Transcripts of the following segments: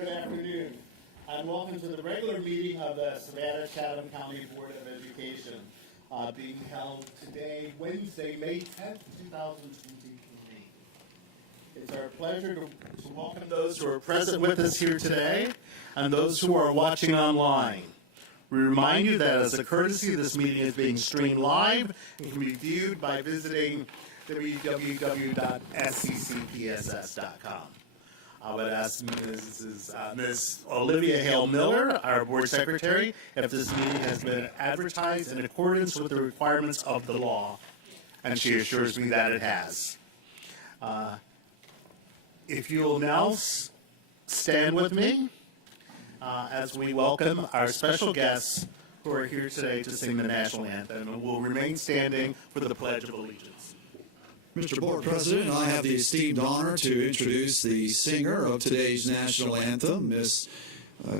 Good afternoon, and welcome to the regular meeting of the Savannah-Chatham County Board of Education, being held today, Wednesday, May 10th, 2023. It's our pleasure to welcome those who are present with us here today and those who are watching online. We remind you that as a courtesy, this meeting is being streamed live and can be viewed by visiting www.sccpss.com. I would ask Ms. Olivia Hale-Miller, our board secretary, if this meeting has been advertised in accordance with the requirements of the law, and she assures me that it has. If you'll now stand with me as we welcome our special guests who are here today to sing the national anthem, and we'll remain standing for the Pledge of Allegiance. Mr. Board President, I have the esteemed honor to introduce the singer of today's national anthem, Miss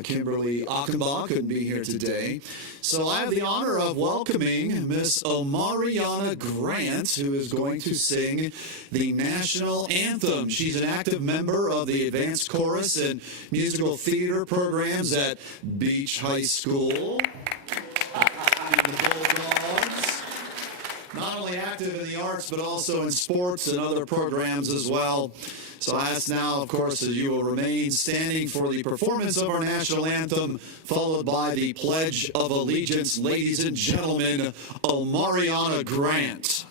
Kimberly Achenbach couldn't be here today. So I have the honor of welcoming Miss Omariana Grant, who is going to sing the national anthem. She's an active member of the advanced chorus and musical theater programs at Beach High School. Not only active in the arts, but also in sports and other programs as well. So I ask now, of course, that you will remain standing for the performance of our national anthem, followed by the Pledge of Allegiance. Ladies and gentlemen, Omariana Grant.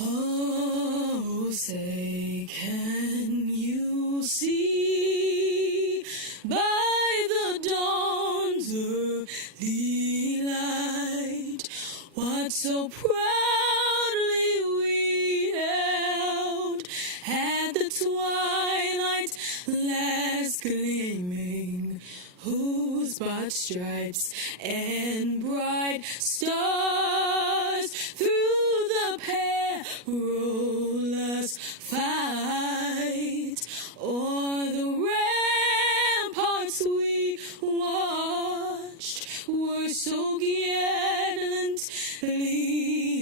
Oh, say, can you see by the dawn's early light what so proudly we held at the twilight's last gleaming, whose broad stripes and bright stars through the perilous fight o'er the ramparts we watched were so gallantly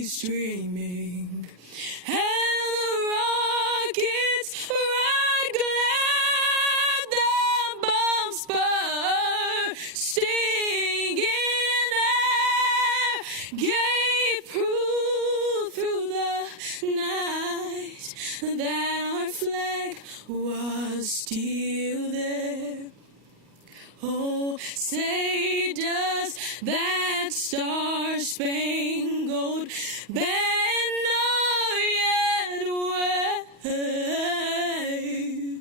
streaming, and the rockets right glad, the bombs bursting in air gave proof through the night that our flag was still there. Oh, say does that star-spangled banner yet wave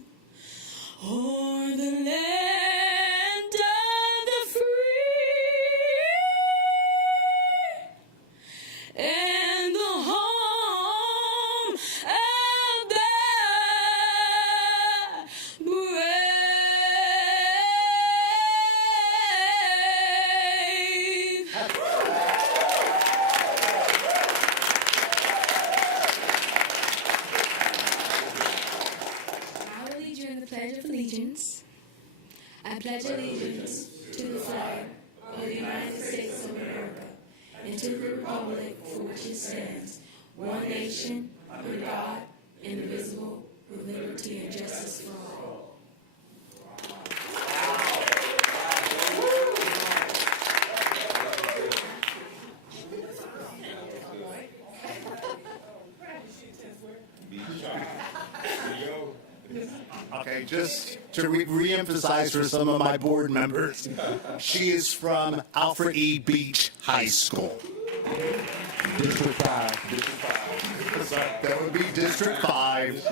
o'er the land of the free and the home of the brave? I will lead you in the Pledge of Allegiance. I pledge allegiance to the flag of the United States of America and to the republic for which it stands, one nation, under God, indivisible, with liberty and justice for all. Okay, just to re-emphasize for some of my board members, she is from Alfred E. Beach High School. District 5. District 5. So that would be District 5.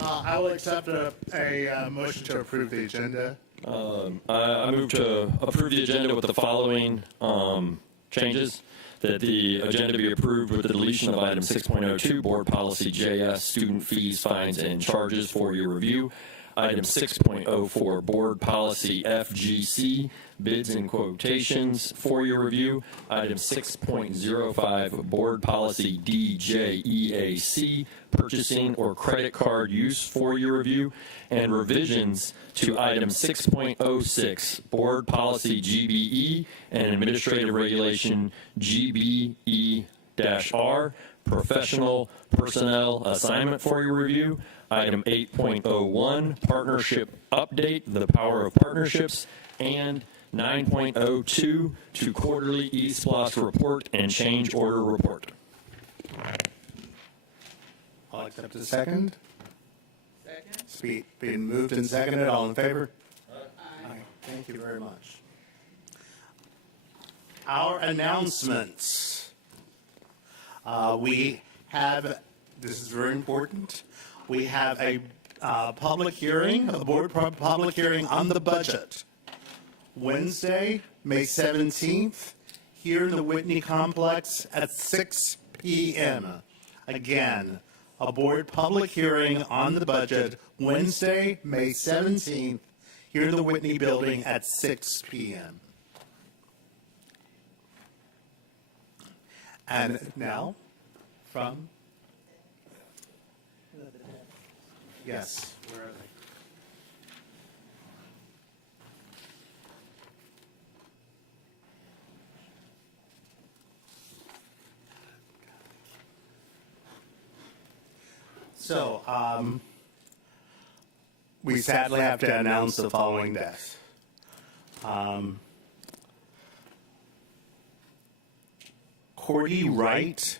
I will accept a motion to approve the agenda. I move to approve the agenda with the following changes. That the agenda be approved with the deletion of item 6.02, Board Policy JS, student fees, fines, and charges for your review. Item 6.04, Board Policy FGC, Bids and Quotations for your review. Item 6.05, Board Policy DJEAC, Purchasing or Credit Card Use for your review. And revisions to Item 6.06, Board Policy GBE and Administrative Regulation GBE-R, Professional Personnel Assignment for your review. Item 8.01, Partnership Update, the Power of Partnerships, and 9.02, to Quarterly eSPLOS Report and Change Order Report. I'll accept a second. Second. Being moved and seconded. All in favor? Aye. Thank you very much. Our announcements. We have, this is very important, we have a public hearing, a board public hearing on the budget. Wednesday, May 17th, here in the Whitney Complex at 6 p.m. Again, a board public hearing on the budget, Wednesday, May 17th, here in the Whitney Building at 6 p.m. And now, from? Yes, where are they? So, we sadly have to announce the following deaths. Cordy Wright,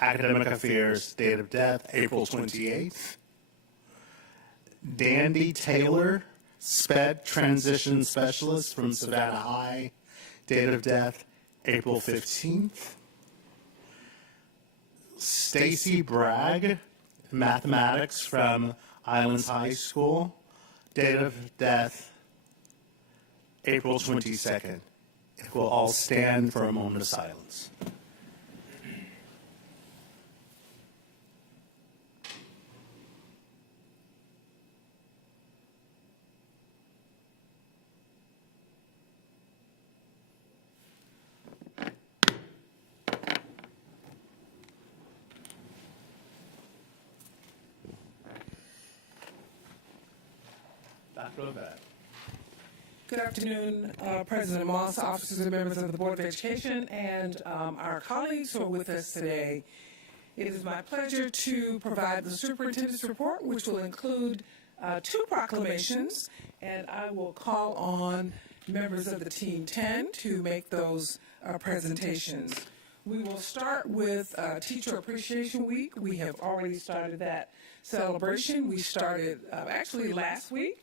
Academic Affairs, date of death, April 28th. Dandy Taylor, SPED Transition Specialist from Savannah High, date of death, April 15th. Stacy Bragg, Mathematics from Islands High School, date of death, April 22nd. If we'll all stand for a moment of silence. Dr. Levesque. Good afternoon, President Moss, officers and members of the Board of Education, and our colleagues who are with us today. It is my pleasure to provide the superintendent's report, which will include 2 proclamations, and I will call on members of the Team 10 to make those presentations. We will start with Teacher Appreciation Week. We have already started that celebration. We started actually last week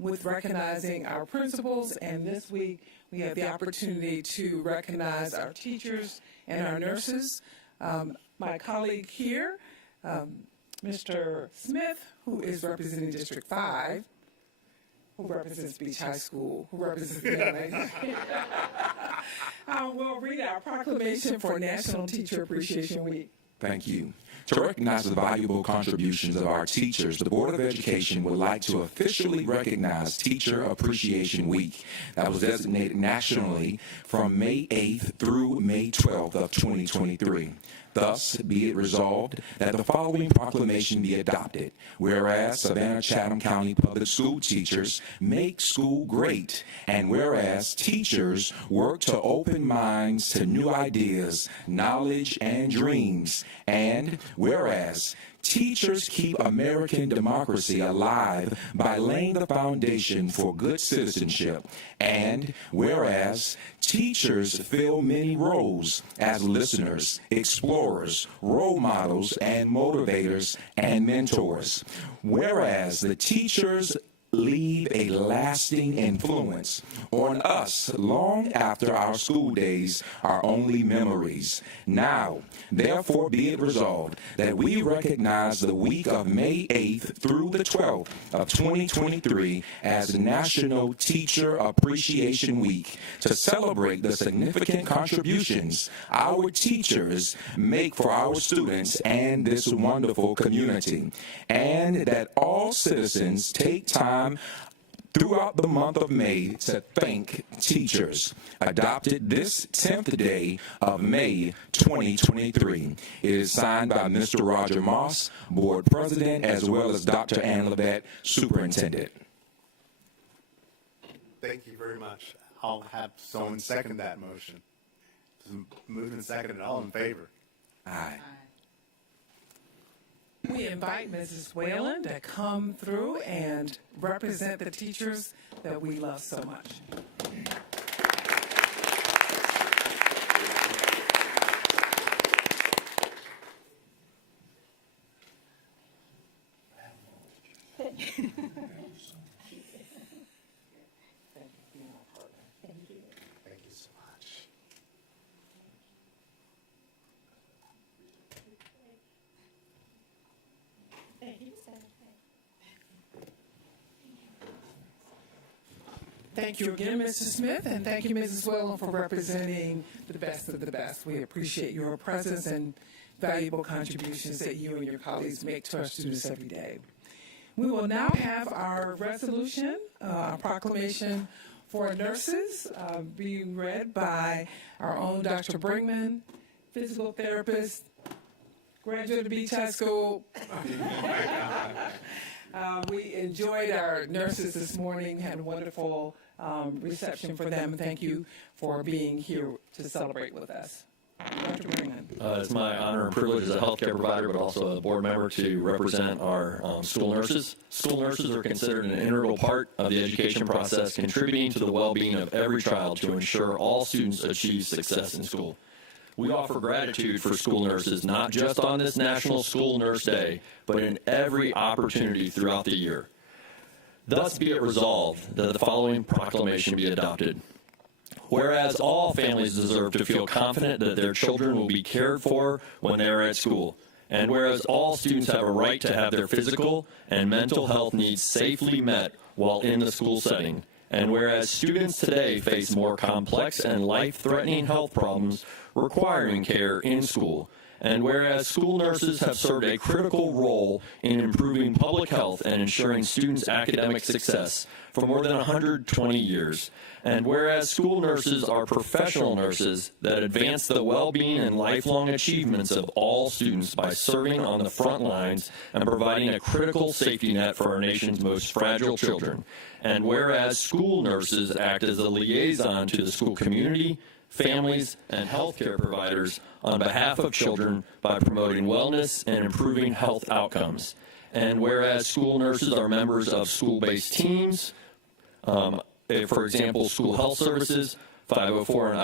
with recognizing our principals, and this week we have the opportunity to recognize our teachers and our nurses. My colleague here, Mr. Smith, who is representing District 5, who represents Beach High School, who represents the will read our proclamation for National Teacher Appreciation Week. Thank you. To recognize the valuable contributions of our teachers, the Board of Education would like to officially recognize Teacher Appreciation Week that was designated nationally from May 8th through May 12th of 2023. Thus, be it resolved that the following proclamation be adopted. Whereas Savannah-Chatham County Public School teachers make school great, and whereas teachers work to open minds to new ideas, knowledge, and dreams, and whereas teachers keep American democracy alive by laying the foundation for good citizenship. And whereas teachers fill many roles as listeners, explorers, role models, and motivators and mentors. Whereas the teachers leave a lasting influence on us long after our school days are only memories. Now, therefore, be it resolved that we recognize the week of May 8th through the 12th of 2023 as National Teacher Appreciation Week to celebrate the significant contributions our teachers make for our students and this wonderful community, and that all citizens take time throughout the month of May to thank teachers. Adopted this 10th day of May 2023. It is signed by Mr. Roger Moss, Board President, as well as Dr. Ann Levette, Superintendent. Thank you very much. I'll have someone second that motion. Moved and seconded. All in favor? Aye. We invite Mrs. Whalen to come through and represent the teachers that we love so much. Thank you so much. Thank you again, Mr. Smith, and thank you, Mrs. Whalen, for representing the best of the best. We appreciate your presence and valuable contributions that you and your colleagues make to our students every day. We will now have our resolution, proclamation for nurses, being read by our own Dr. Brinkman, physical therapist, graduate of Beach High School. We enjoyed our nurses this morning, had a wonderful reception for them. Thank you for being here to celebrate with us. Dr. Brinkman. It's my honor and privilege as a healthcare provider, but also a board member, to represent our school nurses. School nurses are considered an integral part of the education process, contributing to the well-being of every child to ensure all students achieve success in school. We offer gratitude for school nurses, not just on this National School Nurse Day, but in every opportunity throughout the year. Thus be it resolved that the following proclamation be adopted. Whereas all families deserve to feel confident that their children will be cared for when they are at school, and whereas all students have a right to have their physical and mental health needs safely met while in the school setting, and whereas students today face more complex and life-threatening health problems requiring care in school, and whereas school nurses have served a critical role in improving public health and ensuring students' academic success for more than 120 years, and whereas school nurses are professional nurses that advance the well-being and lifelong achievements of all students by serving on the front lines and providing a critical safety net for our nation's most fragile children, and whereas school nurses act as a liaison to the school community, families, and healthcare providers on behalf of children by promoting wellness and improving health outcomes. And whereas school nurses are members of school-based teams, for example, school health services, 504 and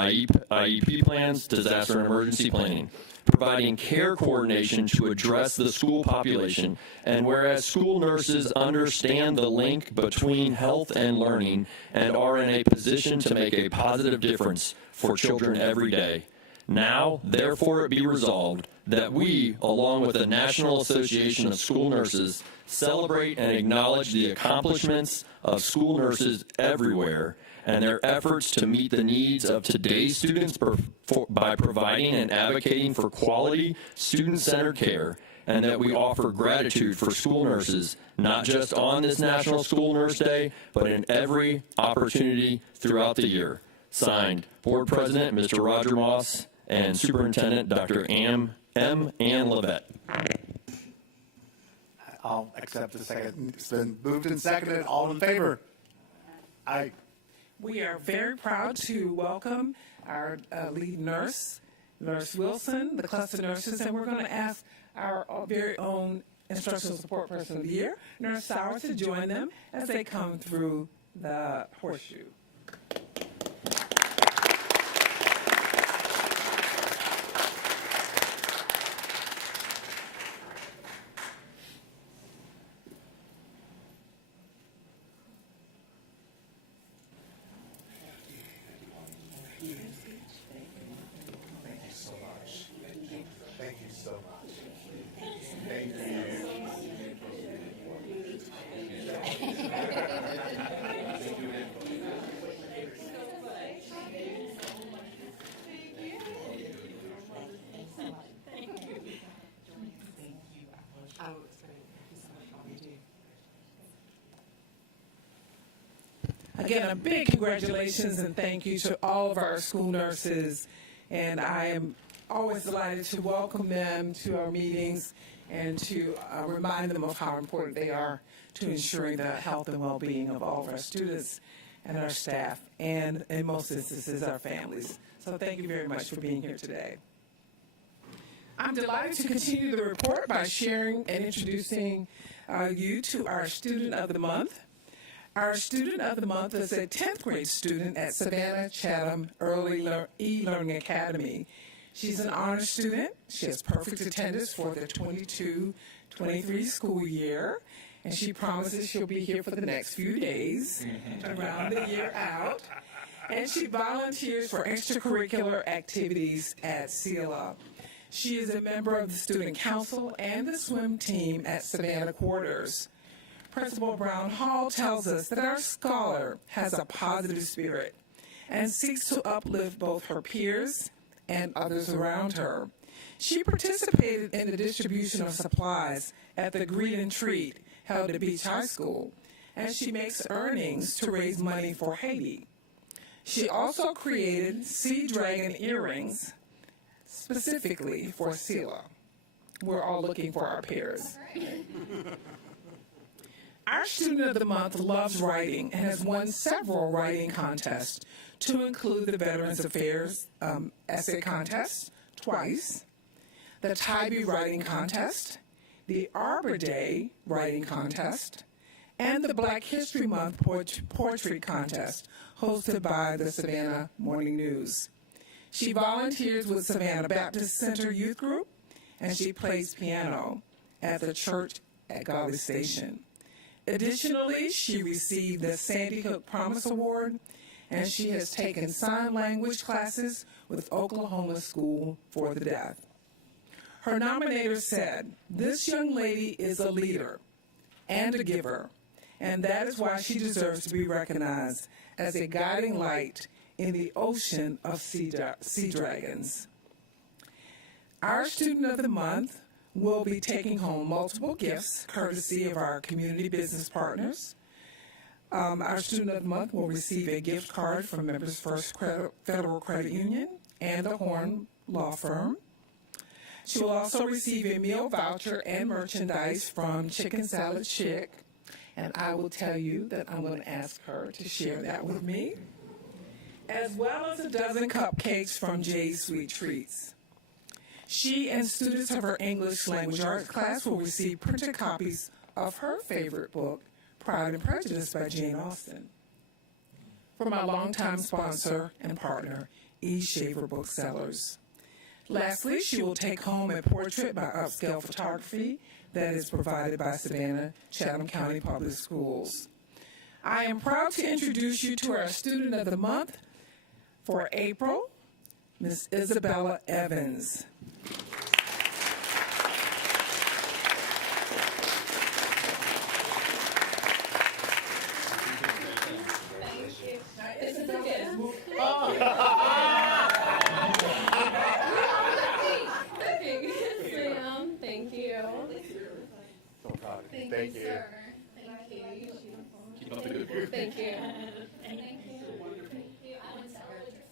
IEP plans, disaster and emergency planning, providing care coordination to address the school population, and whereas school nurses understand the link between health and learning and are in a position to make a positive difference for children every day. Now, therefore, it be resolved that we, along with the National Association of School Nurses, celebrate and acknowledge the accomplishments of school nurses everywhere and their efforts to meet the needs of today's students by providing and advocating for quality, student-centered care, and that we offer gratitude for school nurses, not just on this National School Nurse Day, but in every opportunity throughout the year. Signed, Board President, Mr. Roger Moss, and Superintendent, Dr. M. Ann Levette. I'll accept the second. It's been moved and seconded. All in favor? Aye. We are very proud to welcome our lead nurse, Nurse Wilson, the cluster nurses, and we're going to ask our very own instructional support person of the year, Nurse Sauer, to join them as they come through the horseshoe. Again, a big congratulations and thank you to all of our school nurses. And I am always delighted to welcome them to our meetings and to remind them of how important they are to ensuring the health and well-being of all of our students and our staff, and in most instances, our families. So thank you very much for being here today. I'm delighted to continue the report by sharing and introducing you to our Student of the Month. Our Student of the Month is a 10th grade student at Savannah-Chatham Early E-Learning Academy. She's an honor student. She has perfect attendance for the 22-23 school year, and she promises she'll be here for the next few days to round the year out. And she volunteers for extracurricular activities at CELA. She is a member of the Student Council and the swim team at Savannah Quarters. Principal Brown Hall tells us that our scholar has a positive spirit and seeks to uplift both her peers and others around her. She participated in the distribution of supplies at the Greet and Treat held at Beach High School, and she makes earnings to raise money for Haiti. She also created Sea Dragon earrings specifically for CELA. We're all looking for our peers. Our Student of the Month loves writing and has won several writing contests, to include the Veterans Affairs Essay Contest twice, the Tybee Writing Contest, the Arbor Day Writing Contest, and the Black History Month Poetry Contest hosted by the Savannah Morning News. She volunteers with Savannah Baptist Center Youth Group, and she plays piano at the church at Golly Station. Additionally, she received the Sandy Hook Promise Award, and she has taken sign language classes with Oklahoma School for the Deaf. Her nominator said, "This young lady is a leader and a giver, and that is why she deserves to be recognized as a guiding light in the ocean of sea dragons." Our Student of the Month will be taking home multiple gifts courtesy of our community business partners. Our Student of the Month will receive a gift card from Members First Federal Credit Union and the Horn Law Firm. She will also receive a meal voucher and merchandise from Chicken Salad Chick, and I will tell you that I'm going to ask her to share that with me, as well as a dozen cupcakes from Jay's Sweet Treats. She and students of her English Language Arts class will receive printed copies of her favorite book, Pride and Prejudice by Jane Austen, from our longtime sponsor and partner, E. Shaver Booksellers. Lastly, she will take home a portrait by Upscale Photography that is provided by Savannah-Chatham County Public Schools. I am proud to introduce you to our Student of the Month for April, Ms. Isabella Evans. Thank you. Sir. Thank you. Keep up the good work. Thank you. Thank you. I went to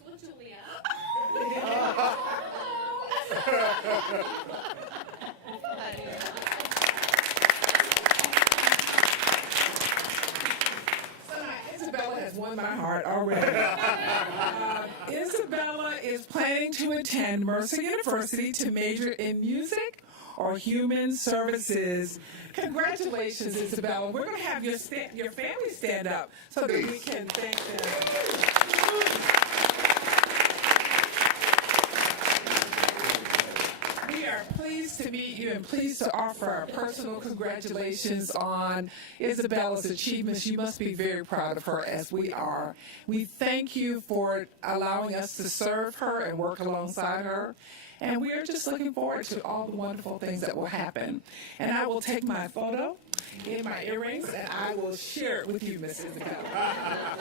with Julia. Isabella has won my heart already. Isabella is planning to attend Mercer University to major in music or human services. Congratulations, Isabella. We're going to have your family stand up so that we can thank them. We are pleased to meet you and pleased to offer our personal congratulations on Isabella's achievements. You must be very proud of her, as we are. We thank you for allowing us to serve her and work alongside her. And we are just looking forward to all the wonderful things that will happen. And I will take my photo in my earrings and I will share it with you, Miss Isabella.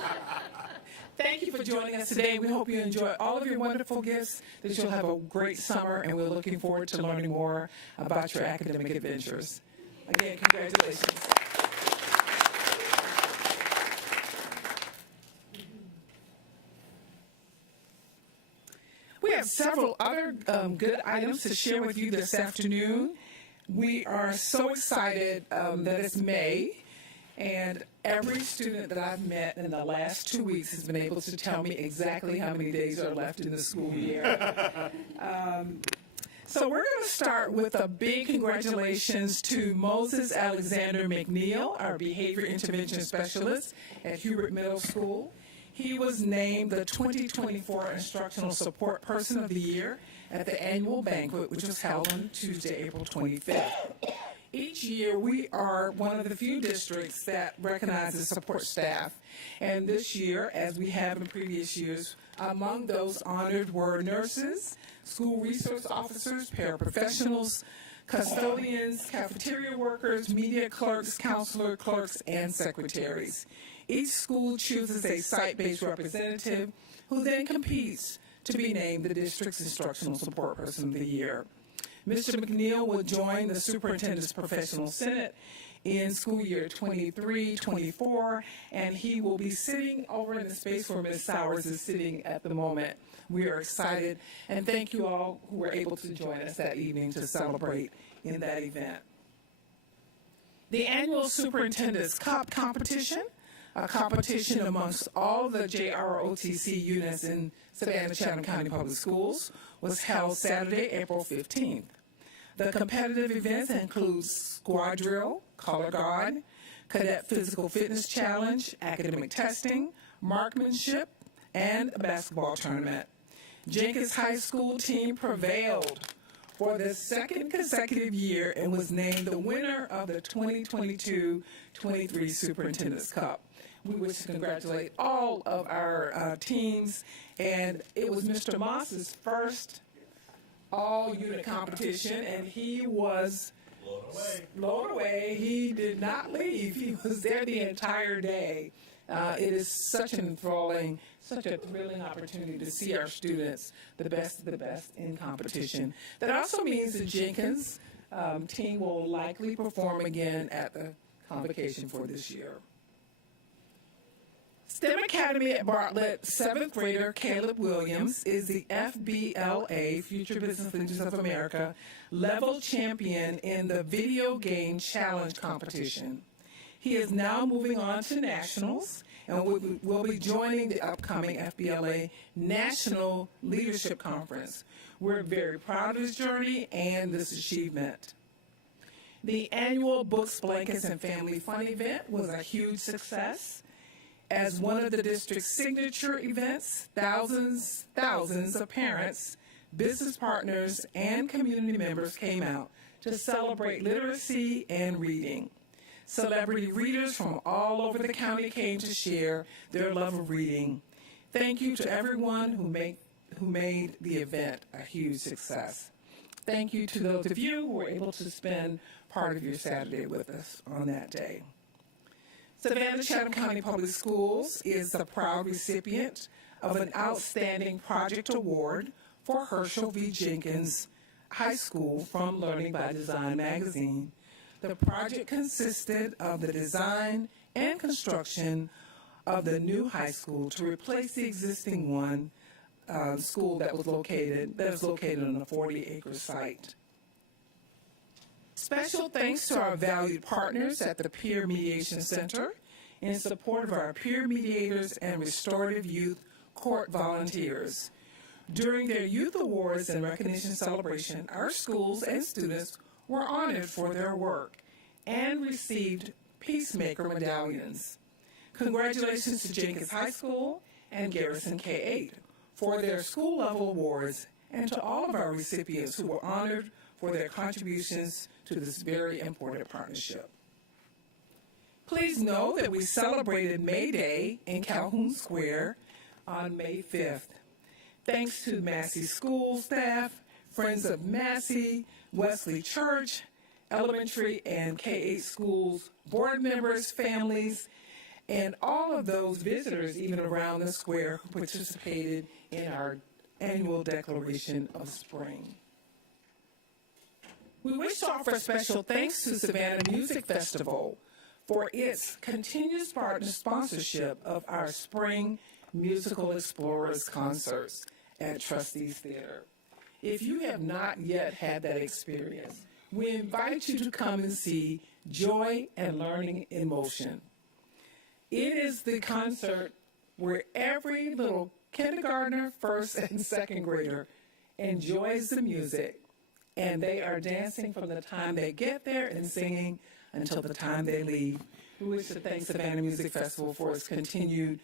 Thank you for joining us today. We hope you enjoy all of your wonderful gifts, that you'll have a great summer, and we're looking forward to learning more about your academic adventures. Again, congratulations. have several other good items to share with you this afternoon. We are so excited that it's May, and every student that I've met in the last 2 weeks has been able to tell me exactly how many days are left in the school year. So we're going to start with a big congratulations to Moses Alexander McNeil, our behavior intervention specialist at Hubert Middle School. He was named the 2024 Instructional Support Person of the Year at the annual banquet, which was held on Tuesday, April 25th. Each year, we are one of the few districts that recognizes support staff. And this year, as we have in previous years, among those honored were nurses, school resource officers, paraprofessionals, custodians, cafeteria workers, media clerks, counselor clerks, and secretaries. Each school chooses a site-based representative who then competes to be named the district's Instructional Support Person of the Year. Mr. McNeil will join the Superintendent's Professional Senate in school year 23-24, and he will be sitting over in the space where Ms. Sowers is sitting at the moment. We are excited, and thank you all who were able to join us that evening to celebrate in that event. The annual Superintendent's Cup competition, a competition amongst all the JROTC units in Savannah-Chatham County Public Schools, was held Saturday, April 15th. The competitive events include squad drill, color guard, cadet physical fitness challenge, academic testing, marksmanship, and a basketball tournament. Jenkins High School team prevailed for the second consecutive year and was named the winner of the 2022-23 Superintendent's Cup. We wish to congratulate all of our teams, and it was Mr. Moss's first all-unit competition, and he was blown away. He did not leave. He was there the entire day. It is such an enthralling, such a thrilling opportunity to see our students, the best of the best, in competition. That also means the Jenkins team will likely perform again at the convocation for this year. STEM Academy at Bartlett, 7th grader Caleb Williams is the FBLA, Future Business Leaders of America, level champion in the Video Game Challenge competition. He is now moving on to nationals and will be joining the upcoming FBLA National Leadership Conference. We're very proud of his journey and this achievement. The annual Books, Blankets, and Family Fun event was a huge success. As one of the district's signature events, thousands of parents, business partners, and community members came out to celebrate literacy and reading. Celebrity readers from all over the county came to share their love of reading. Thank you to everyone who made the event a huge success. Thank you to those of you who were able to spend part of your Saturday with us on that day. Savannah-Chatham County Public Schools is the proud recipient of an Outstanding Project Award for Herschel V. Jenkins High School from Learning by Design magazine. The project consisted of the design and construction of the new high school to replace the existing one school that is located on a 40-acre site. Special thanks to our valued partners at the Peer Mediation Center in support of our peer mediators and restorative youth court volunteers. During their Youth Awards and Recognition Celebration, our schools and students were honored for their work and received Peacemaker medallions. Congratulations to Jenkins High School and Garrison K-8 for their school-level awards, and to all of our recipients who were honored for their contributions to this very important partnership. Please know that we celebrated May Day in Calhoun Square on May 5th. Thanks to Massey School staff, Friends of Massey, Wesley Church, elementary and K-8 schools, board members, families, and all of those visitors even around the square who participated in our annual Declaration of Spring. We wish to offer special thanks to Savannah Music Festival for its continuous sponsorship of our Spring Musical Explorers concerts at Trustees Theater. If you have not yet had that experience, we invite you to come and see Joy and Learning in Motion. It is the concert where every little kindergartner, first and second grader enjoys the music, and they are dancing from the time they get there and singing until the time they leave. We wish to thank Savannah Music Festival for its continued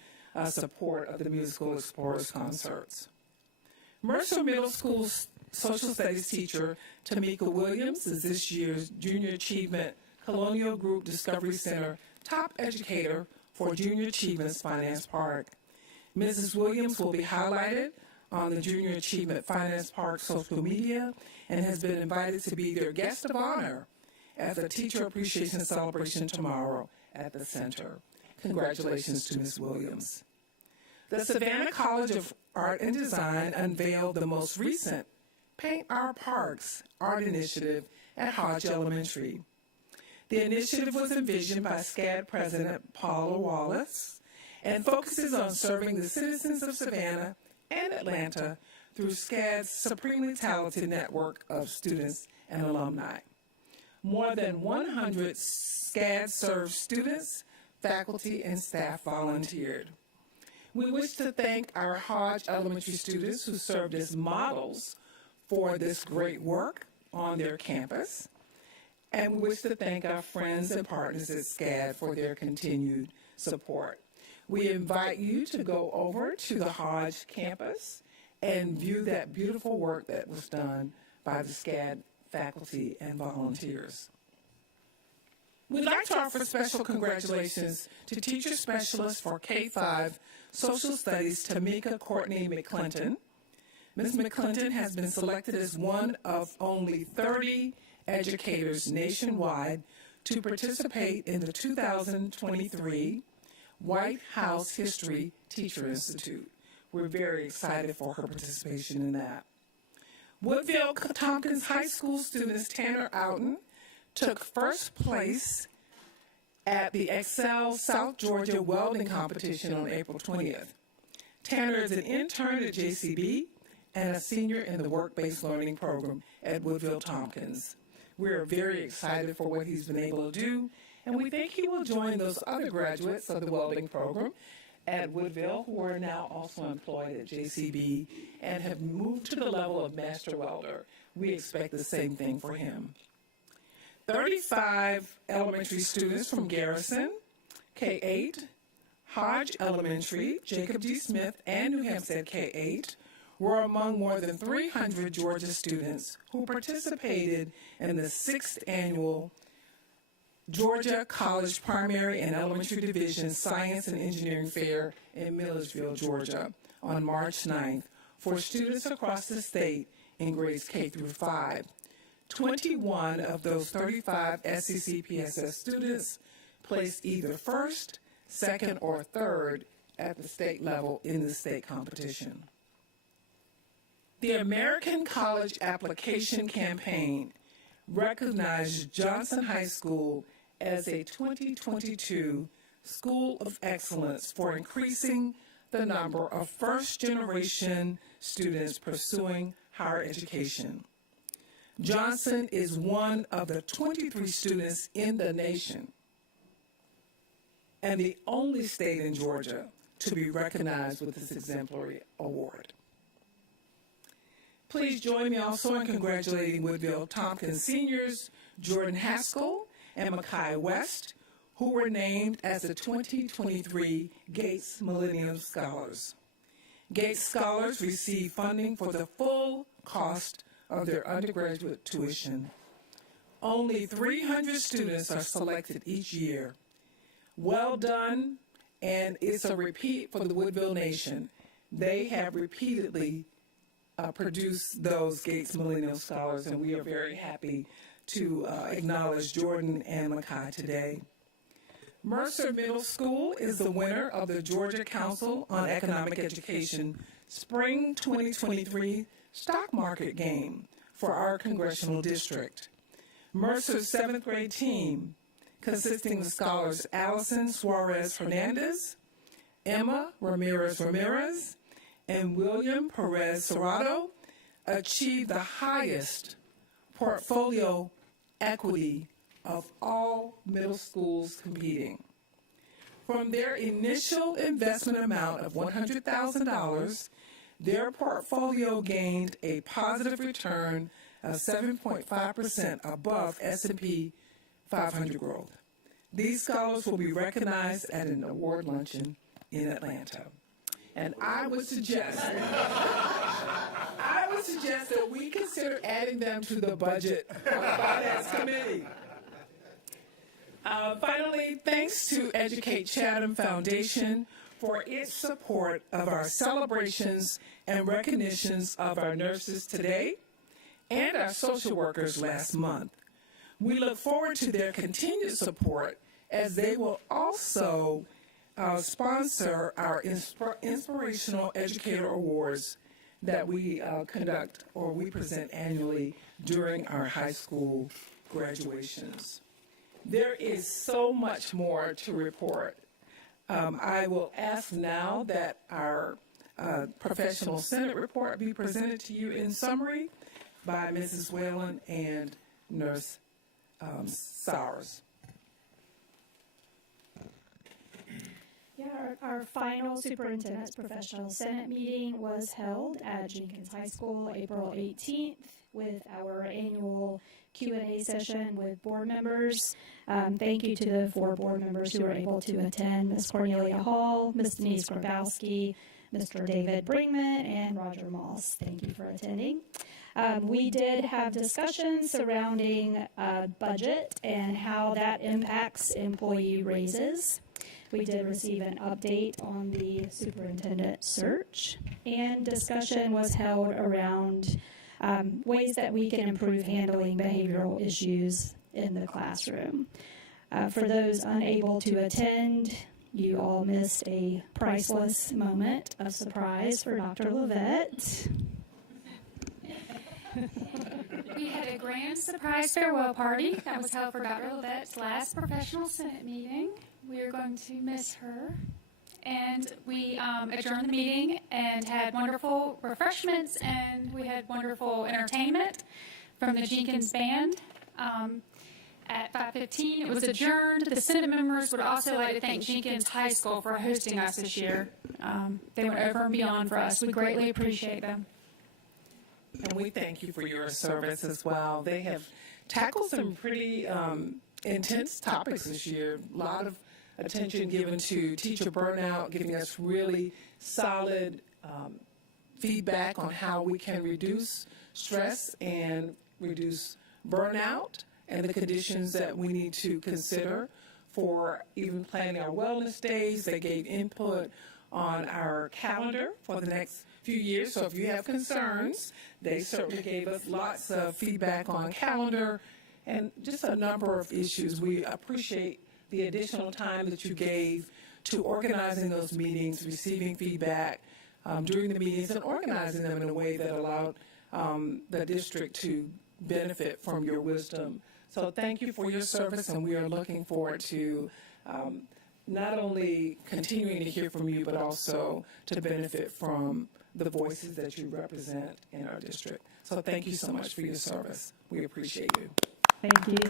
support of the Musical Explorers concerts. Mercer Middle School's social studies teacher, Tamika Williams, is this year's Junior Achievement Colonial Group Discovery Center top educator for Junior Achievement's Finance Park. Mrs. Williams will be highlighted on the Junior Achievement Finance Park social media and has been invited to be their guest of honor at the Teacher Appreciation Celebration tomorrow at the center. Congratulations to Ms. Williams. The Savannah College of Art and Design unveiled the most recent Paint Our Parks art initiative at Hodge Elementary. The initiative was envisioned by SCAD President Paula Wallace and focuses on serving the citizens of Savannah and Atlanta through SCAD's supremely talented network of students and alumni. More than 100 SCAD-served students, faculty, and staff volunteered. We wish to thank our Hodge Elementary students who served as models for this great work on their campus. And we wish to thank our friends and partners at SCAD for their continued support. We invite you to go over to the Hodge campus and view that beautiful work that was done by the SCAD faculty and volunteers. We'd like to offer special congratulations to teacher specialist for K-5 Social Studies, Tamika Courtney McClinton. Ms. McClinton has been selected as one of only 30 educators nationwide to participate in the 2023 White House History Teacher Institute. We're very excited for her participation in that. Woodville Tompkins High School students Tanner Outen took first place at the Excel South Georgia Welding Competition on April 20th. Tanner is an intern at JCB and a senior in the Work-Based Learning Program at Woodville Tompkins. We're very excited for what he's been able to do, and we think he will join those other graduates of the welding program at Woodville who are now also employed at JCB and have moved to the level of master welder. We expect the same thing for him. 35 elementary students from Garrison, K-8, Hodge Elementary, Jacob D. Smith, and New Hampstead K-8 were among more than 300 Georgia students who participated in the 6th annual Georgia College Primary and Elementary Division Science and Engineering Fair in Millersville, Georgia on March 9th for students across the state in grades K through 5. 21 of those 35 SCCPSS students placed either first, second, or third at the state level in the state competition. The American College Application Campaign recognized Johnson High School as a 2022 School of Excellence for increasing the number of first-generation students pursuing higher education. Johnson is one of the 23 students in the nation and the only state in Georgia to be recognized with this exemplary award. Please join me also in congratulating Woodville Tompkins seniors Jordan Haskell and Makai West, who were named as the 2023 Gates Millennium Scholars. Gates Scholars receive funding for the full cost of their undergraduate tuition. Only 300 students are selected each year. Well done, and it's a repeat for the Woodville Nation. They have repeatedly produced those Gates Millennium Scholars, and we are very happy to acknowledge Jordan and Makai today. Mercer Middle School is the winner of the Georgia Council on Economic Education Spring 2023 Stock Market Game for our congressional district. Mercer's 7th grade team, consisting of scholars Allison Suarez Hernandez, Emma Ramirez Ramirez, and William Perez Serrato achieved the highest portfolio equity of all middle schools competing. From their initial investment amount of $100,000, their portfolio gained a positive return of 7.5% above S&P 500 growth. These scholars will be recognized at an award luncheon in Atlanta. And I would suggest that we consider adding them to the budget of the Finance Committee. Finally, thanks to Educate Chatham Foundation for its support of our celebrations and recognitions of our nurses today and our social workers last month. We look forward to their continued support as they will also sponsor our Inspirational Educator Awards that we conduct or we present annually during our high school graduations. There is so much more to report. I will ask now that our professional Senate report be presented to you in summary by Mrs. Whalen and Nurse Sowers. Yeah, our final Superintendent's Professional Senate meeting was held at Jenkins High School April 18th with our annual Q&A session with board members. Thank you to the 4 board members who were able to attend: Ms. Cornelia Hall, Ms. Denise Grabowski, Mr. David Bringman, and Roger Moss. Thank you for attending. We did have discussions surrounding budget and how that impacts employee raises. We did receive an update on the superintendent search, and discussion was held around ways that we can improve handling behavioral issues in the classroom. For those unable to attend, you all missed a priceless moment of surprise for Dr. Levette. We had a grand surprise farewell party that was held for Dr. Levette's last professional Senate meeting. We are going to miss her. And we adjourned the meeting and had wonderful refreshments, and we had wonderful entertainment from the Jenkins Band. At 5:15, it was adjourned. The Senate members would also like to thank Jenkins High School for hosting us this year. They went over and beyond for us. We greatly appreciate them. And we thank you for your service as well. They have tackled some pretty intense topics this year. A lot of attention given to teacher burnout, giving us really solid feedback on how we can reduce stress and reduce burnout and the conditions that we need to consider for even planning our wellness days. They gave input on our calendar for the next few years. So if you have concerns, they certainly gave us lots of feedback on calendar and just a number of issues. We appreciate the additional time that you gave to organizing those meetings, receiving feedback during the meetings, and organizing them in a way that allowed the district to benefit from your wisdom. So thank you for your service, and we are looking forward to not only continuing to hear from you, but also to benefit from the voices that you represent in our district. So thank you so much for your service. We appreciate you. Thank you.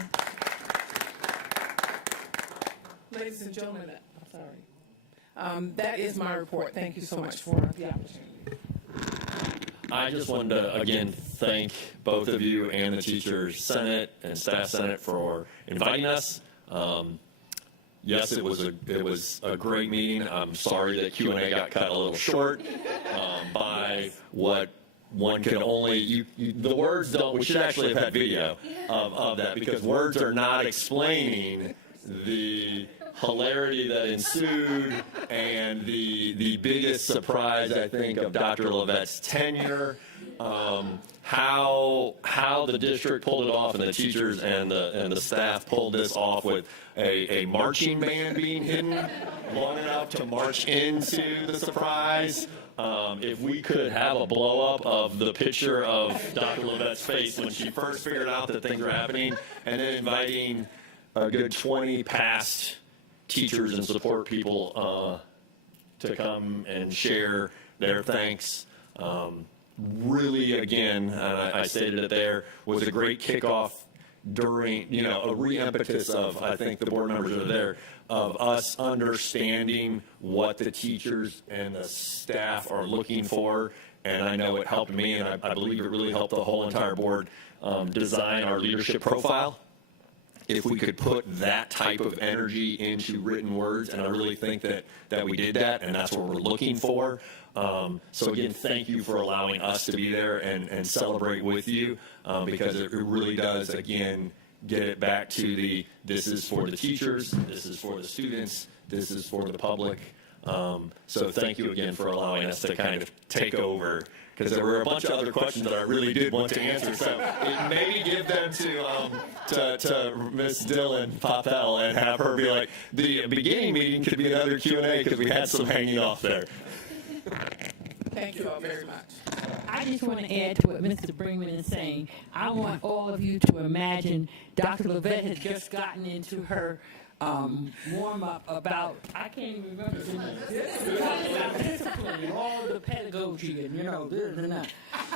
Ladies and gentlemen, I'm sorry. That is my report. Thank you so much for the opportunity. I just wanted to, again, thank both of you and the Teachers Senate and Staff Senate for inviting us. Yes, it was a great meeting. I'm sorry that Q&A got cut a little short by what one can only, the words don't, we should actually have had video of that, because words are not explaining the hilarity that ensued and the biggest surprise, I think, of Dr. Levette's tenure, how the district pulled it off, and the teachers and the staff pulled this off with a marching band being hidden long enough to march into the surprise. If we could have a blow-up of the picture of Dr. Levette's face when she first figured out that things were happening, and then inviting a good 20 past teachers and support people to come and share their thanks. Really, again, I stated it there, was a great kickoff during, a re-impetus of, I think the board members are there, of us understanding what the teachers and the staff are looking for. And I know it helped me, and I believe it really helped the whole entire board design our leadership profile. If we could put that type of energy into written words, and I really think that we did that, and that's what we're looking for. So again, thank you for allowing us to be there and celebrate with you, because it really does, again, get it back to this is for the teachers, this is for the students, this is for the public. So thank you again for allowing us to kind of take over, because there were a bunch of other questions that I really did want to answer. So maybe give them to Ms. Dylan Popel and have her be like, the beginning meeting could be another Q&A because we had some hanging off there. Thank you all very much. I just want to add to what Mr. Brinkman is saying. I want all of you to imagine Dr. Levette has just gotten into her warm-up about, I can't even remember, about discipline and all the pedagogy and, this and that.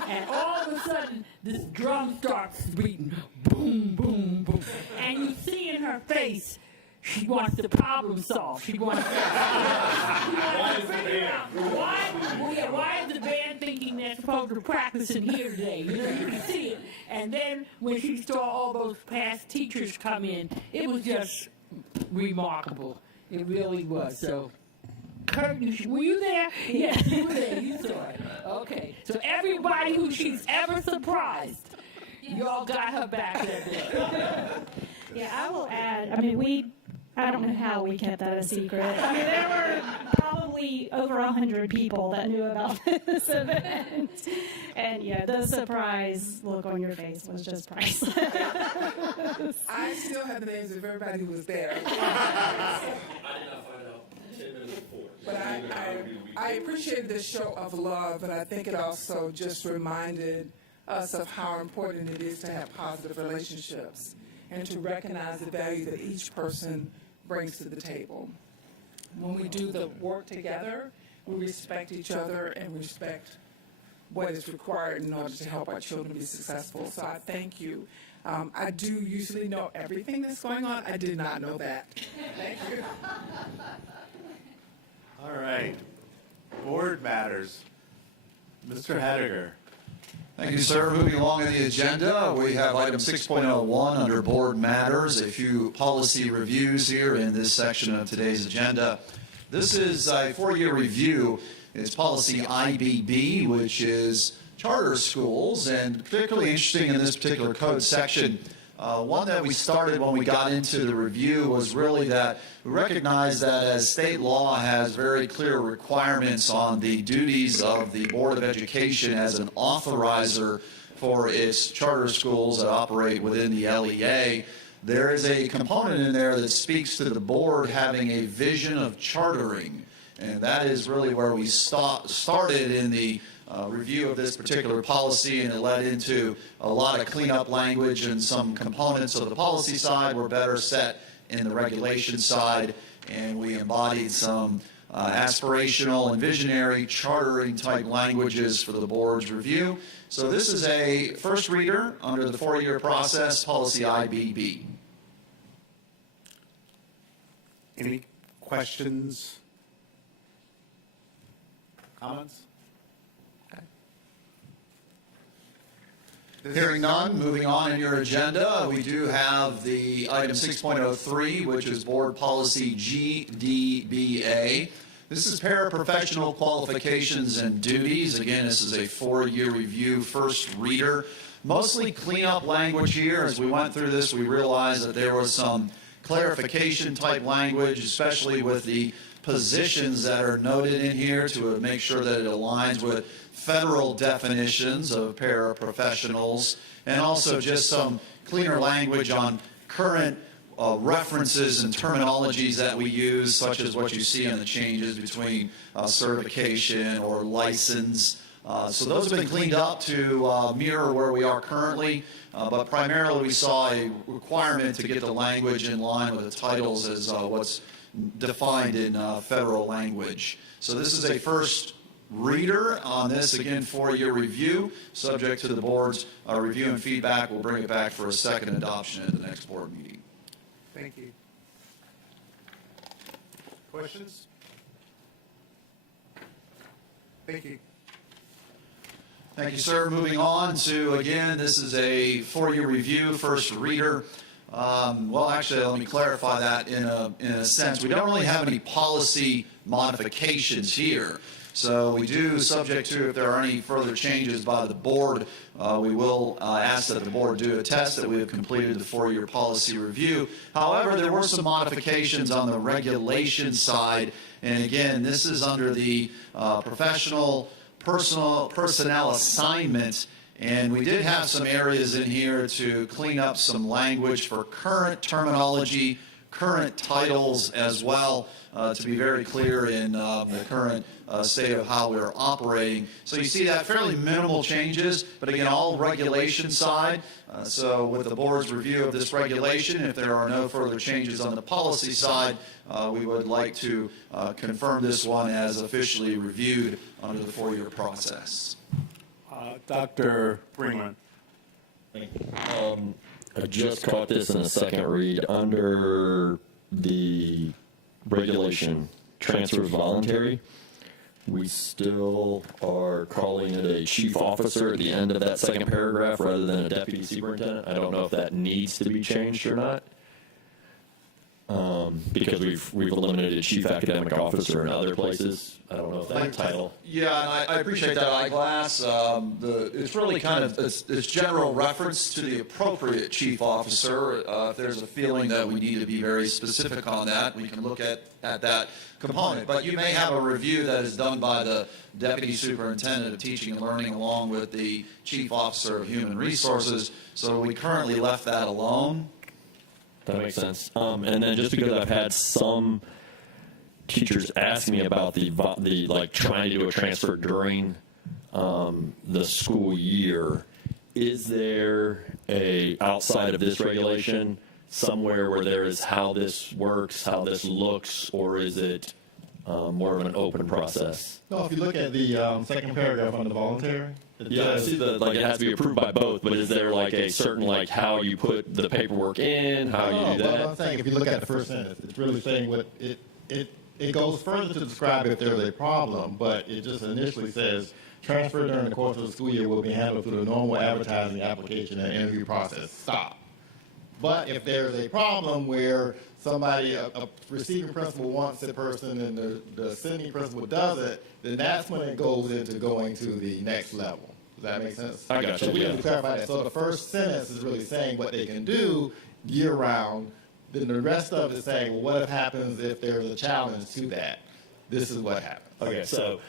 And all of a sudden, this drum starts beating, boom, boom, boom. And you see in her face, she wants to problem solve. She wants to figure out why is the band thinking they're supposed to practice in here today? You can see it. And then when she saw all those past teachers come in, it was just remarkable. It really was. So, Kurt, were you there? Yes, you were there. You saw it. Okay. So everybody who she's ever surprised, y'all got her back that day. Yeah, I will add, I don't know how we kept that a secret. There were probably over 100 people that knew about this event. And yeah, the surprise look on your face was just priceless. I still have the names of everybody who was there. I did not find out 10 minutes before. But I appreciated this show of love, but I think it also just reminded us of how important it is to have positive relationships and to recognize the value that each person brings to the table. When we do the work together, we respect each other and respect what is required in order to help our children be successful. So I thank you. I do usually know everything that's going on. I did not know that. Thank you. All right. Board matters. Mr. Hediger. Thank you, sir. Moving along in the agenda, we have item 6.01 under Board Matters, a few policy reviews here in this section of today's agenda. This is a 4-year review. It's policy IBB, which is charter schools, and particularly interesting in this particular code section. One that we started when we got into the review was really that we recognize that as state law has very clear requirements on the duties of the Board of Education as an authorizer for its charter schools that operate within the LEA, there is a component in there that speaks to the board having a vision of chartering. And that is really where we started in the review of this particular policy, and it led into a lot of cleanup language, and some components of the policy side were better set in the regulation side, and we embodied some aspirational and visionary chartering type languages for the board's review. So this is a first reader under the 4-year process, policy IBB. Any questions? Comments? Hearing none, moving on in your agenda, we do have the item 6.03, which is Board Policy GDBA. This is paraprofessional qualifications and duties. Again, this is a 4-year review, first reader. Mostly cleanup language here. As we went through this, we realized that there was some clarification type language, especially with the positions that are noted in here to make sure that it aligns with federal definitions of paraprofessionals, and also just some cleaner language on current references and terminologies that we use, such as what you see in the changes between certification or license. So those have been cleaned up to mirror where we are currently, but primarily we saw a requirement to get the language in line with the titles as what's defined in federal language. So this is a first reader on this, again, for your review. Subject to the board's review and feedback, we'll bring it back for a second adoption at the next board meeting. Thank you. Questions? Thank you. Thank you, sir. Moving on to, again, this is a for-your review, first reader. Well, actually, let me clarify that in a sense. We don't really have any policy modifications here. So we do, subject to if there are any further changes by the board, we will ask that the board do a test that we have completed the four-year policy review. However, there were some modifications on the regulation side. And again, this is under the personnel assignment. And we did have some areas in here to clean up some language for current terminology, current titles as well, to be very clear in the current state of how we're operating. So you see that fairly minimal changes, but again, all regulation side. So with the board's review of this regulation, if there are no further changes on the policy side, we would like to confirm this one as officially reviewed under the four-year process. Dr. Brinkman. I just caught this in a second read. Under the regulation, transfer is voluntary. We still are calling it a chief officer at the end of that second paragraph rather than a deputy superintendent. I don't know if that needs to be changed or not. Because we've eliminated chief academic officer in other places. I don't know if that title. Yeah, and I appreciate that eyeglass. It's really kind of it's general reference to the appropriate chief officer. If there's a feeling that we need to be very specific on that, we can look at that component. But you may have a review that is done by the deputy superintendent of teaching and learning along with the chief officer of human resources. So we currently left that alone. That makes sense. And then just because I've had some teachers ask me about the like trying to do a transfer during the school year, is there a outside of this regulation somewhere where there is how this works, how this looks, or is it more of an open process? No, if you look at the second paragraph on the voluntary. Yeah, I see the like it has to be approved by both, but is there like a certain like how you put the paperwork in, how you do that? But I'm saying if you look at the first sentence, it's really saying what it goes further to describe if there's a problem, but it just initially says transfer during the course of the school year will be handled through the normal advertising, application, and interview process. Stop. But if there's a problem where somebody, a receiving principal wants a person and the sending principal doesn't, then that's when it goes into going to the next level. Does that make sense? I got you. So we Yeah. have to clarify that. So the first sentence is really saying what they can do year-round. Then the rest of it is saying, well, what happens if there's a challenge to that? This is what happens. Okay, so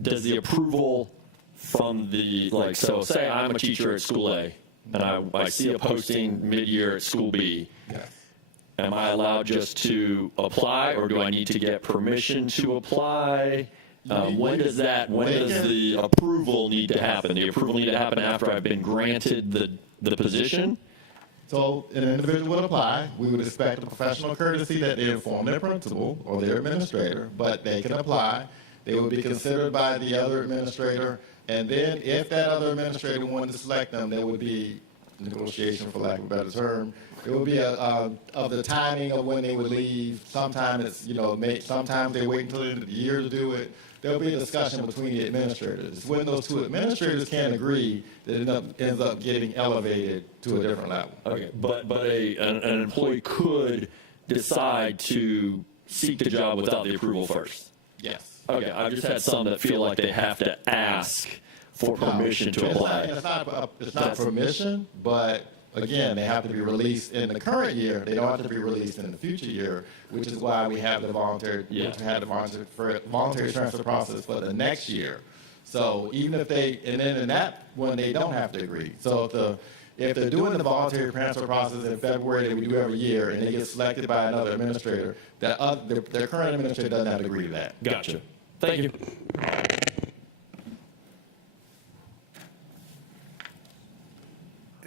does the approval from the, like, so say I'm a teacher at school A, and I see a posting mid-year at school B. Yes. Am I allowed just to apply, or do I need to get permission to apply? When does the approval need to happen? The approval need to happen after I've been granted the position? So an individual would apply. We would expect a professional courtesy that they inform their principal or their administrator, but they can apply. They would be considered by the other administrator, and then if that other administrator wanted to select them, there would be negotiation, for lack of a better term. It would be of the timing of when they would leave. Sometimes it's, sometimes they wait until the end of the year to do it. There'll be a discussion between the administrators. When those two administrators can't agree, that it ends up getting elevated to a different level. Okay, but an employee could decide to seek the job without the approval first? Yes. Okay, I've just had some that feel like they have to ask for permission to apply. It's not permission, but again, they have to be released in the current year. They don't have to be released in the future year, which is why we have the voluntary transfer process for the next year. So even if in that one, they don't have to agree. So if they're doing the voluntary transfer process in February that we do every year, and they get selected by another administrator, their current administrator doesn't have to agree to that. Gotcha. Thank you.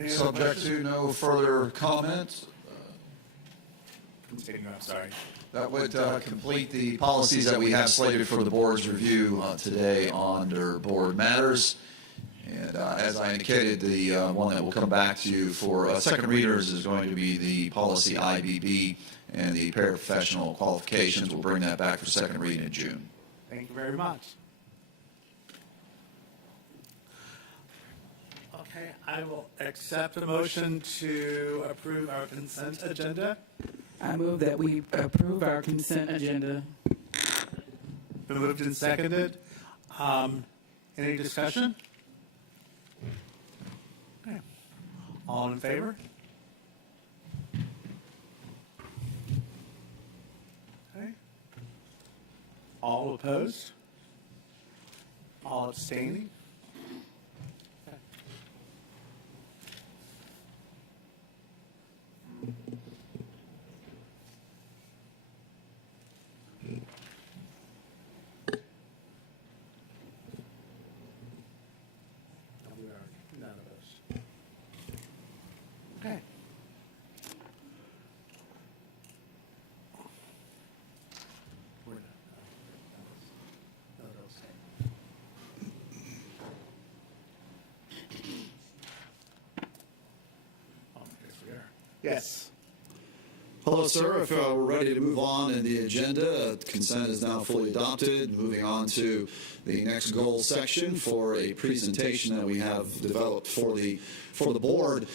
Subject to no further comments. I'm sorry. That would complete the policies that we have slated for the board's review today under board matters. And as I indicated, the one that will come back to you for second readers is going to be the policy IBB and the paraprofessional qualifications. We'll bring that back for second reading in June. Thank you very much. Okay, I will accept a motion to approve our consent agenda. I move that we approve our consent agenda. Been moved and seconded. Any discussion? Okay. All in favor? Okay. All opposed? All abstaining? Okay. We are none of us. Okay. We're not. No, those stay. Oh, yes, we are. Yes. Hello, sir. If we're ready to move on in the agenda, consent is now fully adopted. Moving on to the next goal section for a presentation that we have developed for the board.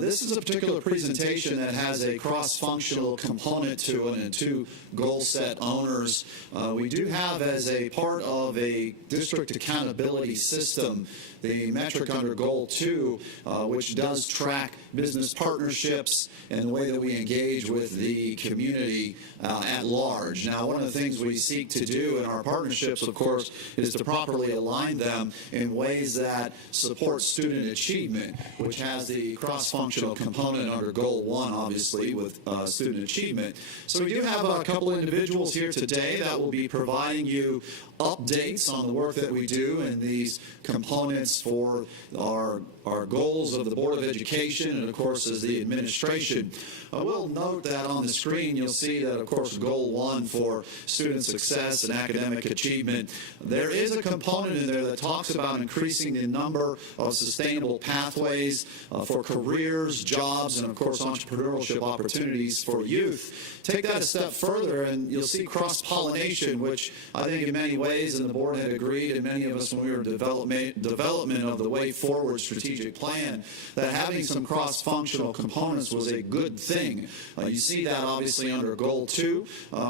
This is a particular presentation that has a cross-functional component to it and two goal set owners. We do have, as a part of a district accountability system, the metric under Goal 2, which does track business partnerships and the way that we engage with the community at large. Now, one of the things we seek to do in our partnerships, of course, is to properly align them in ways that support student achievement, which has the cross-functional component under Goal 1, obviously, with student achievement. So we do have a couple individuals here today that will be providing you updates on the work that we do in these components for our goals of the Board of Education and, of course, as the administration. I will note that on the screen you'll see that, of course, Goal 1 for student success and academic achievement, there is a component in there that talks about increasing the number of sustainable pathways for careers, jobs, and, of course, entrepreneurship opportunities for youth. Take that a step further and you'll see cross-pollination, which I think in many ways, and the board had agreed, and many of us when we were development of the Way Forward strategic plan, that having some cross-functional components was a good thing. You see that obviously under Goal 2,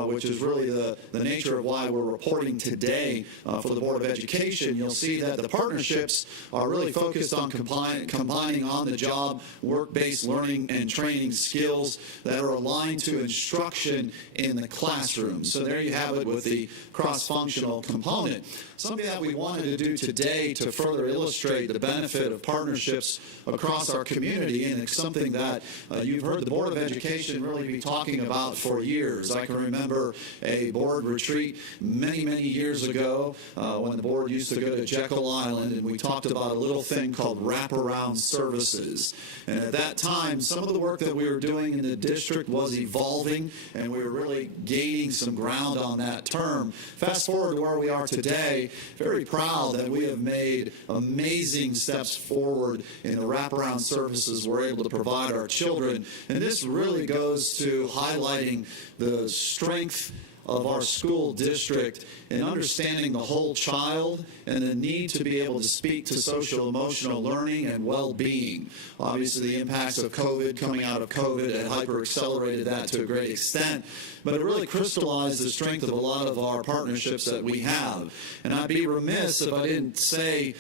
which is really the nature of why we're reporting today for the Board of Education. You'll see that the partnerships are really focused on combining on-the-job, work-based learning and training skills that are aligned to instruction in the classroom. So there you have it with the cross-functional component. Something that we wanted to do today to further illustrate the benefit of partnerships across our community, and it's something that you've heard the Board of Education really be talking about for years. I can remember a board retreat many, many years ago when the board used to go to Jekyll Island, and we talked about a little thing called wraparound services. And at that time, some of the work that we were doing in the district was evolving, and we were really gaining some ground on that term. Fast forward to where we are today, very proud that we have made amazing steps forward in the wraparound services we're able to provide our children. And this really goes to highlighting the strength of our school district in understanding the whole child and the need to be able to speak to social emotional learning and well-being. Obviously, the impacts of COVID, coming out of COVID, had hyper-accelerated that to a great extent, but it really crystallized the strength of a lot of our partnerships that we have. And I'd be remiss if I didn't say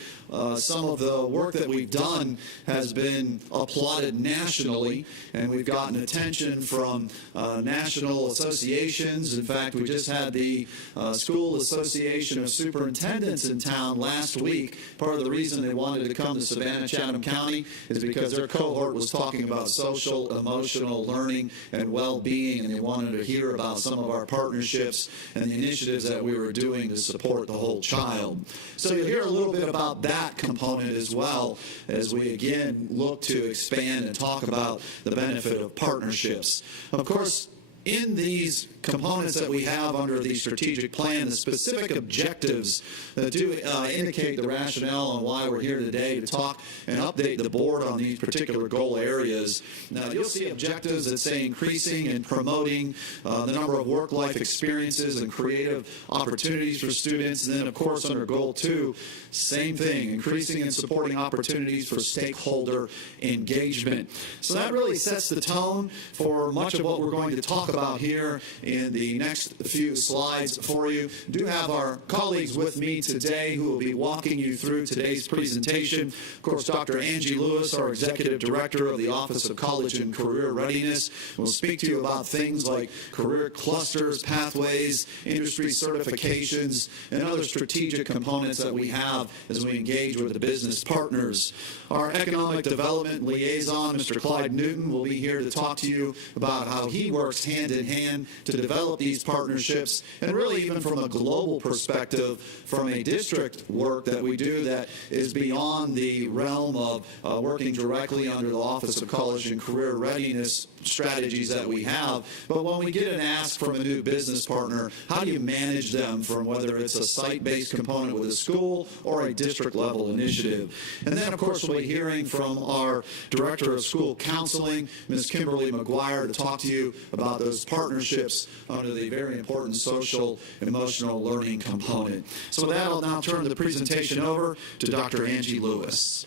some of the work that we've done has been applauded nationally, and we've gotten attention from national associations. In fact, we just had the School Association of Superintendents in town last week. Part of the reason they wanted to come to Savannah-Chatham County is because their cohort was talking about social, emotional learning and well-being, and they wanted to hear about some of our partnerships and the initiatives that we were doing to support the whole child. So you'll hear a little bit about that component as well as we again look to expand and talk about the benefit of partnerships. Of course, in these components that we have under the strategic plan, the specific objectives that do indicate the rationale on why we're here today to talk and update the board on these particular goal areas. Now, you'll see objectives that say increasing and promoting the number of work-life experiences and creative opportunities for students. And then, of course, under Goal 2, same thing, increasing and supporting opportunities for stakeholder engagement. So that really sets the tone for much of what we're going to talk about here in the next few slides for you. I do have our colleagues with me today who will be walking you through today's presentation. Of course, Dr. Angie Lewis, our Executive Director of the Office of College and Career Readiness, will speak to you about things like career clusters, pathways, industry certifications, and other strategic components that we have as we engage with the business partners. Our Economic Development Liaison, Mr. Clyde Newton, will be here to talk to you about how he works hand in hand to develop these partnerships, and really even from a global perspective, from a district work that we do that is beyond the realm of working directly under the Office of College and Career Readiness strategies that we have. But when we get an ask from a new business partner, how do you manage them from whether it's a site-based component with a school or a district-level initiative? And then, of course, we'll be hearing from our Director of School Counseling, Ms. Kimberly McGuire, to talk to you about those partnerships under the very important social and emotional learning component. So with that, I'll now turn the presentation over to Dr. Angie Lewis.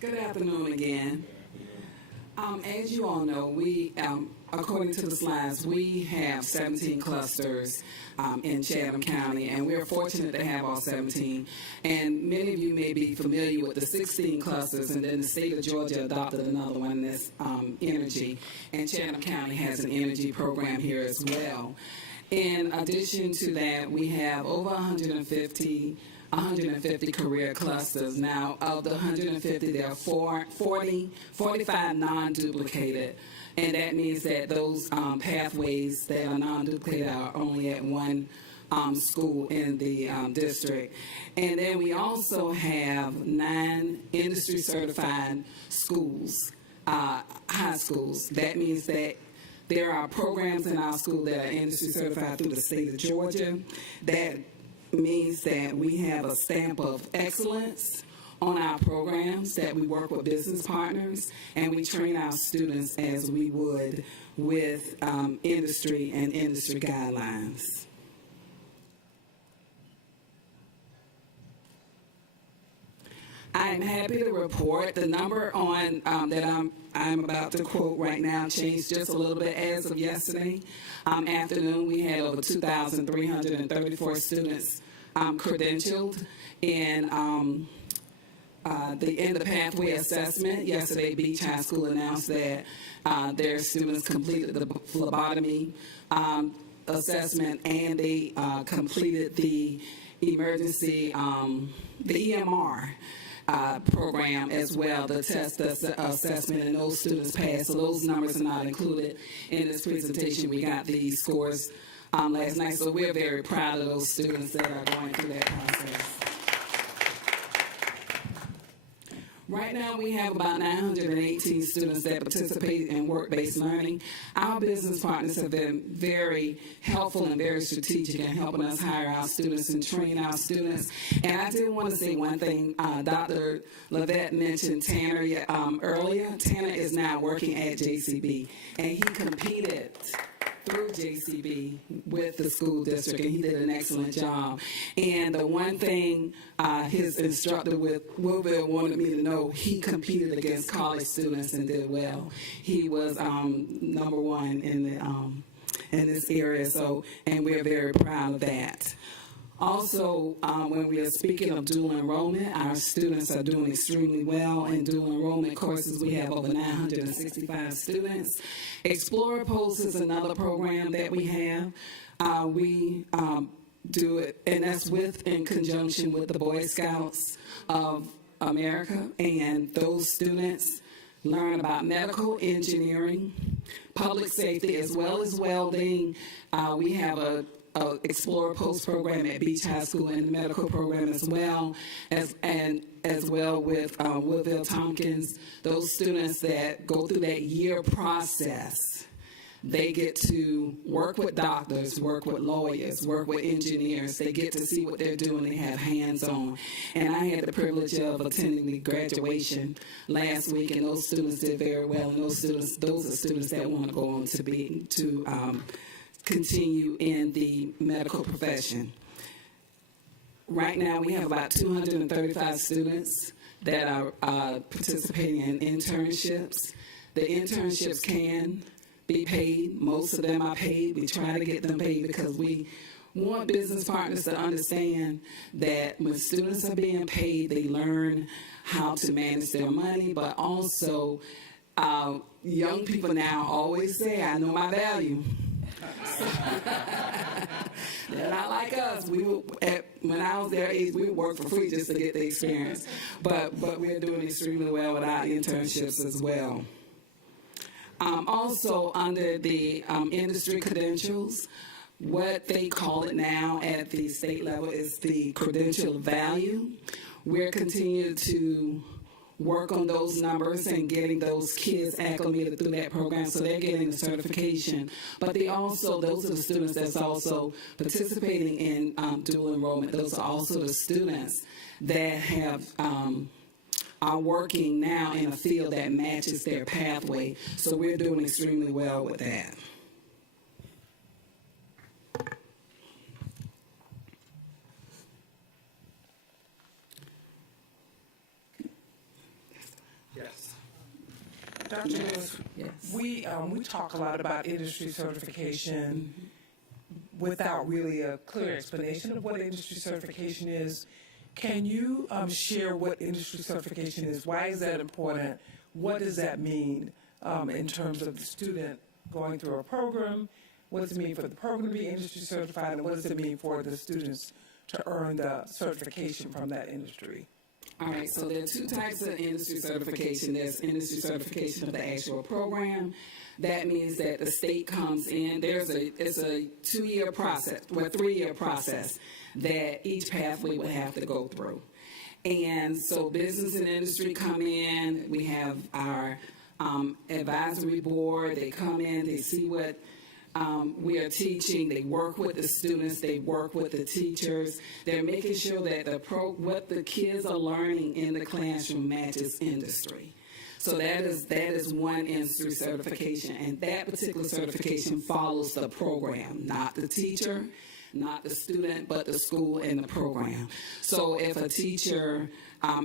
Good afternoon again. As you all know, we, according to the slides, we have 17 clusters in Chatham County, and we're fortunate to have all 17. And many of you may be familiar with the 16 clusters, and then the state of Georgia adopted another one, that's energy. And Chatham County has an energy program here as well. In addition to that, we have over 150 career clusters. Now, of the 150, there are 45 non-duplicated, and that means that those pathways that are non-duplicated are only at one school in the district. And then we also have 9 industry-certified schools, high schools. That means that there are programs in our school that are industry-certified through the state of Georgia. That means that we have a stamp of excellence on our programs, that we work with business partners, and we train our students as we would with industry and industry guidelines. I am happy to report the number on that I'm about to quote right now changed just a little bit as of yesterday afternoon. We had over 2,334 students credentialed in the pathway assessment. Yesterday, Beach High School announced that their students completed the phlebotomy assessment, and they completed the emergency, the EMR program as well, the test assessment, and those students passed. So those numbers are not included in this presentation. We got these scores last night, so we're very proud of those students that are going through that process. Right now, we have about 918 students that participate in work-based learning. Our business partners have been very helpful and very strategic in helping us hire our students and train our students. And I did want to say one thing. Dr. Levette mentioned Tanner earlier. Tanner is now working at JCB, and he competed through JCB with the school district, and he did an excellent job. And the one thing his instructor with Woolville wanted me to know, he competed against college students and did well. He was number one in the in this area, so, and we're very proud of that. Also, when we are speaking of dual enrollment, our students are doing extremely well in dual enrollment courses. We have over 965 students. Explorer Post is another program that we have. We do it, and that's in conjunction with the Boy Scouts of America, and those students learn about medical engineering, public safety, as well as welding. We have a Explorer Post program at Beach High School and the medical program as well, as well with Woodville Tompkins. Those students that go through that year process They get to work with doctors, work with lawyers, work with engineers. They get to see what they're doing. They have hands-on. And I had the privilege of attending the graduation last week, and those students did very well. And those are students that want to go on to continue in the medical profession. Right now, we have about 235 students that are participating in internships. The internships can be paid. Most of them are paid. We try to get them paid because we want business partners to understand that when students are being paid, they learn how to manage their money, but also young people now always say, I know my value. They're not like us. When I was their age, we would work for free just to get the experience. But we're doing extremely well with our internships as well. Also, under the industry credentials, what they call it now at the state level is the credential value. We're continuing to work on those numbers and getting those kids acclimated through that program, so they're getting the certification. But those are the students that's also participating in dual enrollment. Those are also the students that are working now in a field that matches their pathway. So we're doing extremely well with that. Dr. Lewis, Yes. we talk a lot about industry certification without really a clear explanation of what industry certification is. Can you share what industry certification is? Why is that important? What does that mean in terms of the student going through a program? What does it mean for the program to be industry certified? And what does it mean for the students to earn the certification from that industry? All right, so there are two types of industry certification. There's industry certification of the actual program. That means that the state comes in. It's a 2-year process, or 3-year process that each pathway would have to go through. And so business and industry come in. We have our advisory board. They come in, they see what we are teaching. They work with the students. They work with the teachers. They're making sure that what the kids are learning in the classroom matches industry. So that is one industry certification, and that particular certification follows the program, not the teacher, not the student, but the school and the program. So if a teacher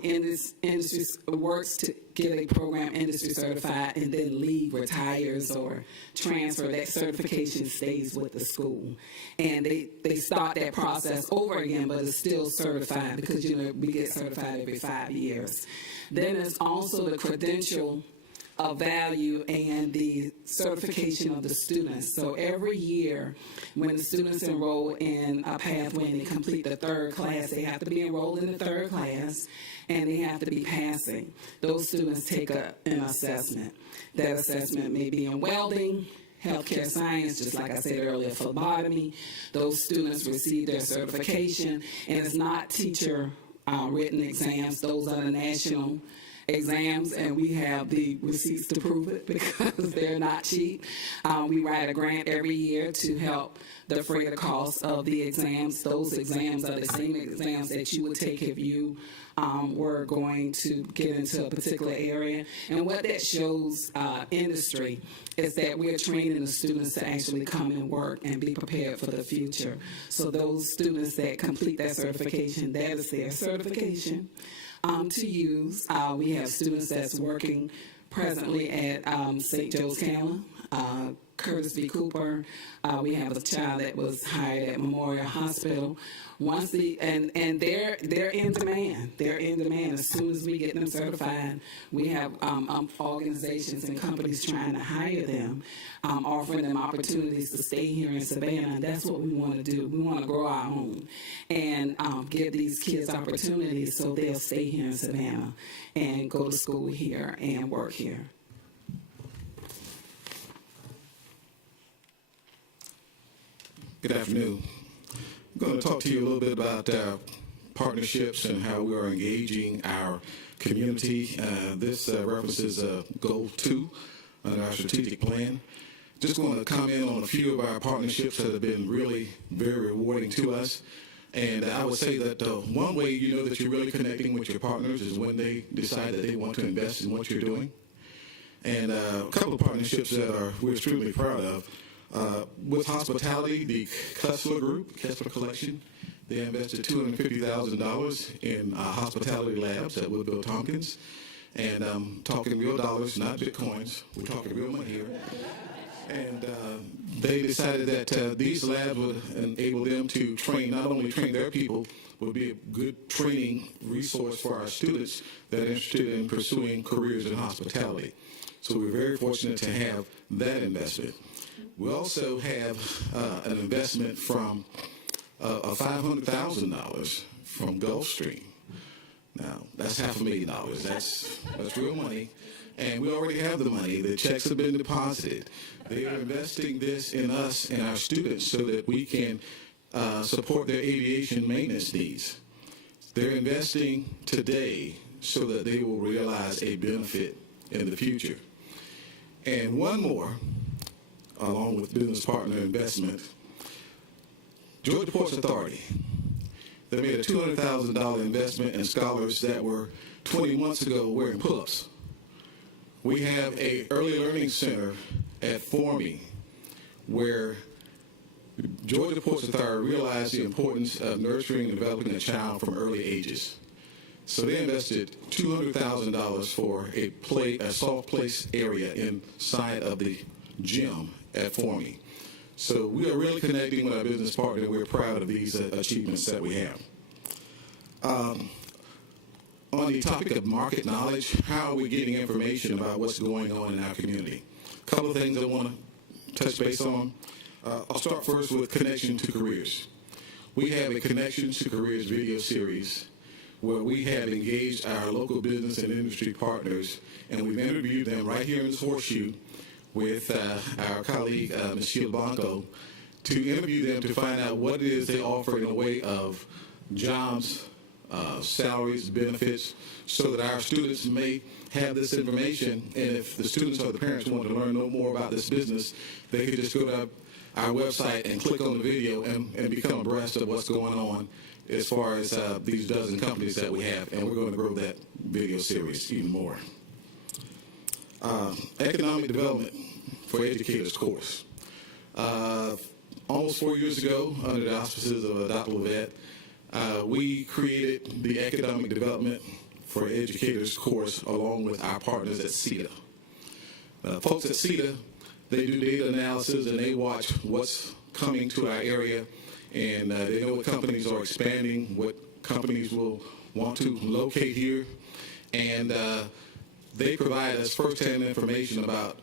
in this industry works to get a program industry certified and then retires or transfer, that certification stays with the school. And they start that process over again, but it's still certified because, we get certified every 5 years. Then there's also the credential of value and the certification of the students. So every year when the students enroll in a pathway and they complete the 3rd class, they have to be enrolled in the 3rd class and they have to be passing. Those students take an assessment. That assessment may be in welding, healthcare science, just like I said earlier, phlebotomy. Those students receive their certification, and it's not teacher written exams. Those are the national exams, and we have the receipts to prove it because they're not cheap. We write a grant every year to help defray the cost of the exams. Those exams are the same exams that you would take if you were going to get into a particular area. And what that shows industry is that we're training the students to actually come and work and be prepared for the future. So those students that complete that certification, that is their certification to use. We have students that's working presently at St. Joe's County, Curtis V. Cooper. We have a child that was hired at Memorial Hospital. And they're in demand. They're in demand. As soon as we get them certified, we have organizations and companies trying to hire them, offering them opportunities to stay here in Savannah. And that's what we want to do. We want to grow our own and give these kids opportunities so they'll stay here in Savannah and go to school here and work here. Good afternoon. I'm going to talk to you a little bit about partnerships and how we are engaging our community. This references Goal 2 on our strategic plan. just going to comment on a few of our partnerships that have been really very rewarding to us. And I would say that one way you know that you're really connecting with your partners is when they decide that they want to invest in what you're doing. And a couple of partnerships that we're extremely proud of. With hospitality, the Kessler Group, Kessler Collection, they invested $250,000 in hospitality labs at Woodville Tompkins. And talking real dollars, not bitcoins. We're talking real money here. And they decided that these labs would enable them to not only train their people, but be a good training resource for our students that are interested in pursuing careers in hospitality. So we're very fortunate to have that investment. We also have an investment from $500,000 from Gulfstream. Now, that's $500,000. That's real money. And we already have the money. The checks have been deposited. They are investing this in us and our students so that we can support their aviation maintenance needs. They're investing today so that they will realize a benefit in the future. And one more, along with business partner investment, Georgia Ports Authority. They made a $200,000 investment in scholars that were 20 months ago wearing pull-ups. We have an early learning center at Formey where Georgia Ports Authority realized the importance of nurturing and developing a child from early ages. So they invested $200,000 for a soft place area inside of the gym at Formey. So we are really connecting with our business partner, and we're proud of these achievements that we have. On the topic of market knowledge, how are we getting information about what's going on in our community? A couple of things I want to touch base on. I'll start first with Connection to Careers. We have a Connection to Careers video series where we have engaged our local business and industry partners, and we've interviewed them right here in this horseshoe with our colleague, Ms. Sheila Blanco, to interview them to find out what it is they offer in the way of jobs, salaries, benefits, so that our students may have this information. And if the students or the parents want to learn no more about this business, they could just go to our website and click on the video and become abreast of what's going on as far as these dozen companies that we have. And we're going to grow that video series even more. Economic Development for Educators course. Almost 4 years ago, under the auspices of Dr. Levette, we created the Economic Development for Educators course along with our partners at CETA. Folks at CETA, they do data analysis and they watch what's coming to our area, and they know what companies are expanding, what companies will want to locate here, and they provide us first-hand information about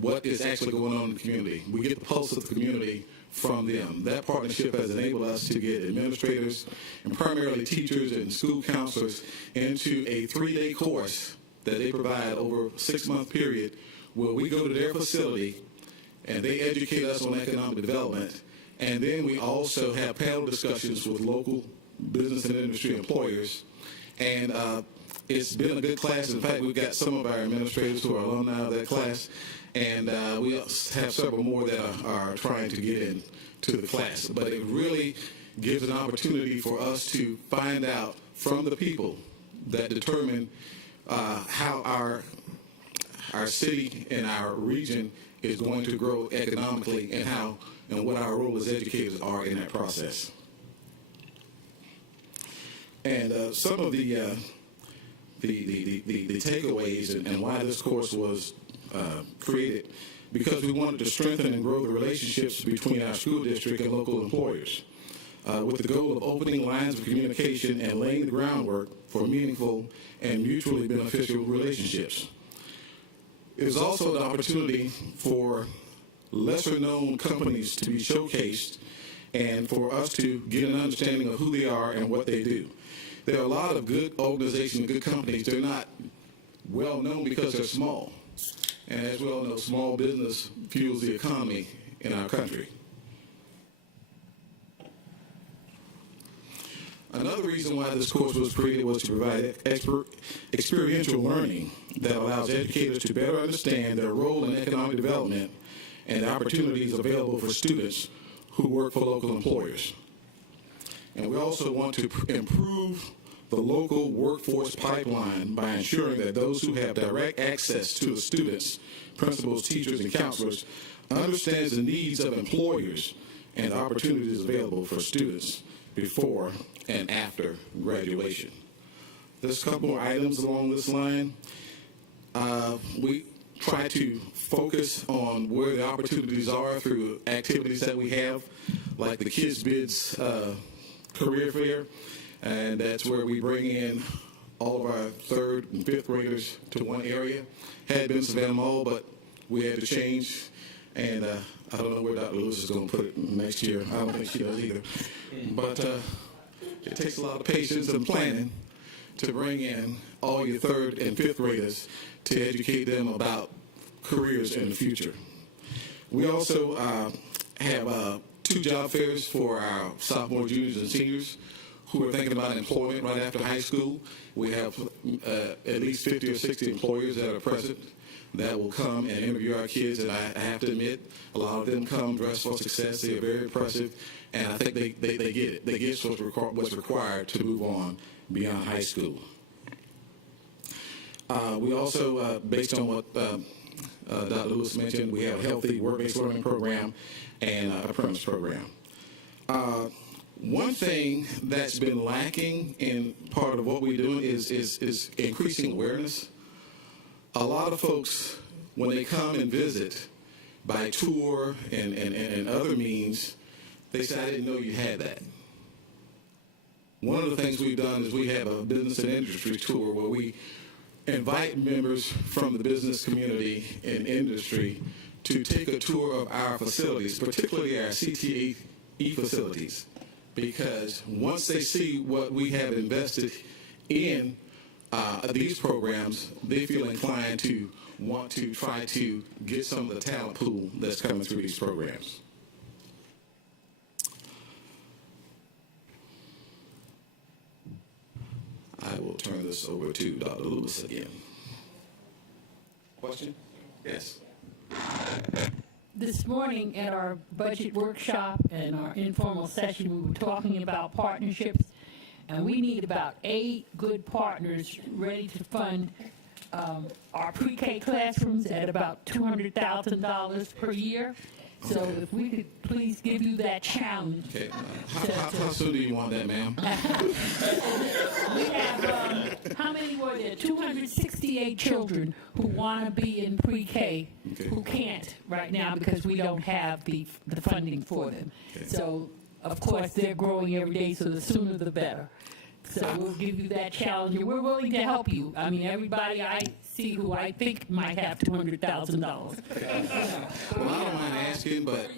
what is actually going on in the community. We get the pulse of the community from them. That partnership has enabled us to get administrators and primarily teachers and school counselors into a 3-day course that they provide over a 6-month period where we go to their facility and they educate us on economic development. And then we also have panel discussions with local business and industry employers. And it's been a good class. In fact, we've got some of our administrators who are alumni of that class. And we have several more that are trying to get into the class. But it really gives an opportunity for us to find out from the people that determine how our city and our region is going to grow economically, and what our role as educators are in that process. And some of the takeaways and why this course was created, because we wanted to strengthen and grow the relationships between our school district and local employers, with the goal of opening lines of communication and laying the groundwork for meaningful and mutually beneficial relationships. It is also an opportunity for lesser-known companies to be showcased and for us to get an understanding of who they are and what they do. There are a lot of good organizations, good companies. They're not well known because they're small. And as we all know, small business fuels the economy in our country. Another Another reason why this course was created was to provide experiential learning that allows educators to better understand their role in economic development and the opportunities available for students who work for local employers. And we also want to improve the local workforce pipeline by ensuring that those who have direct access to the students, principals, teachers, and counselors understands the needs of employers and opportunities available for students before and after graduation. There's a couple more items along this line. We try to focus on where the opportunities are through activities that we have, like the Kids Bids Career Fair, and that's where we bring in all of our 3rd and 5th graders to one area. Had been Savannah Mall, but we had to change, and I don't know where Dr. Lewis is going to put it next year. I don't think she does either. But it takes a lot of patience and planning to bring in all your 3rd and 5th graders to educate them about careers in the future. We also have 2 job fairs for our sophomores, juniors, and seniors who are thinking about employment right after high school. We have at least 50 or 60 employers that are present that will come and interview our kids, and I have to admit, a lot of them come dressed for success. They are very impressive, and I think they get it. They get what's required to move on beyond high school. We also, based on what Dr. Lewis mentioned, we have a healthy work-based learning program and a apprentice program. One thing that's been lacking in part of what we're doing is increasing awareness. A lot of folks, when they come and visit by tour and other means, they say, I didn't know you had that. One of the things we've done is we have a business and industry tour where we invite members from the business community and industry to take a tour of our facilities, particularly our CTE facilities, because once they see what we have invested in these programs, they feel inclined to want to try to get some of the talent pool that's coming through these programs. I will turn this over to Dr. Lewis again. Question? Yes. This morning at our budget workshop and our informal session, we were talking about partnerships, and we need about 8 good partners ready to fund our pre-K classrooms at about $200,000 per year. So if we could please give you that challenge. Okay. How soon do you want that, ma'am? We have, how many were there? 268 children who want to be in pre-K, who can't right now because we don't have the funding for them. Okay. So, of course, they're growing every day, so the sooner the better. So we'll give you that challenge, and we're willing to help you. I mean, everybody I see who I think might have $200,000. Well, I don't mind asking, but...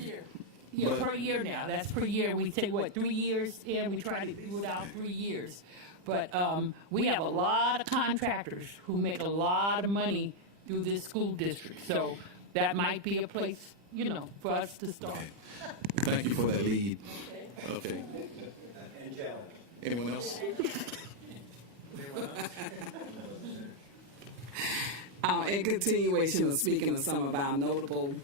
Per year now. That's per year. We say, 3 years, and we try to do it out 3 years. But we have a lot of contractors who make a lot of money through this school district. So that might be a place, for us to start. Okay. Thank you for that lead. Okay. Anyone else? In continuation of speaking of some of our notable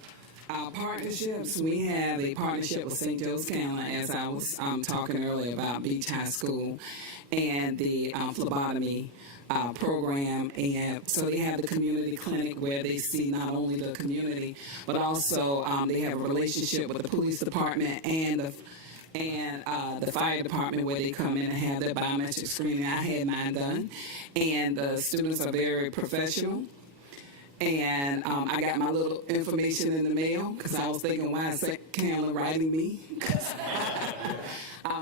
partnerships, we have a partnership with St. Joe's County, as I was talking earlier about Beach High School and the phlebotomy program. And so they have the community clinic where they see not only the community, but also they have a relationship with the police department and the fire department, where they come in and have their biometric screening. I had mine done, and the students are very professional. And I got my little information in the mail because I was thinking, why is Cameron writing me?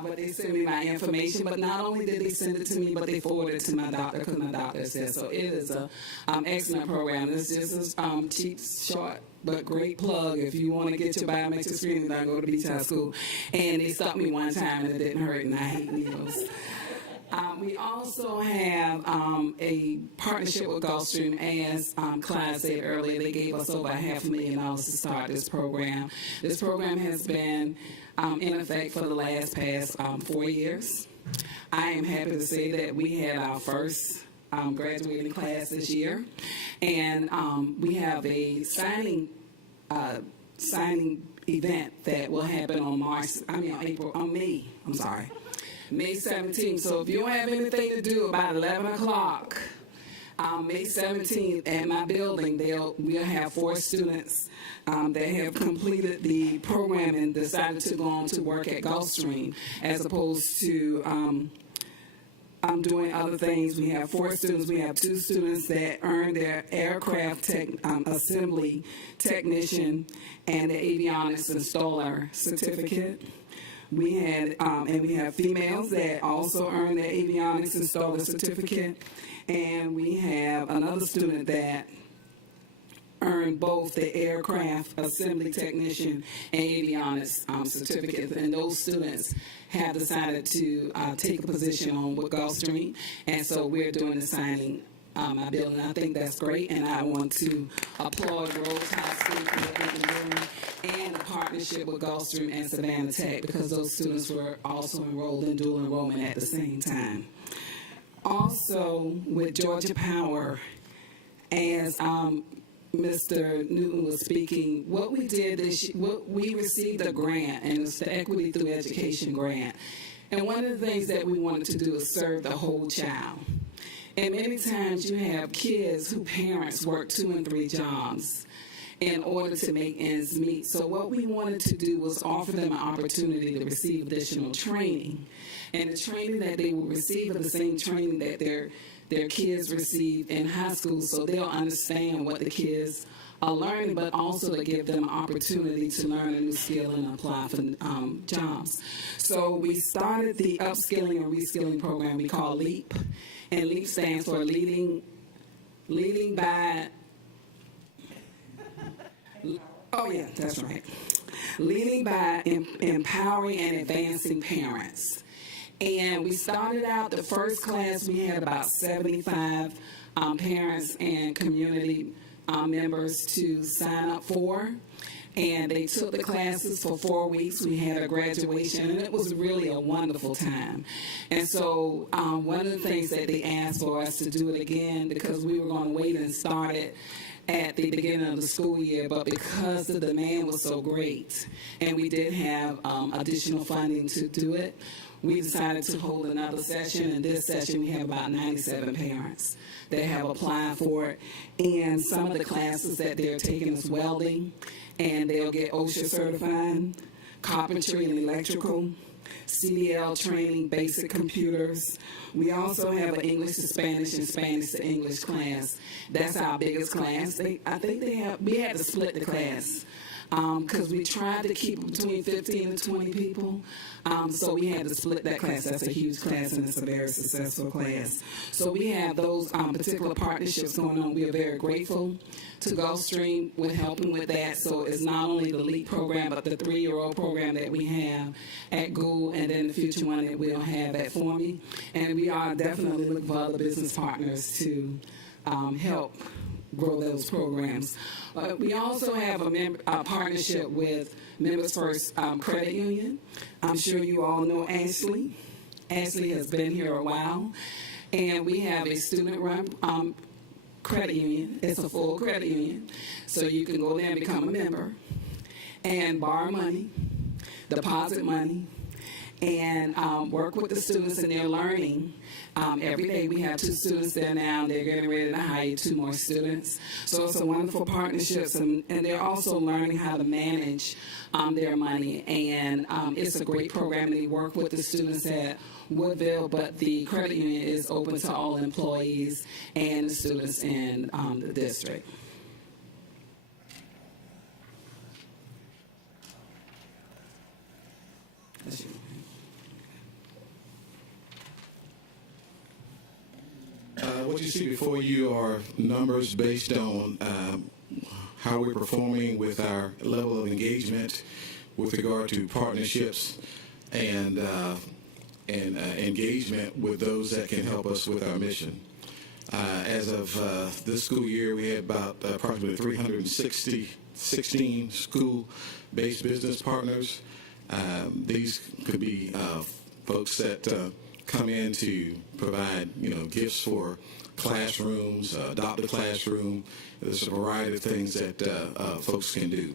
But they sent me my information. But not only did they send it to me, but they forwarded it to my doctor because my doctor said so. It is an excellent program. It's just a cheap, short, but great plug. If you want to get your biometric screening done, go to Beach High School. And they stopped me one time and it didn't hurt, and I hate needles. We also have a partnership with Gulfstream. As Clyde said earlier, they gave us over $500,000 to start this program. This program has been in effect for the past 4 years. I am happy to say that we had our first graduating class this year, and we have a signing event that will happen on May 17th. So if you don't have anything to do, about 11 o'clock, May 17th at my building, we'll have 4 students that have completed the program and decided to go on to work at Gulfstream, as opposed to doing other things. We have 4 students. We have 2 students that earned their aircraft assembly technician and the avionics installer certificate. We have females that also earned their avionics installer certificate, and we have another student that earned both the aircraft assembly technician and avionics certificates, and those students have decided to take a position on with Gulfstream, and so we're doing the signing my building. I think that's great, and I want to applaud Rose High School for what they've been doing, and the partnership with Gulfstream and Savannah Tech, because those students were also enrolled in dual enrollment at the same time. Also, with Georgia Power, as Mr. Newton was speaking, what we did is we received a grant, and it's the Equity Through Education grant. And one of the things that we wanted to do is serve the whole child. And many times you have kids whose parents work 2 and 3 jobs in order to make ends meet. So what we wanted to do was offer them an opportunity to receive additional training. And the training that they will receive is the same training that their kids receive in high school, so they'll understand what the kids are learning, but also to give them an opportunity to learn a new skill and apply for jobs. So we started the upskilling and reskilling program we call LEAP, and LEAP stands for Leading by Empowering and Advancing Parents. And we started out, the first class, we had about 75 parents and community members to sign up for. And they took the classes for 4 weeks. We had a graduation, and it was really a wonderful time. And so one of the things that they asked for us to do it again, because we were going to wait and start it at the beginning of the school year, but because the demand was so great, and we did have additional funding to do it, we decided to hold another session. In this session, we have about 97 parents that have applied for it. And some of the classes that they're taking is welding, and they'll get OSHA certified, carpentry and electrical, CDL training, basic computers. We also have an English to Spanish and Spanish to English class. That's our biggest class. We had to split the class because we tried to keep between 15 and 20 people. So we had to split that class. That's a huge class, and it's a very successful class. So we have those particular partnerships going on. We are very grateful to Gulfstream with helping with that. So it's not only the LEAP program, but the 3-year-old program that we have at Gould, and then the future one that we'll have at Formy. And we are definitely looking for other business partners to help grow those programs. We also have a partnership with Members First Credit Union. I'm sure you all know Ashley. Ashley has been here a while. And we have a student-run credit union. It's a full credit union. So you can go there and become a member and borrow money, deposit money, and work with the students, and they're learning. Every day we have 2 students there now. They're getting ready to hire 2 more students. So it's a wonderful partnership, and they're also learning how to manage their money. And it's a great program. They work with the students at Woodville, but the credit union is open to all employees and the students in the district. What you see before you are numbers based on how we're performing with our level of engagement with regard to partnerships and engagement with those that can help us with our mission. As of this school year, we had about approximately 316 school-based business partners. These could be folks that come in to provide, gifts for classrooms, adopt a classroom. There's a variety of things that folks can do.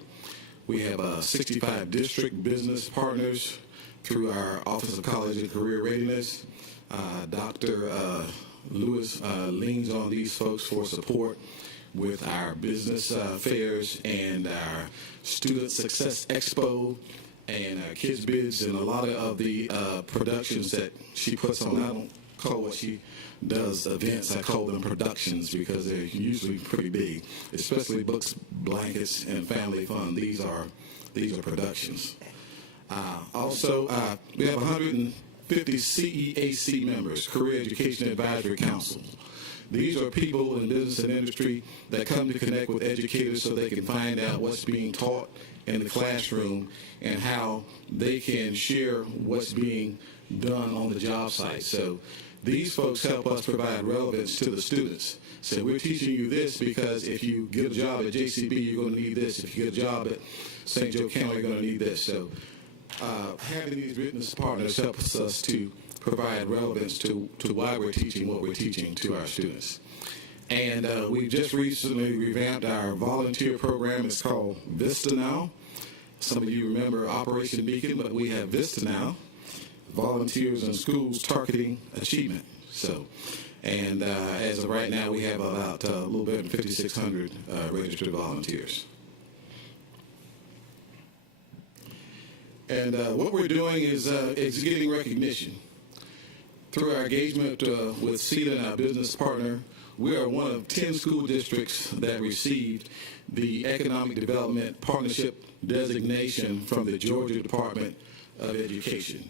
We have 65 district business partners through our Office of College and Career Readiness. Dr. Lewis leans on these folks for support with our business fairs and our Student Success Expo and our Kids Bids and a lot of the productions that she puts on. I don't call what she does events, I call them productions because they're usually pretty big, especially books, blankets, and family fun. These are productions. Also, we have 150 CEAC members, Career Education Advisory Councils. These are people in business and industry that come to connect with educators so they can find out what's being taught in the classroom and how they can share what's being done on the job site. So these folks help us provide relevance to the students. So we're teaching you this because if you get a job at JCB, you're going to need this. If you get a job at St. Joe County, you're going to need this. So having these business partners helps us to provide relevance to why we're teaching what we're teaching to our students. And we just recently revamped our volunteer program. It's called Vista now. Some of you remember Operation Beacon, but we have Vista now. Volunteers in schools targeting achievement. So, and as of right now, we have about a little bit of 5,600 registered volunteers. And what we're doing is getting recognition. Through our engagement with CETA and our business partner, we are one of 10 school districts that received the Economic Development Partnership designation from the Georgia Department of Education.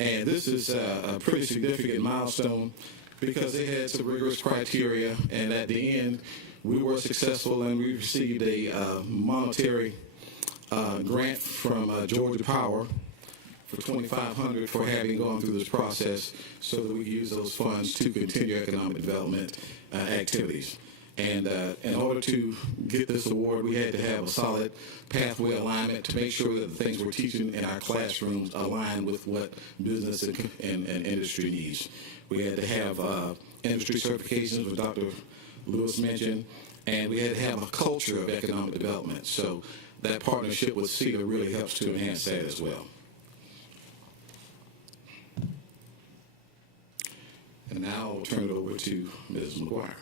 And this is a pretty significant milestone because they had some rigorous criteria, and at the end, we were successful and we received a monetary grant from Georgia Power for $2,500 for having gone through this process so that we can use those funds to continue economic development activities. And in order to get this award, we had to have a solid pathway alignment to make sure that the things we're teaching in our classrooms align with what business and industry needs. We had to have industry certifications, as Dr. Lewis mentioned, and we had to have a culture of economic development. So that partnership with CETA really helps to enhance that as well. And now I'll turn it over to Ms. McGuire.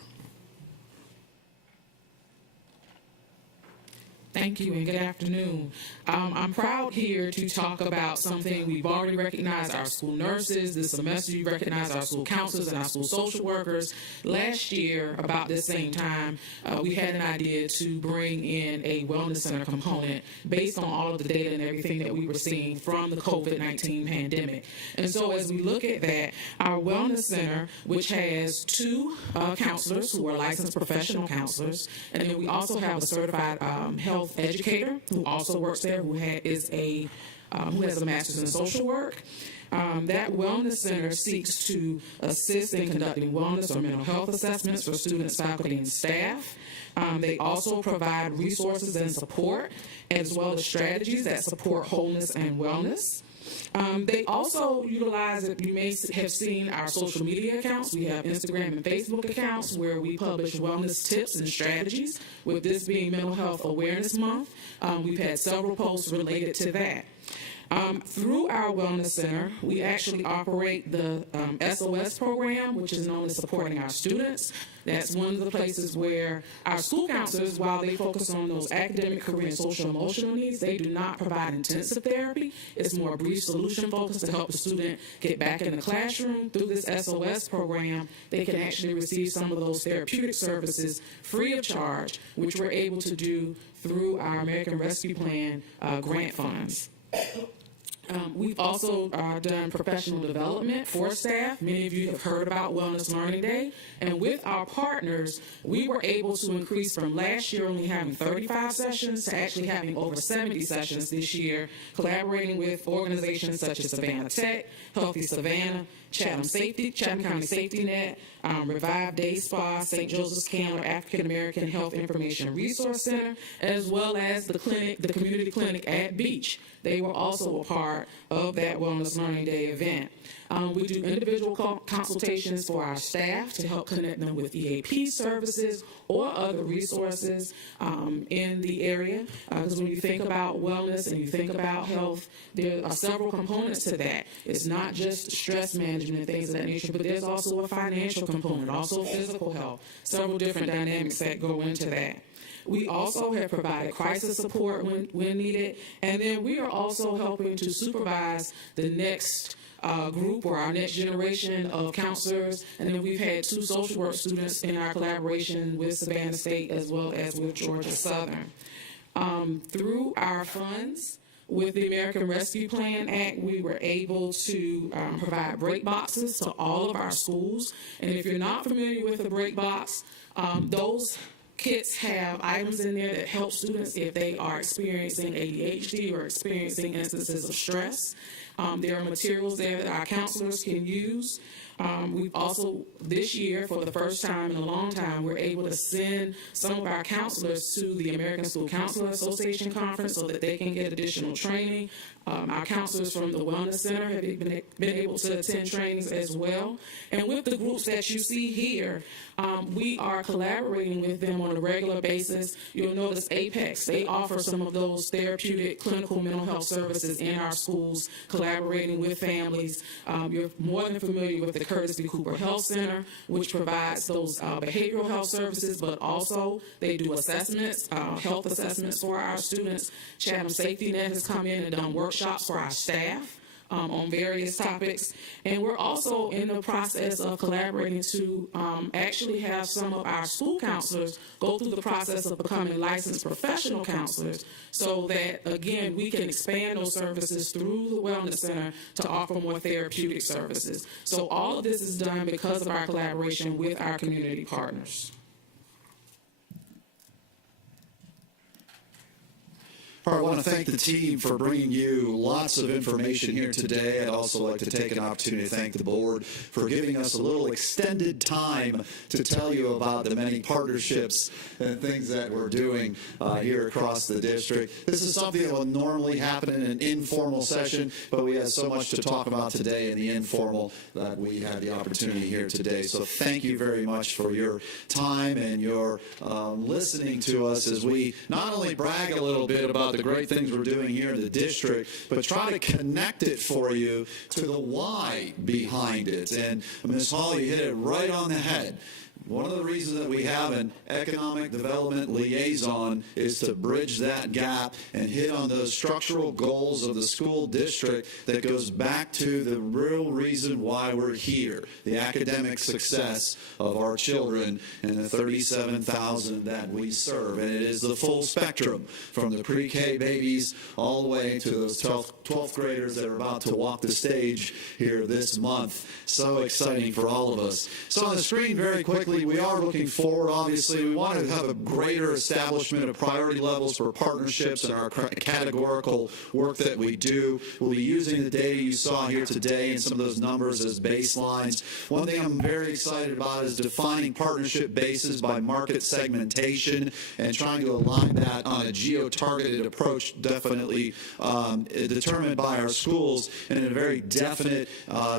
Thank you and good afternoon. I'm proud here to talk about something we've already recognized our school nurses. This semester you recognized our school counselors and our school social workers. Last year, about this same time, we had an idea to bring in a wellness center component based on all of the data and everything that we were seeing from the COVID-19 pandemic. And so as we look at that, our wellness center, which has 2 counselors who are licensed professional counselors, and then we also have a certified health educator who also works there, who has a master's in social work. That wellness center seeks to assist in conducting wellness or mental health assessments for students, faculty, and staff. They also provide resources and support, as well as strategies that support wholeness and wellness. They also utilize, you may have seen our social media accounts. We have Instagram and Facebook accounts where we publish wellness tips and strategies. With this being Mental Health Awareness Month, we've had several posts related to that. Through our Wellness Center, we actually operate the SOS program, which is known as Supporting Our Students. That's one of the places where our school counselors, while they focus on those academic, career, and social emotional needs, they do not provide intensive therapy. It's more brief solution focus to help the student get back in the classroom. Through this SOS program, they can actually receive some of those therapeutic services free of charge, which we're able to do through our American Rescue Plan grant funds. We've also done professional development for staff. Many of you have heard about Wellness Learning Day. And with our partners, we were able to increase from last year only having 35 sessions to actually having over 70 sessions this year, collaborating with organizations such as Savannah Tech, Healthy Savannah, Chatham County Safety Net, Revive Day Spa, St. Joseph's Candler African American Health Information Resource Center, as well as the community clinic at Beach. They were also a part of that Wellness Learning Day event. We do individual consultations for our staff to help connect them with EAP services or other resources in the area. Because when you think about wellness and you think about health, there are several components to that. It's not just stress management and things of that nature, but there's also a financial component, also physical health, several different dynamics that go into that. We also have provided crisis support when needed, and then we are also helping to supervise the next group or our next generation of counselors, and then we've had 2 social work students in our collaboration with Savannah State as well as with Georgia Southern. Through our funds, with the American Rescue Plan Act, we were able to provide break boxes to all of our schools, and if you're not familiar with a break box, those kits have items in there that help students if they are experiencing ADHD or experiencing instances of stress. There are materials there that our counselors can use. We've also, this year, for the first time in a long time, we're able to send some of our counselors to the American School Counselor Association Conference so that they can get additional training. Our counselors from the Wellness Center have been able to attend trainings as well. And with the groups that you see here, we are collaborating with them on a regular basis. You'll notice Apex, they offer some of those therapeutic clinical mental health services in our schools, collaborating with families. You're more than familiar with the Curtis B. Cooper Health Center, which provides those behavioral health services, but also they do assessments, health assessments for our students. Chatham Safety Net has come in and done workshops for our staff on various topics. And we're also in the process of collaborating to actually have some of our school counselors go through the process of becoming licensed professional counselors so that, again, we can expand those services through the Wellness Center to offer more therapeutic services. So all of this is done because of our collaboration with our community partners. I want to thank the team for bringing you lots of information here today. I'd also like to take an opportunity to thank the board for giving us a little extended time to tell you about the many partnerships and things that we're doing here across the district. This is something that will normally happen in an informal session, but we had so much to talk about today in the informal that we had the opportunity here today. So thank you very much for your time and your listening to us as we not only brag a little bit about the great things we're doing here in the district, but try to connect it for you to the why behind it. And Ms. Hall, you hit it right on the head. One of the reasons that we have an economic development liaison is to bridge that gap and hit on those structural goals of the school district that goes back to the real reason why we're here, the academic success of our children and the 37,000 that we serve. And it is the full spectrum from the pre-K babies all the way to those 12th graders that are about to walk the stage here this month. So exciting for all of us. So on the screen, very quickly, we are looking forward. Obviously, we want to have a greater establishment of priority levels for partnerships and our categorical work that we do. We'll be using the data you saw here today and some of those numbers as baselines. One thing I'm very excited about is defining partnership bases by market segmentation and trying to align that on a geo-targeted approach, definitely determined by our schools in a very definite,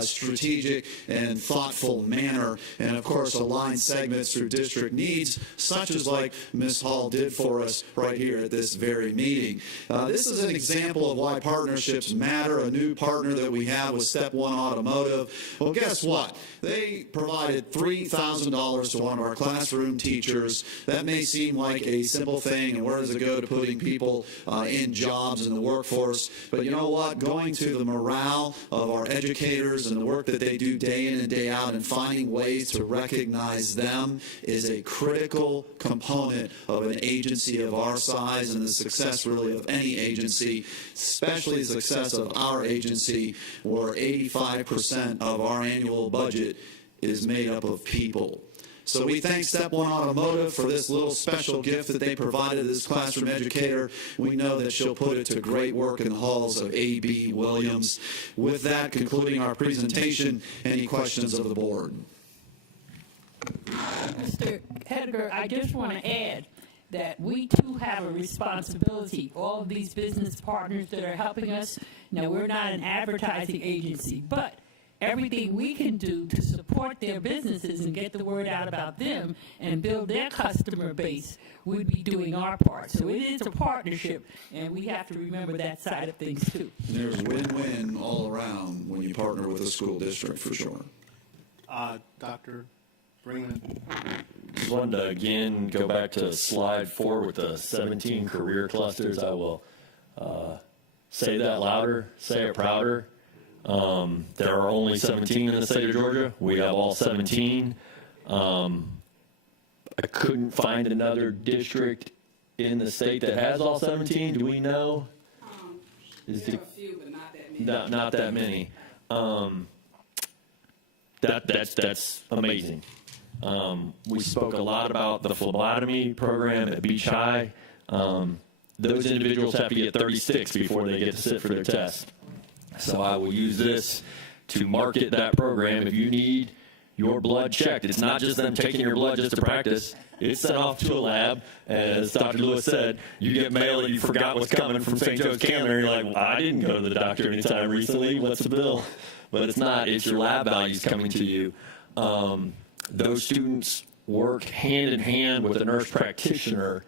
strategic, and thoughtful manner. And, of course, align segments through district needs, such as like Ms. Hall did for us right here at this very meeting. This is an example of why partnerships matter. A new partner that we have with Step 1 Automotive. Well, guess what? They provided $3,000 to one of our classroom teachers. That may seem like a simple thing, and where does it go to putting people in jobs in the workforce? But you know what? Going to the morale of our educators and the work that they do day in and day out and finding ways to recognize them is a critical component of an agency of our size and the success really of any agency, especially the success of our agency, where 85% of our annual budget is made up of people. So we thank Step 1 Automotive for this little special gift that they provided this classroom educator. We know that she'll put it to great work in the halls of A.B. Williams. With that, concluding our presentation, any questions of the board? Mr. Hediger, I just want to add that we too have a responsibility. All of these business partners that are helping us, now we're not an advertising agency, but everything we can do to support their businesses and get the word out about them and build their customer base, we'd be doing our part. So it is a partnership, and we have to remember that side of things too. There's win-win all around when you partner with a school district, for sure. Dr. Brinkman. Just wanted to again go back to slide 4 with the 17 career clusters. I will say that louder, say it prouder. There are only 17 in the state of Georgia. We have all 17. I couldn't find another district in the state that has all 17. Do we know? There are a few, but not that many. Not that many. That's amazing. We spoke a lot about the phlebotomy program at Beach High. Those individuals have to get 36 before they get to sit for their test. So I will use this to market that program. If you need your blood checked, it's not just them taking your blood just to practice. It's sent off to a lab. As Dr. Lewis said, you get mail and you forgot what's coming from St. Joe's Canada. You're like, well, I didn't go to the doctor anytime recently. What's the bill? But it's not. It's your lab values coming to you. Those students work hand in hand with a nurse practitioner.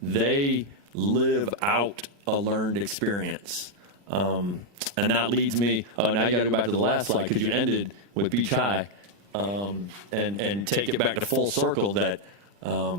They live out a learned experience. And that leads me, now you got to go back to the last slide because you ended with Beach High, and take it back to full circle that a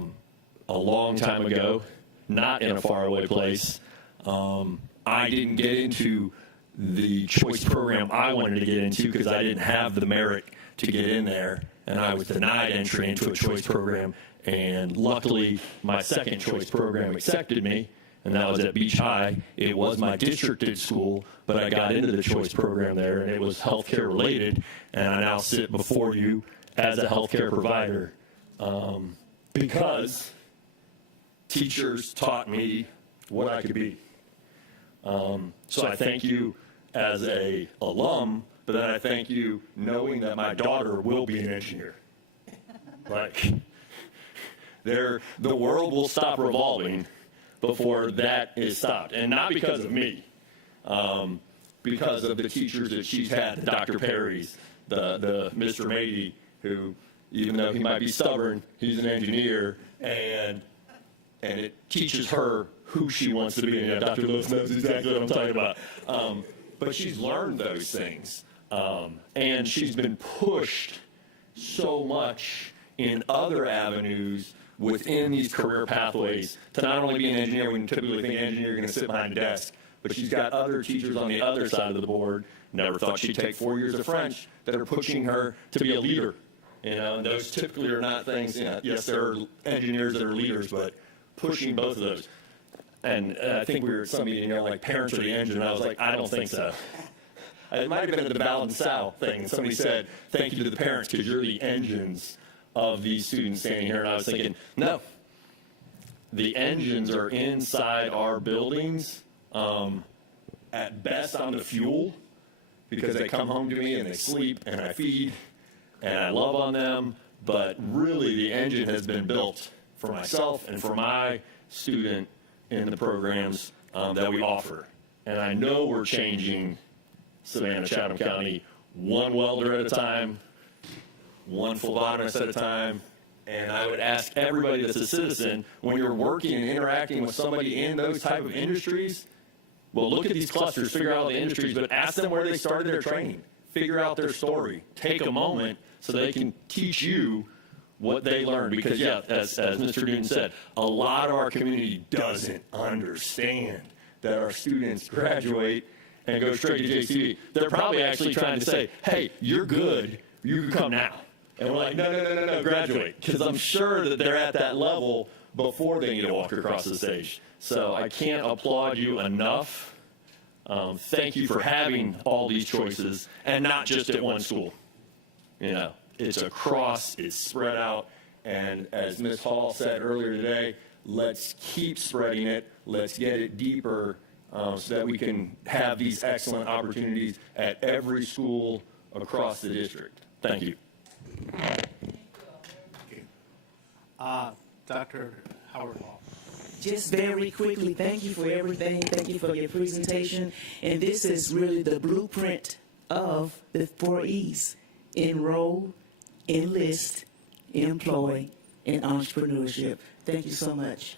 long time ago, not in a faraway place, I didn't get into the choice program I wanted to get into because I didn't have the merit to get in there, and I was denied entry into a choice program. And luckily, my second choice program accepted me, and that was at Beach High. It was my districted school, but I got into the choice program there, and it was healthcare related, and I now sit before you as a healthcare provider because teachers taught me what I could be. So I thank you as a alum, but then I thank you knowing that my daughter will be an engineer. Like, the world will stop revolving before that is stopped. And not because of me, because of the teachers that she's had, Dr. Perry's, the Mr. Mady, who, even though he might be stubborn, he's an engineer, and it teaches her who she wants to be. And Dr. Lewis knows exactly what I'm talking about. But she's learned those things. And she's been pushed so much in other avenues within these career pathways to not only be an engineer when you typically think an engineer, you're going to sit behind a desk, but she's got other teachers on the other side of the board, never thought she'd take 4 years of French, that are pushing her to be a leader. And those typically are not things, yes, there are engineers that are leaders, but pushing both of those. And I think we were at some meeting, like, parents are the engine, and I was like, I don't think so. It might have been at the Ballad and Sal thing, and somebody said, thank you to the parents because you're the engines of these students standing here. And I was thinking, no, the engines are inside our buildings. At best, I'm the fuel because they come home to me and they sleep and I feed and I love on them. But really, the engine has been built for myself and for my student in the programs that we offer. And I know we're changing Savannah-Chatham County one welder at a time, one phlebotomist at a time, and I would ask everybody that's a citizen, when you're working and interacting with somebody in those type of industries, well, look at these clusters, figure out the industries, but ask them where they started their training. Figure out their story. Take a moment so they can teach you what they learned. Because, yeah, as Mr. Newton said, a lot of our community doesn't understand that our students graduate and go straight to JCB. They're probably actually trying to say, hey, you're good, you can come now. And we're like, no, graduate. Because I'm sure that they're at that level before they need to walk across the stage. So I can't applaud you enough. Thank you for having all these choices and not just at one school. It's across, it's spread out. And as Ms. Hall said earlier today, let's keep spreading it. Let's get it deeper so that we can have these excellent opportunities at every school across the district. Thank you. Dr. Howard Hall. Just very quickly, thank you for everything. Thank you for your presentation. And this is really the blueprint of the 4 E's: enroll, enlist, employ, and entrepreneurship. Thank you so much.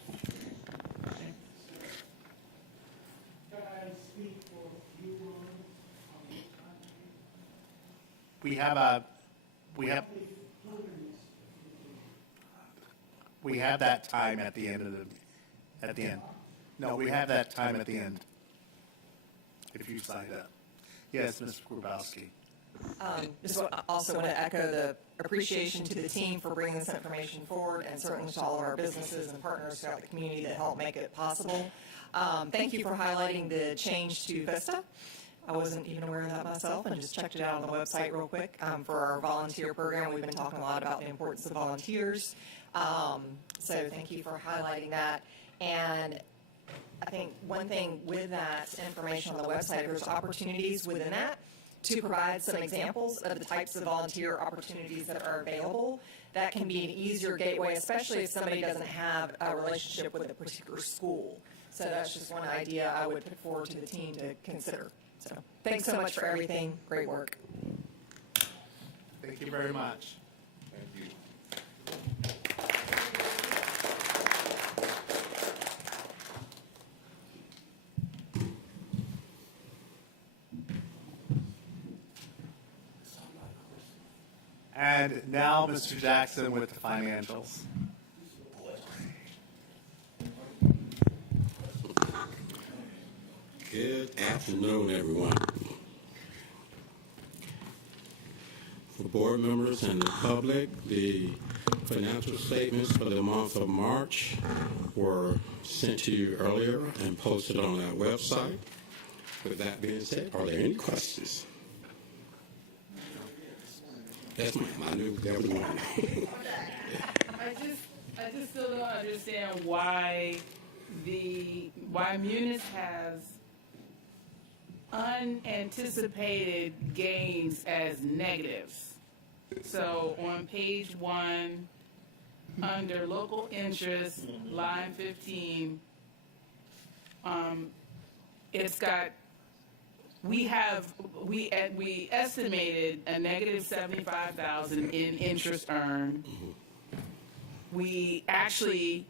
We have that time at the end No, we have that time at the end. If you signed up. Yes, Mr. Grabowski. Just also want to echo the appreciation to the team for bringing this information forward, and certainly to all of our businesses and partners throughout the community that help make it possible. Thank you for highlighting the change to Vista. I wasn't even aware of that myself, and just checked it out on the website real quick. For our volunteer program, we've been talking a lot about the importance of volunteers. So thank you for highlighting that. And I think one thing with that information on the website, there's opportunities within that to provide some examples of the types of volunteer opportunities that are available. That can be an easier gateway, especially if somebody doesn't have a relationship with a particular school. So that's just one idea I would put forward to the team to consider. So thanks so much for everything. Great work. Thank you very much. Thank you. And now Mr. Jackson with the financials. Good afternoon, everyone. For board members and the public, the financial statements for the month of March were sent to you earlier and posted on our website. With that being said, are there any questions? That's my new everyone. I just still don't understand why Munis has unanticipated gains as negatives. So on page 1, under local interest, line 15, it's got, we estimated a negative $75,000 in interest earned. We actually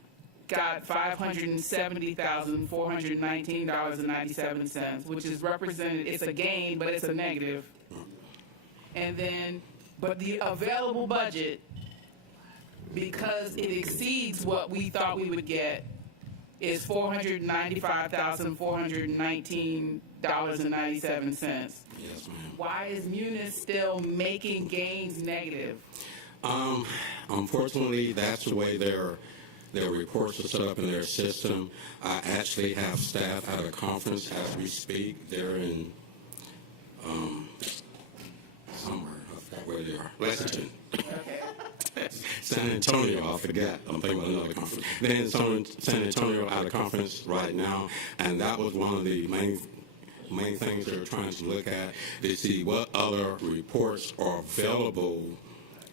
got $570,419.97, which is represented, it's a gain, but it's a negative. And then, but the available budget, because it exceeds what we thought we would get, is $495,419.97. Yes, ma'am. Why is Munis still making gains negative? Unfortunately, that's the way their reports are set up in their system. I actually have staff at a conference as we speak. They're in somewhere, I forgot where they are, Lexington. San Antonio, I forgot. I'm thinking about another conference. They're in San Antonio at a conference right now, and that was one of the main things they're trying to look at to see what other reports are available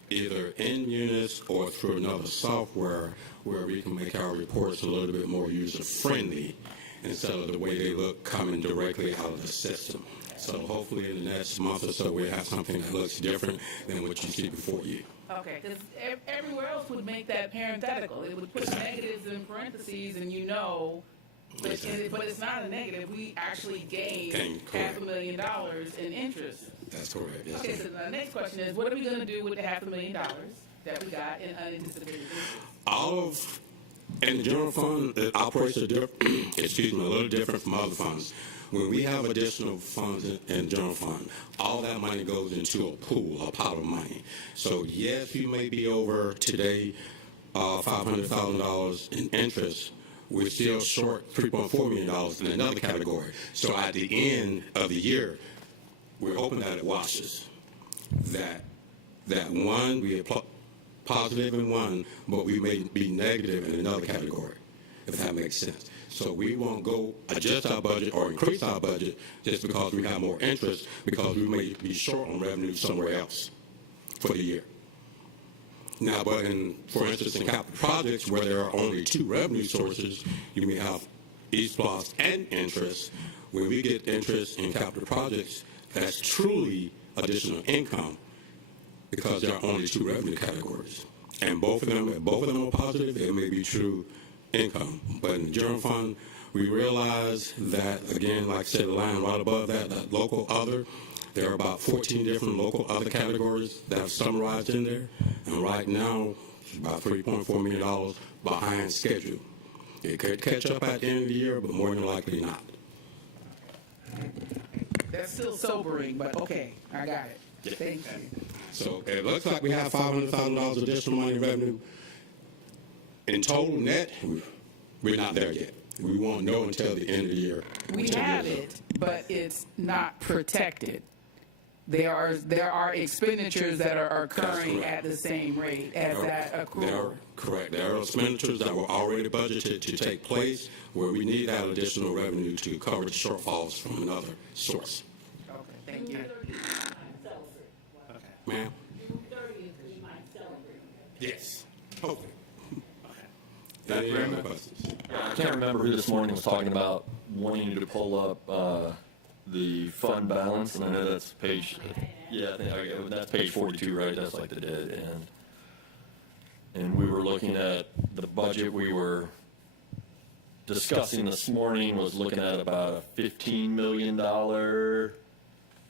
either in Munis or through another software where we can make our reports a little bit more user-friendly instead of the way they look coming directly out of the system. So hopefully in the next month or so we'll have something that looks different than what you see before you. Okay, because everywhere else would make that parenthetical. It would put negatives in parentheses and you know, but it's not a negative. We actually gained $500,000 in interest. That's correct, yes. Okay, so the next question is, what are we going to do with the $500,000 that we got in unanticipated interest? In the general fund, it operates a little different from other funds. When we have additional funds in the general fund, all that money goes into a pool, a pot of money. So yes, you may be over today $500,000 in interest. We're still short $3.4 million in another category. So at the end of the year, we're hoping that it washes. That one, we are positive in one, but we may be negative in another category, if that makes sense. So we won't go adjust our budget or increase our budget just because we have more interest, because we may be short on revenue somewhere else for the year. Now, but for instance, in capital projects where there are only 2 revenue sources, you may have East Plus and interest. When we get interest in capital projects, that's truly additional income, because there are only two revenue categories. And both of them are positive, it may be true income. But in the general fund, we realize that, again, like I said, the line right above that, that local other, there are about 14 different local other categories that are summarized in there. And right now, it's about $3.4 million behind schedule. It could catch up at the end of the year, but more than likely not. That's still sobering, but okay, I got it. Thank you. So it looks like we have $500,000 additional money revenue. In total net, we're not there yet. We won't know until the end of the year. We have it, but it's not protected. There are expenditures that are occurring at the same rate as that accrual. Correct. There are expenditures that were already budgeted to take place where we need that additional revenue to cover the shortfalls from another source. Okay, thank you. Ma'am? Yes. Hopefully. Any other questions? I can't remember who this morning was talking about wanting you to pull up the fund balance, and I know that's page, that's page 42, right? That's like the dead end. And we were looking at the budget we were discussing this morning was looking at about a $15 million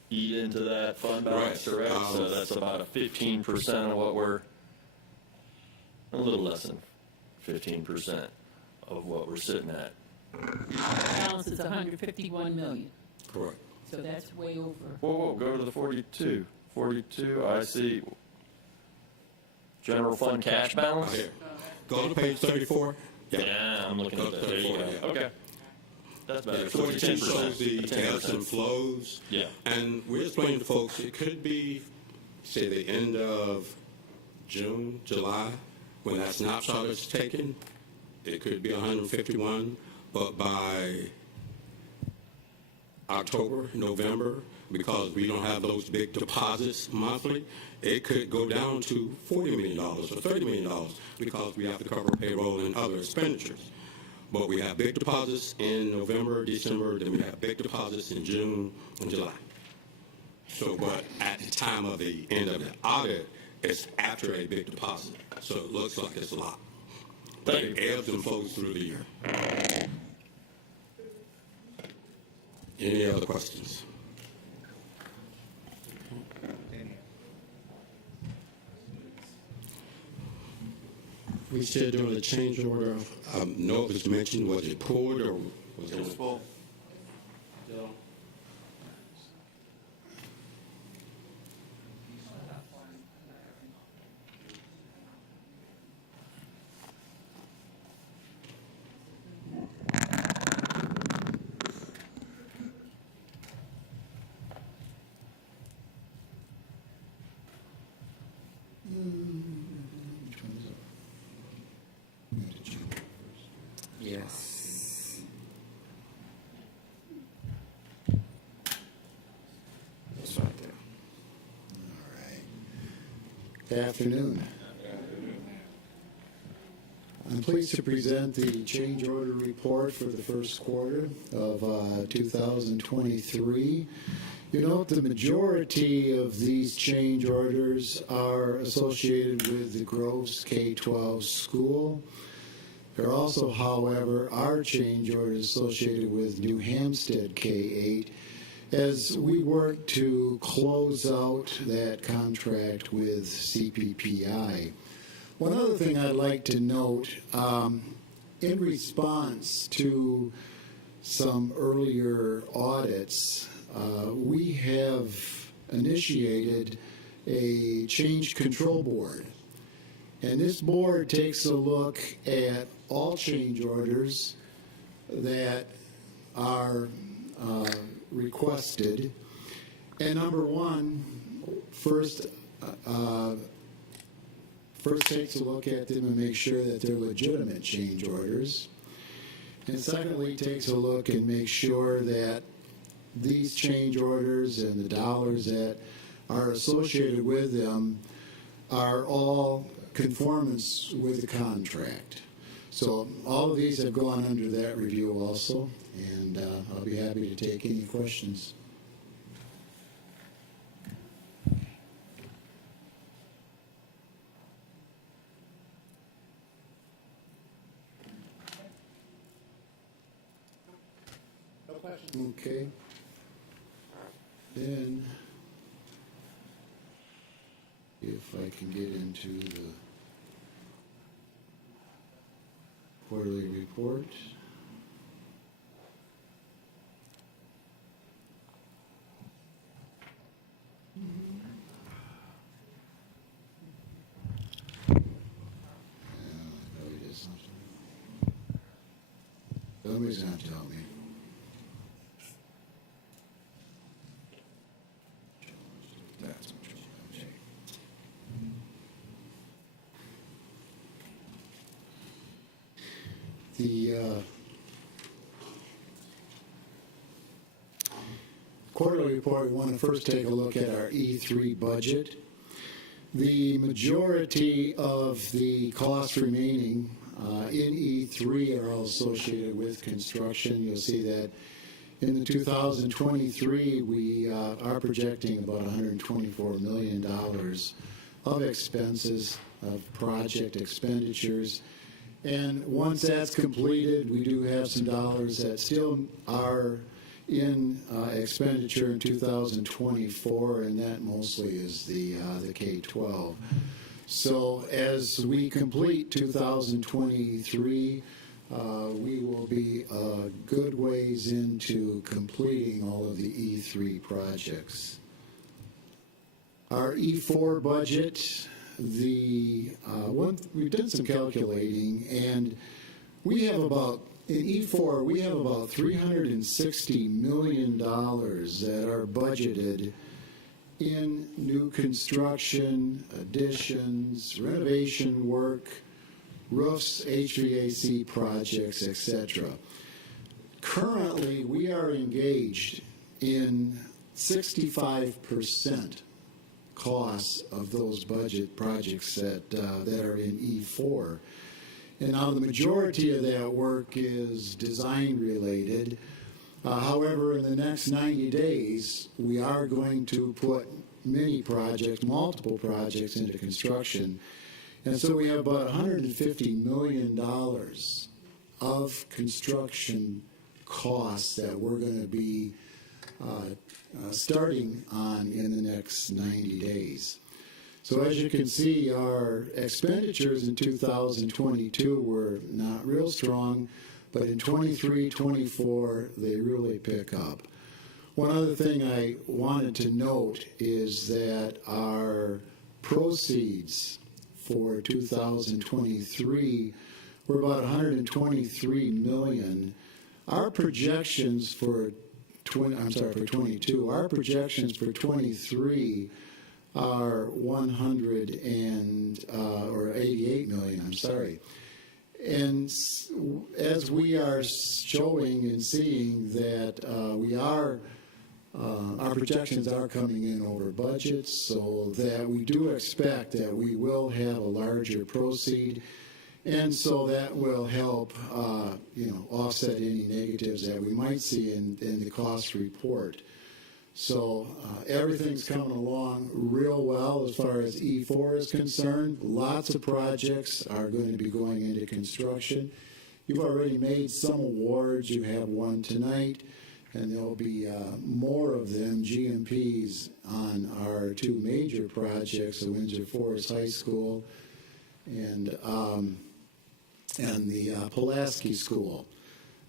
eat into that fund balance, correct? So that's about a 15% of what we're, a little less than 15% of what we're sitting at. Balance is $151 million. Correct. So that's way over. Whoa, go to the 42. 42, I see. General fund cash balance? Here. Go to page 34. Yeah, I'm looking at that. There you go. Yeah. Okay. That's better. 42 shows the 10%. ebbs and flows. Yeah. And we're explaining to folks it could be, say, the end of June, July, when that snapshot is taken. It could be 151, but by October, November, because we don't have those big deposits monthly, it could go down to $40 million or $30 million because we have to cover payroll and other expenditures. But we have big deposits in November, December, then we have big deposits in June and July. So, but at the time of the end of the audit, it's after a big deposit. So it looks like it's a lot. But it ebbs and flows through the year. Any other questions? We still doing a change order. No, it was mentioned. Was it pulled or was it pulled? Yes. That's right there. All right. Good afternoon. I'm pleased to present the change order report for the first quarter of 2023. You note the majority of these change orders are associated with the Groves K-12 school. There also, however, are change orders associated with New Hampstead K-8 as we work to close out that contract with CPPI. One other thing I'd like to note, in response to some earlier audits, we have initiated a change control board. And this board takes a look at all change orders that are requested. And number one, first takes a look at them and makes sure that they're legitimate change orders. And secondly, takes a look and makes sure that these change orders and the dollars that are associated with them are all conformance with the contract. So all of these have gone under that review also, and I'll be happy to take any questions. Okay. Then, if I can get into the quarterly report. Somebody's going to have to help me. That's okay. The quarterly report, we want to first take a look at our E3 budget. The majority of the costs remaining in E3 are all associated with construction. You'll see that in the 2023, we are projecting about $124 million of expenses, of project expenditures. And once that's completed, we do have some dollars that still are in expenditure in 2024, and that mostly is the K-12. So as we complete 2023, we will be a good ways into completing all of the E3 projects. Our E4 budget, we've done some calculating, and we have about, in E4, we have about $360 million that are budgeted in new construction, additions, renovation work, roofs, HVAC projects, etc. Currently, we are engaged in 65% costs of those budget projects that are in E4. And now the majority of that work is design related. However, in the next 90 days, we are going to put many projects, multiple projects into construction. And so we have about $150 million of construction costs that we're going to be starting on in the next 90 days. So as you can see, our expenditures in 2022 were not real strong, but in 23, 24, they really pick up. One other thing I wanted to note is that our proceeds for 2023 were about $123 million. Our projections for 22. Our projections for 23 are 88 million. I'm sorry. And as we are showing and seeing that our projections are coming in over budget, so that we do expect that we will have a larger proceed, and so that will help offset any negatives that we might see in the cost report. So everything's coming along real well as far as E4 is concerned. Lots of projects are going to be going into construction. You've already made some awards. You have one tonight, and there'll be more of them, GMPs, on our two major projects, the Windsor Forest High School and the Pulaski School,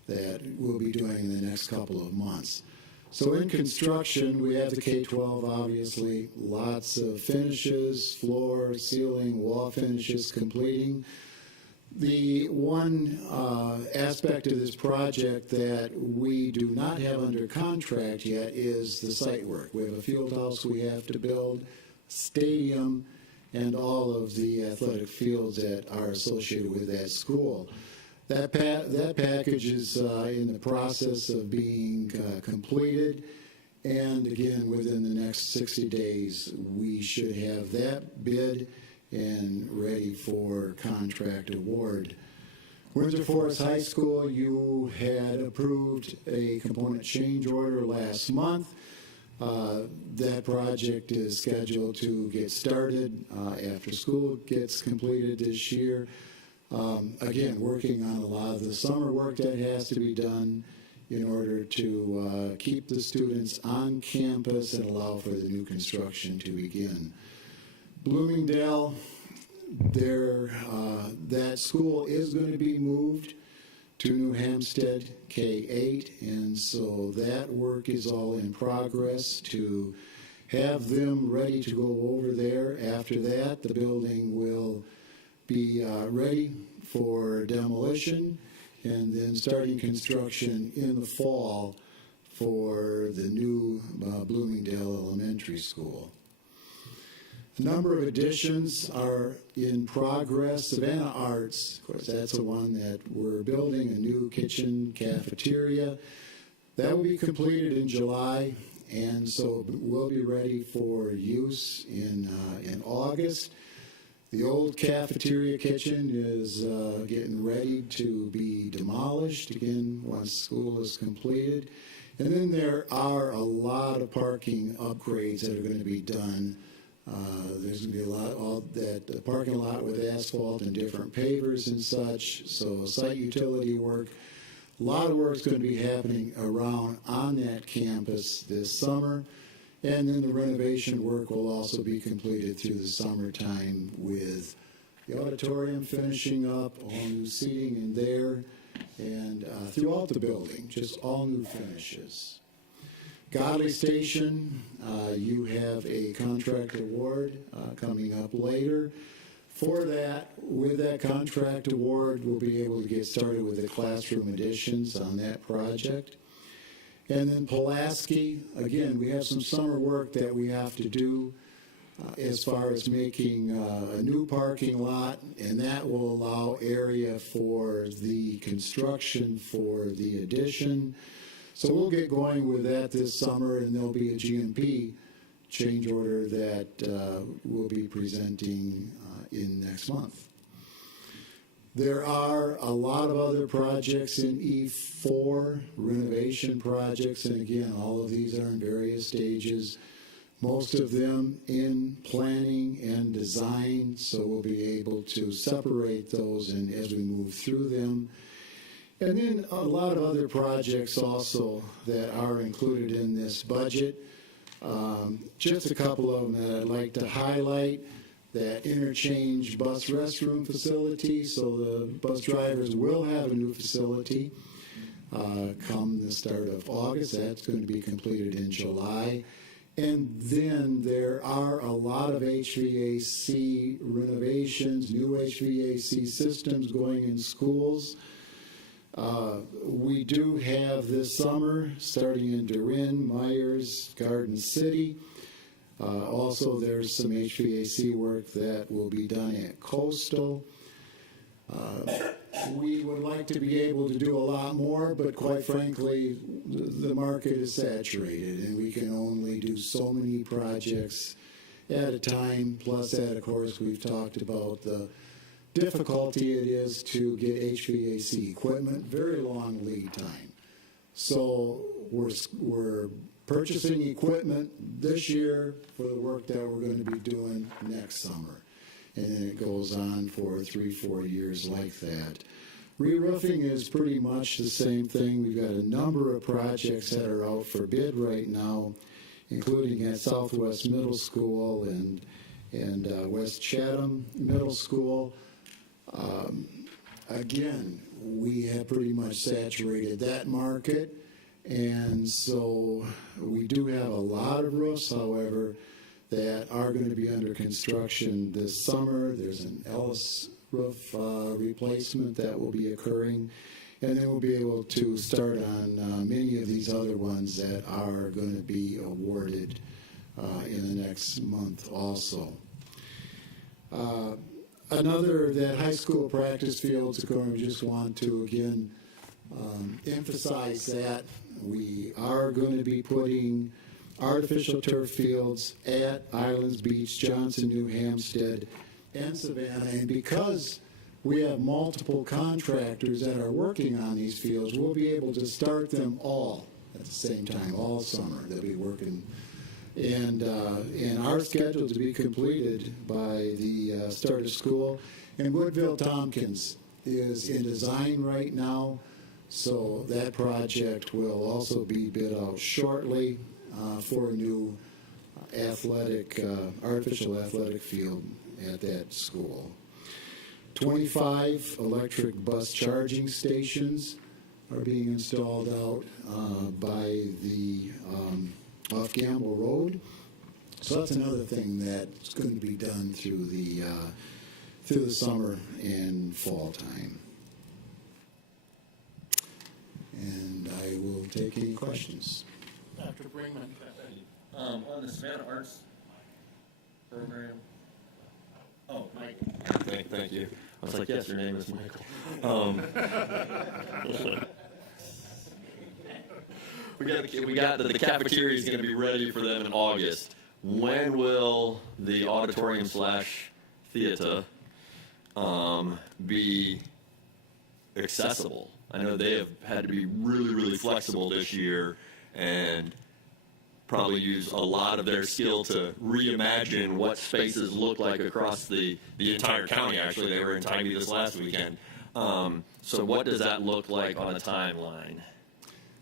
that we'll be doing in the next couple of months. So in construction, we have the K-12, obviously, lots of finishes, floor, ceiling, wall finishes completing. The one aspect of this project that we do not have under contract yet is the site work. We have a field house we have to build, stadium, and all of the athletic fields that are associated with that school. That package is in the process of being completed, and again, within the next 60 days, we should have that bid and ready for contract award. Windsor Forest High School, you had approved a component change order last month. That project is scheduled to get started after school gets completed this year. Again, working on a lot of the summer work that has to be done, in order to keep the students on campus and allow for the new construction to begin. Bloomingdale, that school is going to be moved to New Hampstead K-8, and so that work is all in progress to have them ready to go over there. After that, the building will be ready for demolition and then starting construction in the fall for the new Bloomingdale Elementary School. A number of additions are in progress. Savannah Arts, of course, that's the one that we're building, a new kitchen cafeteria. That will be completed in July, and so we'll be ready for use in August. The old cafeteria kitchen is getting ready to be demolished again once school is completed. And then there are a lot of parking upgrades that are going to be done. There's going to be a lot, all that parking lot with asphalt and different pavers and such. So site utility work. A lot of work is going to be happening around on that campus this summer. And then the renovation work will also be completed through the summertime with the auditorium finishing up, all new seating in there, and throughout the building, just all new finishes. Godley Station, you have a contract award coming up later. For that, with that contract award, we'll be able to get started with the classroom additions on that project. And then Pulaski, again, we have some summer work that we have to do as far as making a new parking lot, and that will allow area for the construction for the addition. So we'll get going with that this summer, and there'll be a GMP change order that we'll be presenting in next month. There are a lot of other projects in E4, renovation projects, and again, all of these are in various stages. Most of them in planning and design, so we'll be able to separate those and as we move through them. And then a lot of other projects also that are included in this budget. Just a couple of them that I'd like to highlight. That interchange bus restroom facility, so the bus drivers will have a new facility come the start of August. That's going to be completed in July. And then there are a lot of HVAC renovations, new HVAC systems going in schools. We do have this summer, starting in Durin, Myers, Garden City. Also, there's some HVAC work that will be done at Coastal. We would like to be able to do a lot more, but quite frankly, the market is saturated, and we can only do so many projects at a time. Plus that, of course, we've talked about the difficulty it is to get HVAC equipment, very long lead time. So we're purchasing equipment this year for the work that we're going to be doing next summer. And then it goes on for 3-4 years like that. Re-roofing is pretty much the same thing. We've got a number of projects that are out for bid right now, including at Southwest Middle School and West Chatham Middle School. Again, we have pretty much saturated that market. And so we do have a lot of roofs, however, that are going to be under construction this summer. There's an Ellis roof replacement that will be occurring. And then we'll be able to start on many of these other ones that are going to be awarded in the next month also. Another, that high school practice fields, we just want to again emphasize that we are going to be putting artificial turf fields at Islands Beach, Johnson, New Hampstead, and Savannah. And because we have multiple contractors that are working on these fields, we'll be able to start them all at the same time, all summer. They'll be working. And our schedule to be completed by the start of school. And Woodville Tompkins is in design right now. So that project will also be bid out shortly for a new artificial athletic field at that school. 25 electric bus charging stations are being installed out by the off Gamble Road. So that's another thing that's going to be done through the summer and fall time. And I will take any questions. Dr. Brinkman. On the Savannah Arts program. Oh, Mike. Thank you. I was like, yes, your name is Michael. We got the cafeteria is going to be ready for them in August. When will the auditorium/theater be accessible? I know they have had to be really, really flexible this year and probably use a lot of their skill to reimagine what spaces look like across the entire county. Actually, they were in Tybee this last weekend. So what does that look like on a timeline?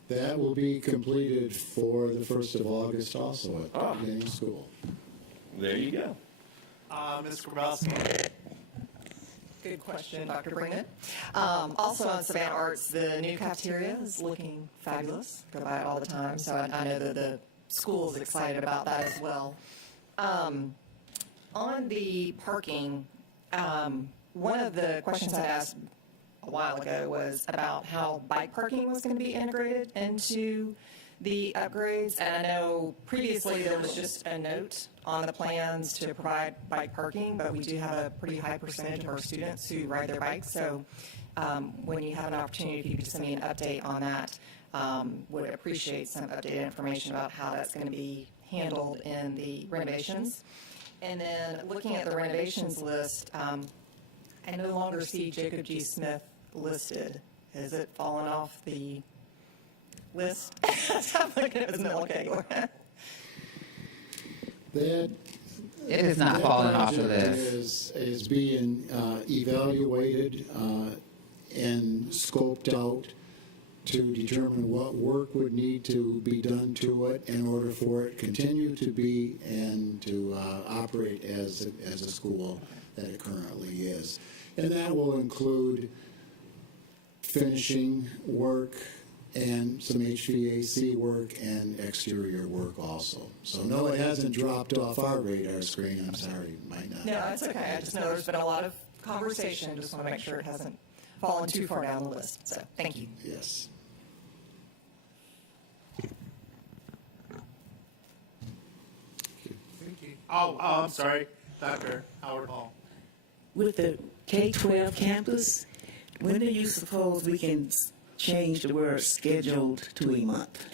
That will be completed for the 1st of August also at the beginning of school. There you go. Ms. Grabowski. Good question, Dr. Brinkman. Also on Savannah Arts, the new cafeteria is looking fabulous. Go by it all the time, so I know that the school is excited about that as well. On the parking, one of the questions I asked a while ago was about how bike parking was going to be integrated into the upgrades. And I know previously there was just a note on the plans to provide bike parking, but we do have a pretty high percentage of our students who ride their bikes. So when you have an opportunity, if you could send me an update on that, would appreciate some updated information about how that's going to be handled in the renovations. And then looking at the renovations list, I no longer see Jacob G. Smith listed. Has it fallen off the list? I'm looking at his middle kegler. It is not falling off the list. Is being evaluated and scoped out to determine what work would need to be done to it in order for it to continue to be and to operate as a school that it currently is. And that will include finishing work and some HVAC work and exterior work also. So no, it hasn't dropped off our radar screen. I'm sorry, it might not. No, that's okay. I just know there's been a lot of conversation. Just want to make sure it hasn't fallen too far down the list. So thank you. Yes. Thank you. Oh, I'm sorry, Dr. Howard Hall. With the K-12 campus, when do you suppose we can change the word scheduled to a month?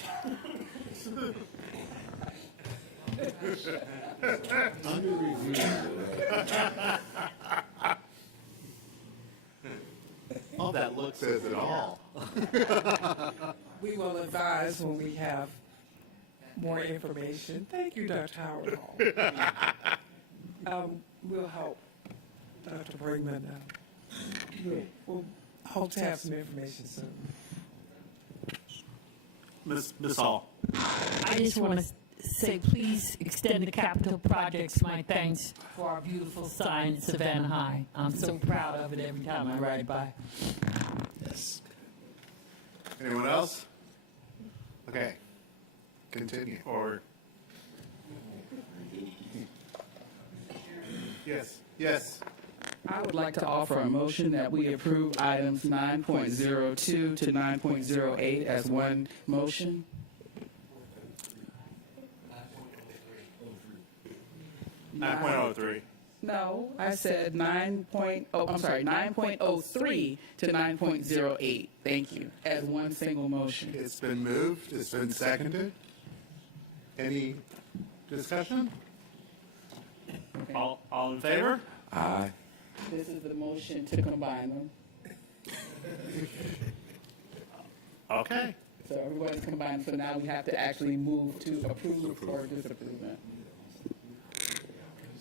Under review. Oh, that look says it all. We will advise when we have more information. Thank you, Dr. Howard Hall. We'll help Dr. Brinkman. We'll hope to have some information soon. Ms. Hall. I just want to say, please extend the capital projects my thanks for our beautiful sign at Savannah High. I'm so proud of it every time I ride by. Yes. Anyone else? Okay. Continue. Or yes. Yes. I would like to offer a motion that we approve items 9.02 to 9.08 as one motion. No, I said 9.03 to 9.08. Thank you. As one single motion. It's been moved. It's been seconded. Any discussion? Okay. All in favor? Aye. This is the motion to combine them. Okay. So everyone's combined, so now we have to actually move to approve or disapprove them.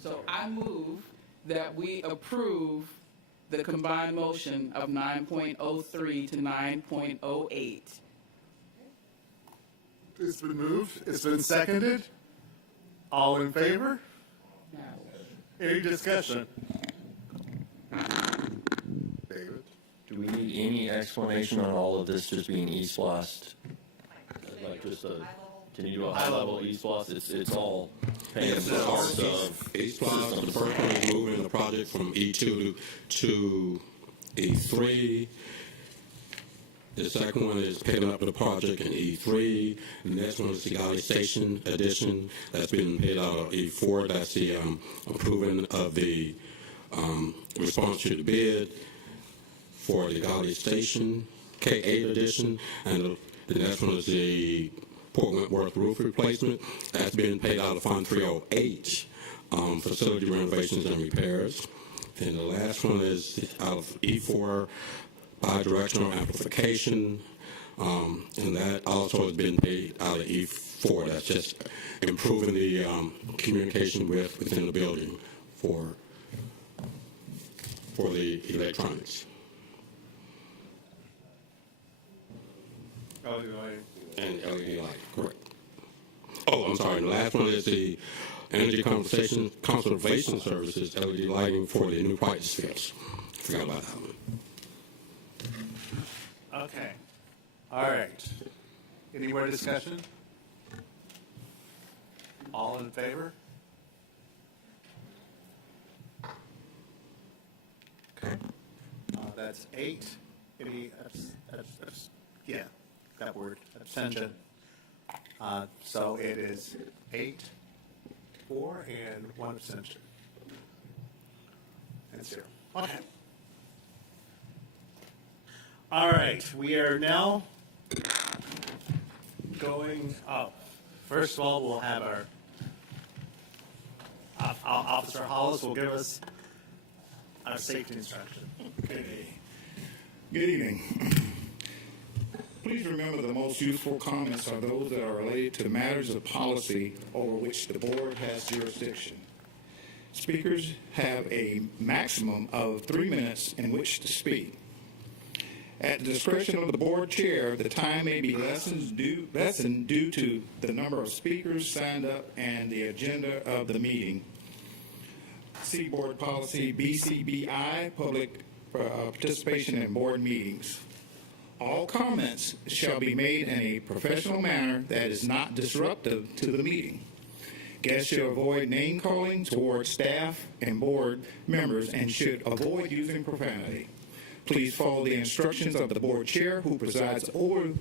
So I move that we approve the combined motion of 9.03 to 9.08. It's been moved. It's been seconded. All in favor? Any discussion? David? Do we need any explanation on all of this just being East West? Like just a, can you do a high-level East West? It's all paying Yes, the parts of East Plaza, the first one is moving the project from E2 to E3. The second one is picking up the project in E3. The next one is the Galley Station addition that's been paid out of E4. That's the approving of the response to the bid for the Galley Station K8 addition. And the next one is the Port Wentworth roof replacement. That's been paid out of Fund 308, facility renovations and repairs. And the last one is out of E4, bidirectional amplification, and that also has been paid out of E4. That's just improving the communication within the building for the electronics. LED light. And LED light, correct. Oh, I'm sorry. And the last one is the Energy Conservation Services LED lighting for the new practice fields. Forgot about that one. Okay. All right. Any more discussion? All in favor? Okay. That's 8. Any yeah, that word, abstention. So it is 8, 4, and 1 abstention. And 0. Okay. All right, we are now going, first of all, we'll have our Officer Hollis will give us our safety instruction. Good evening. Please remember the most useful comments are those that are related to matters of policy over which the board has jurisdiction. Speakers have a maximum of 3 minutes in which to speak. At the discretion of the board chair, the time may be lessened due to the number of speakers signed up and the agenda of the meeting. See Board Policy BCBI, Public Participation in Board Meetings. All comments shall be made in a professional manner that is not disruptive to the meeting. Guests should avoid name-calling towards staff and board members and should avoid using profanity. Please follow the instructions of the board chair who presides over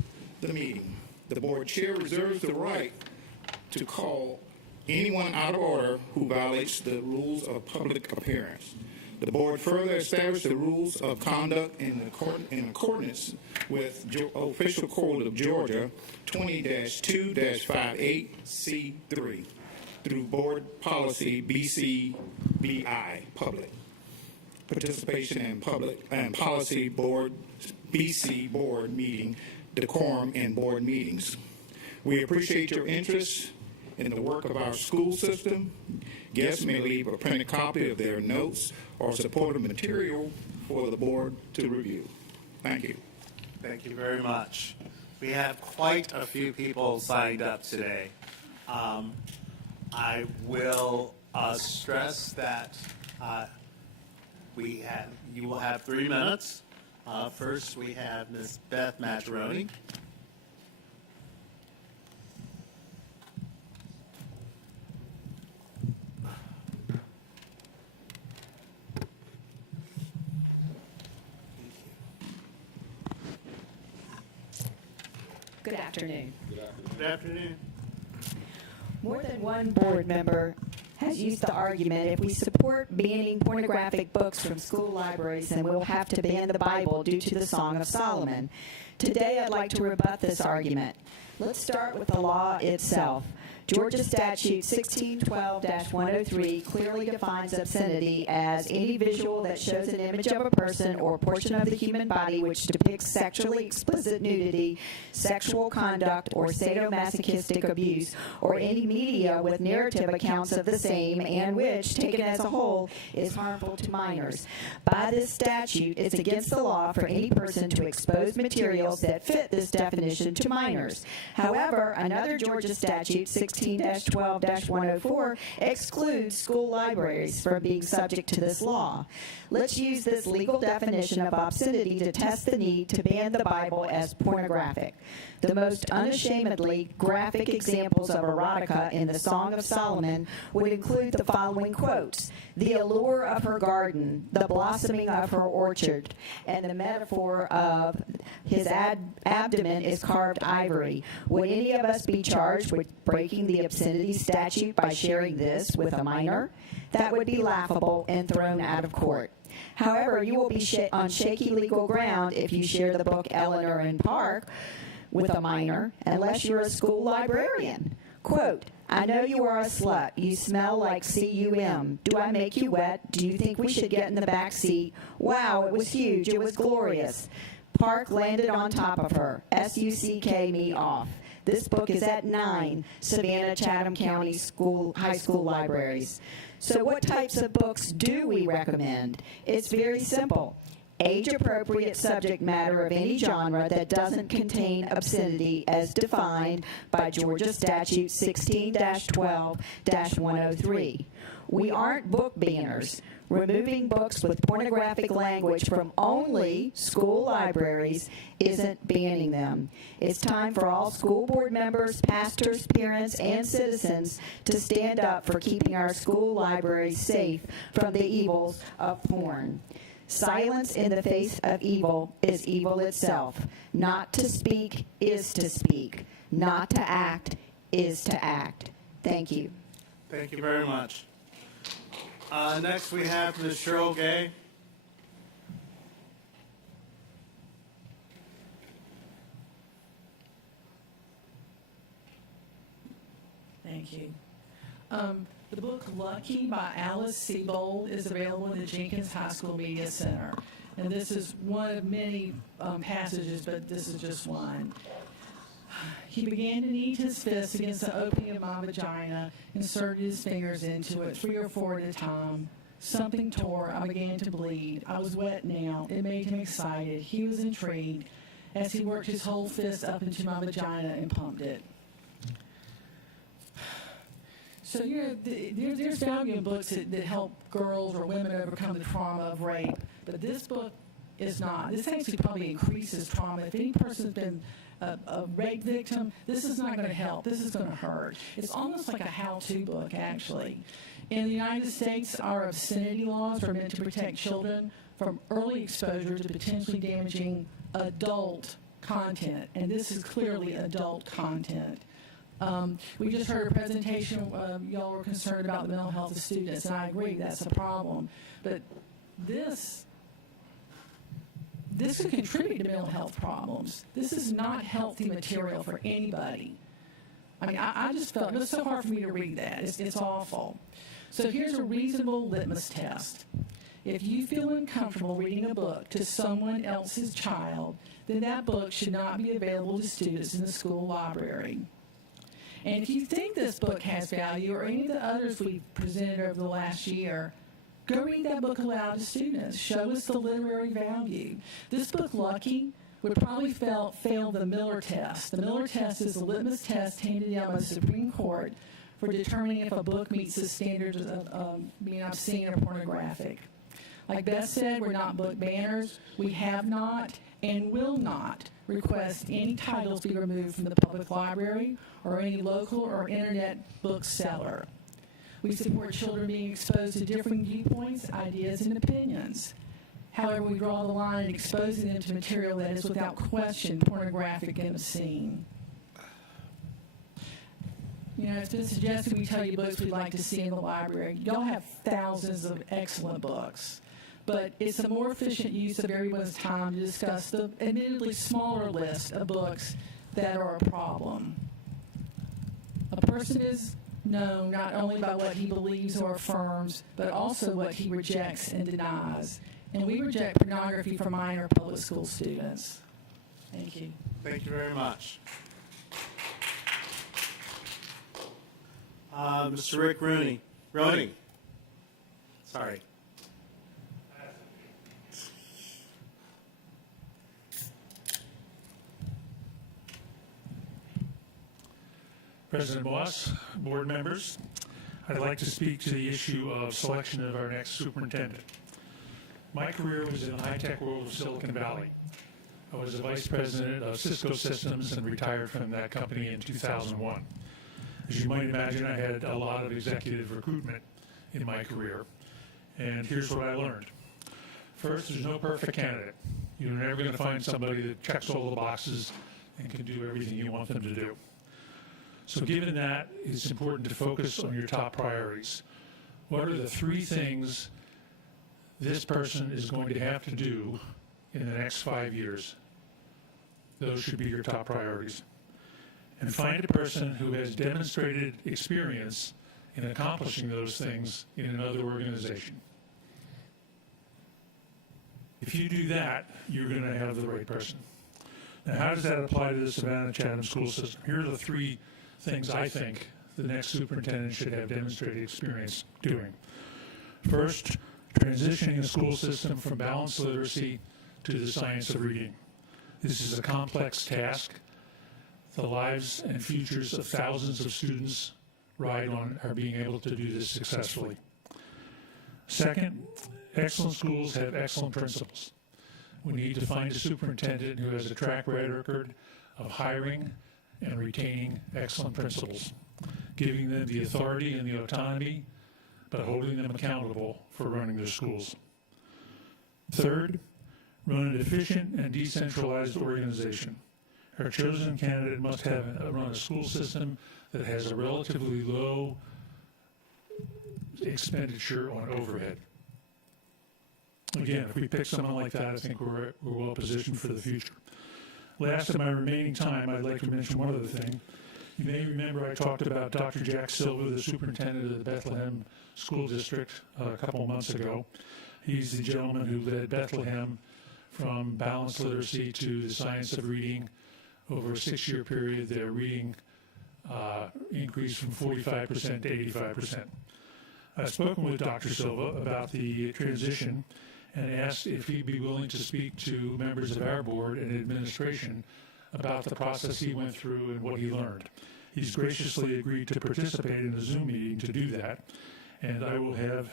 the meeting. The board chair reserves the right to call anyone out of order who violates the rules of public appearance. The board further established the rules of conduct in accordance with Official Code of Georgia 20-2-58C3 through Board Policy BCBI, Public Participation in Public and Policy Board, BC Board Meeting, Decorum in Board Meetings. We appreciate your interest in the work of our school system. Guests may leave a printed copy of their notes or supportive material for the board to review. Thank you. Thank you very much. We have quite a few people signed up today. I will stress that you will have 3 minutes. First, we have Ms. Beth Macaroni. Good afternoon. Good afternoon. More than one board member has used the argument if we support banning pornographic books from school libraries, then we'll have to ban the Bible due to the Song of Solomon. Today, I'd like to rebut this argument. Let's start with the law itself. Georgia Statute 1612-103 clearly defines obscenity as any visual that shows an image of a person or portion of the human body which depicts sexually explicit nudity, sexual conduct, or sadomasochistic abuse, or any media with narrative accounts of the same, and which, taken as a whole, is harmful to minors. By this statute, it's against the law for any person to expose materials that fit this definition to minors. However, another Georgia statute, 16-12-104, excludes school libraries from being subject to this law. Let's use this legal definition of obscenity to test the need to ban the Bible as pornographic. The most unashamedly graphic examples of erotica in the Song of Solomon would include the following quotes: the allure of her garden, the blossoming of her orchard, and the metaphor of his abdomen is carved ivory. Would any of us be charged with breaking the obscenity statute by sharing this with a minor? That would be laughable and thrown out of court. However, you will be on shaky legal ground if you share the book Eleanor and Park with a minor, unless you're a school librarian. Quote, I know you are a slut. You smell like cum. Do I make you wet? Do you think we should get in the back seat? Wow, it was huge. It was glorious. Park landed on top of her. SUCK me off. This book is at 9 Savannah-Chatham County high school libraries. So what types of books do we recommend? It's very simple. Age-appropriate subject matter of any genre that doesn't contain obscenity as defined by Georgia Statute 16-12-103. We aren't book banners. Removing books with pornographic language from only school libraries isn't banning them. It's time for all school board members, pastors, parents, and citizens to stand up for keeping our school libraries safe from the evils of porn. Silence in the face of evil is evil itself. Not to speak is to speak. Not to act is to act. Thank you. Thank you very much. Next we have Ms. Cheryl Gay. Thank you. The book Lucky by Alice Sebold is available in the Jenkins High School Media Center. And this is one of many passages, but this is just one. He began to knead his fist against the opening of my vagina, inserted his fingers into it 3 or 4 at a time. Something tore. I began to bleed. I was wet now. It made him excited. He was intrigued as he worked his whole fist up into my vagina and pumped it. So there's value in books that help girls or women overcome the trauma of rape, but this book is not. This actually probably increases trauma. If any person's been a rape victim, this is not going to help. This is going to hurt. It's almost like a how-to book, actually. In the United States, our obscenity laws are meant to protect children from early exposure to potentially damaging adult content, and this is clearly adult content. We just heard a presentation, y'all were concerned about the mental health of students, and I agree, that's a problem. But this could contribute to mental health problems. This is not healthy material for anybody. I mean, I just felt, it was so hard for me to read that. It's awful. So here's a reasonable litmus test. If you feel uncomfortable reading a book to someone else's child, then that book should not be available to students in the school library. And if you think this book has value, or any of the others we've presented over the last year, go read that book aloud to students. Show us the literary value. This book, Lucky, would probably fail the Miller test. The Miller test is a litmus test handed down by the Supreme Court for determining if a book meets the standards of being obscene or pornographic. Like Beth said, we're not book banners. We have not and will not request any titles be removed from the public library or any local or internet bookseller. We support children being exposed to differing viewpoints, ideas, and opinions. However, we draw the line in exposing them to material that is without question pornographic and obscene. You know, it's been suggested we tell you books we'd like to see in the library. Y'all have thousands of excellent books, but it's a more efficient use of everyone's time to discuss the admittedly smaller list of books that are a problem. A person is known not only by what he believes or affirms, but also what he rejects and denies. And we reject pornography for minor public school students. Thank you. Thank you very much. Mr. Rick Rooney. Sorry. President Moss, board members, I'd like to speak to the issue of selection of our next superintendent. My career was in the high-tech world of Silicon Valley. I was the vice president of Cisco Systems and retired from that company in 2001. As you might imagine, I had a lot of executive recruitment in my career, and here's what I learned. First, there's no perfect candidate. You're never going to find somebody that checks all the boxes and can do everything you want them to do. So given that, it's important to focus on your top priorities. What are the 3 things this person is going to have to do in the next 5 years? Those should be your top priorities. And find a person who has demonstrated experience in accomplishing those things in another organization. If you do that, you're going to have the right person. Now, how does that apply to the Savannah-Chatham school system? Here are the 3 things I think the next superintendent should have demonstrated experience doing. First, transitioning a school system from balanced literacy to the science of reading. This is a complex task. The lives and futures of thousands of students ride on our being able to do this successfully. Second, excellent schools have excellent principals. We need to find a superintendent who has a track record of hiring and retaining excellent principals, giving them the authority and the autonomy, but holding them accountable for running their schools. Third, run an efficient and decentralized organization. Our chosen candidate must run a school system that has a relatively low expenditure on overhead. Again, if we pick someone like that, I think we're well positioned for the future. Last, in my remaining time, I'd like to mention one other thing. You may remember I talked about Dr. Jack Silva, the superintendent of the Bethlehem School District, a couple of months ago. He's the gentleman who led Bethlehem from balanced literacy to the science of reading. Over a 6-year period, their reading increased from 45% to 85%. I've spoken with Dr. Silva about the transition and asked if he'd be willing to speak to members of our board and administration about the process he went through and what he learned. He's graciously agreed to participate in a Zoom meeting to do that, and I will have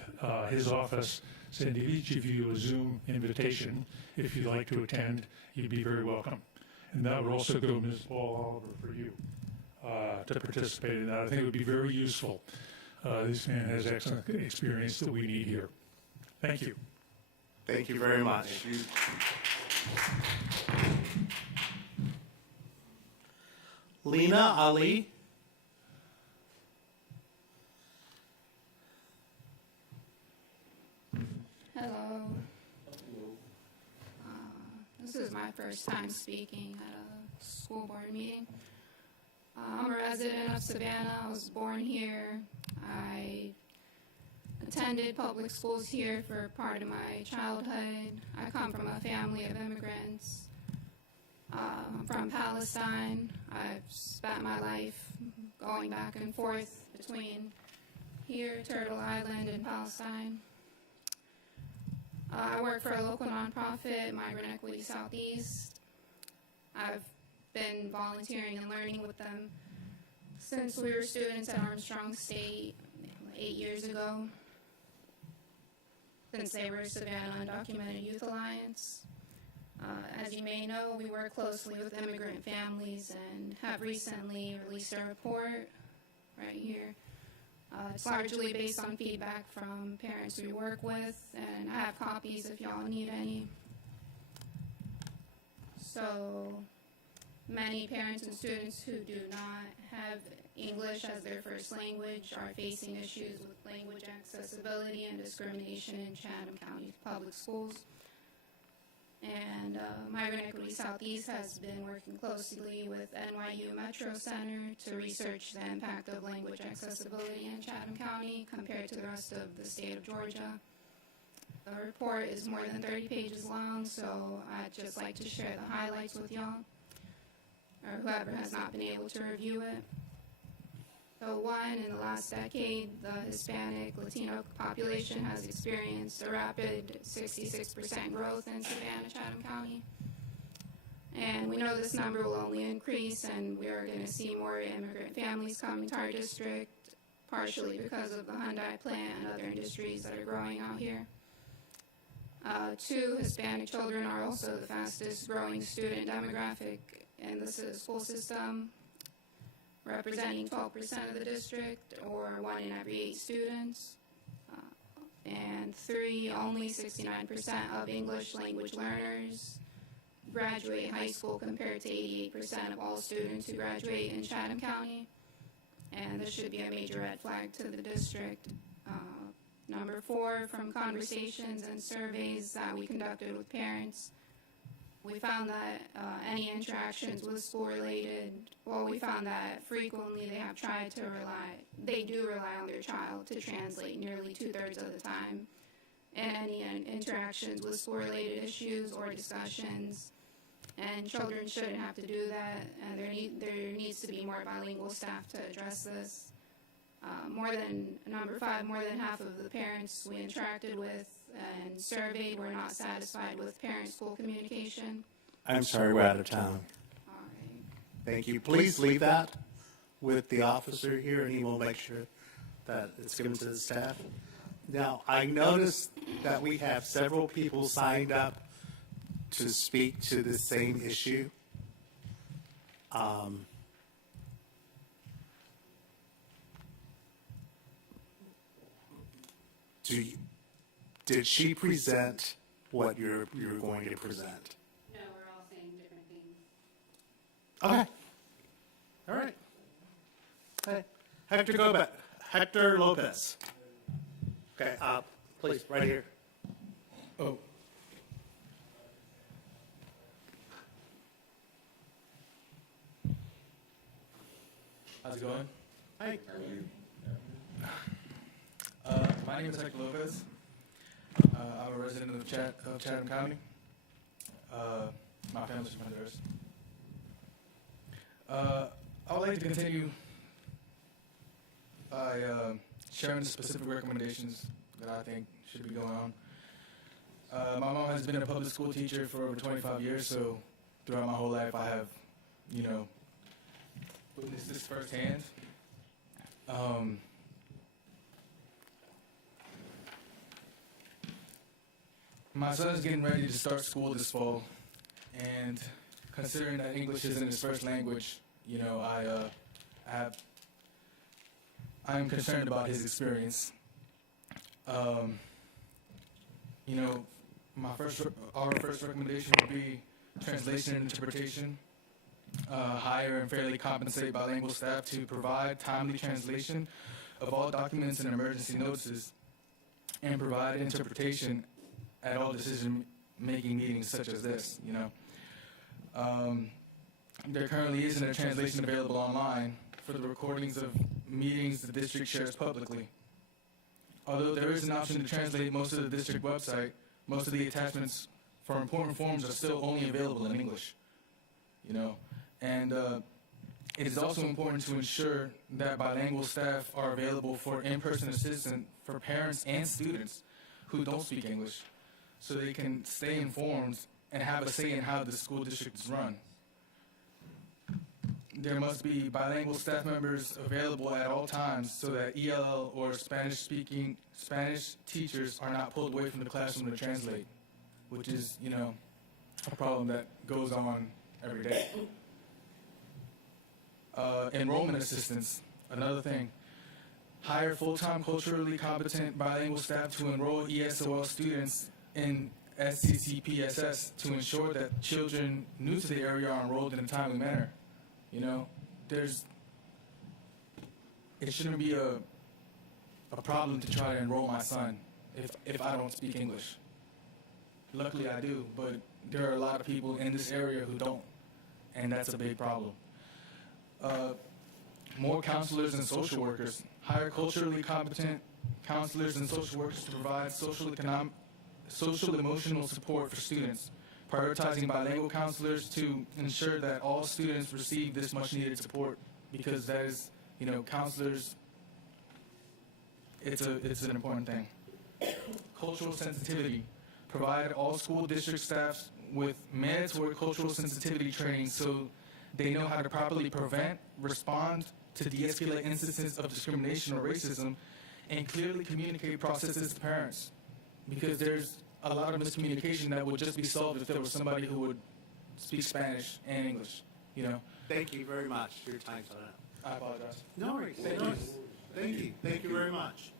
his office send each of you a Zoom invitation. If you'd like to attend, you'd be very welcome. And that would also go Ms. Paul Oliver for you to participate in that. I think it would be very useful. This man has excellent experience that we need here. Thank you. Thank you very much. Lena Ali. Hello. This is my first time speaking at a school board meeting. I'm a resident of Savannah. I was born here. I attended public schools here for part of my childhood. I come from a family of immigrants. I'm from Palestine. I've spent my life going back and forth between here, Turtle Island, and Palestine. I work for a local nonprofit, Migrant Equity Southeast. I've been volunteering and learning with them since we were students at Armstrong State 8 years ago, since they were Savannah Undocumented Youth Alliance. As you may know, we work closely with immigrant families and have recently released a report right here. It's largely based on feedback from parents we work with, and I have copies if y'all need any. So many parents and students who do not have English as their first language are facing issues with language accessibility and discrimination in Chatham County public schools. And Migrant Equity Southeast has been working closely with NYU Metro Center to research the impact of language accessibility in Chatham County compared to the rest of the state of Georgia. The report is more than 30 pages long, so I'd just like to share the highlights with y'all, or whoever has not been able to review it. So one, in the last decade, the Hispanic Latino population has experienced a rapid 66% growth in Savannah-Chatham County. And we know this number will only increase, and we are going to see more immigrant families coming to our district, partially because of the Hyundai plant and other industries that are growing out here. Two, Hispanic children are also the fastest growing student demographic in the school system, representing 12% of the district, or 1 in every 8 students. And 3, only 69% of English language learners graduate high school compared to 88% of all students who graduate in Chatham County. And this should be a major red flag to the district. Number 4, from conversations and surveys that we conducted with parents, we found that any interactions with school-related, we found that frequently they do rely on their child to translate nearly 2/3 of the time. And any interactions with school-related issues or discussions, and children shouldn't have to do that, and there needs to be more bilingual staff to address this. Number 5, more than half of the parents we interacted with and surveyed were not satisfied with parent-school communication. I'm sorry, we're out of time. All right. Thank you. Please leave that with the officer here, and he will make sure that it's given to the staff. Now, I noticed that we have several people signed up to speak to the same issue. Did she present what you're going to present? No, we're all saying different things. Okay. All right. Hey, Hector Lopez. Okay, please, right here. Oh. How's it going? Hi. My name is Hector Lopez. I'm a resident of Chatham County. My family's from Honduras. I would like to continue by sharing the specific recommendations that I think should be going on. My mom has been a public school teacher for over 25 years, so throughout my whole life I have, witnessed this firsthand. My son is getting ready to start school this fall, and considering that English isn't his first language, I'm concerned about his experience. Our first recommendation would be translation and interpretation. Hire and fairly compensate bilingual staff to provide timely translation of all documents and emergency notices, and provide interpretation at all decision-making meetings such as this. There currently isn't a translation available online for the recordings of meetings the district shares publicly. Although there is an option to translate most of the district website, most of the attachments for important forms are still only available in English. And it is also important to ensure that bilingual staff are available for in-person assistance for parents and students who don't speak English, so they can stay informed and have a say in how the school district is run. There must be bilingual staff members available at all times so that ELL or Spanish teachers are not pulled away from the classroom to translate, which is, a problem that goes on every day. Enrollment assistance, another thing. Hire full-time culturally competent bilingual staff to enroll ESOL students in STCPSS to ensure that children new to the area are enrolled in a timely manner. It shouldn't be a problem to try to enroll my son if I don't speak English. Luckily, I do, but there are a lot of people in this area who don't, and that's a big problem. More counselors and social workers. Hire culturally competent counselors and social workers to provide social emotional support for students. Prioritizing bilingual counselors to ensure that all students receive this much needed support, because that is, counselors, it's an important thing. Cultural sensitivity. Provide all school district staffs with mandatory cultural sensitivity training so they know how to properly prevent, respond to de-escalate instances of discrimination or racism, and clearly communicate processes to parents. Because there's a lot of miscommunication that would just be solved if there was somebody who would speak Spanish and English, Thank you very much for your time on that. I apologize. No worries. Thank you. Thank you very much.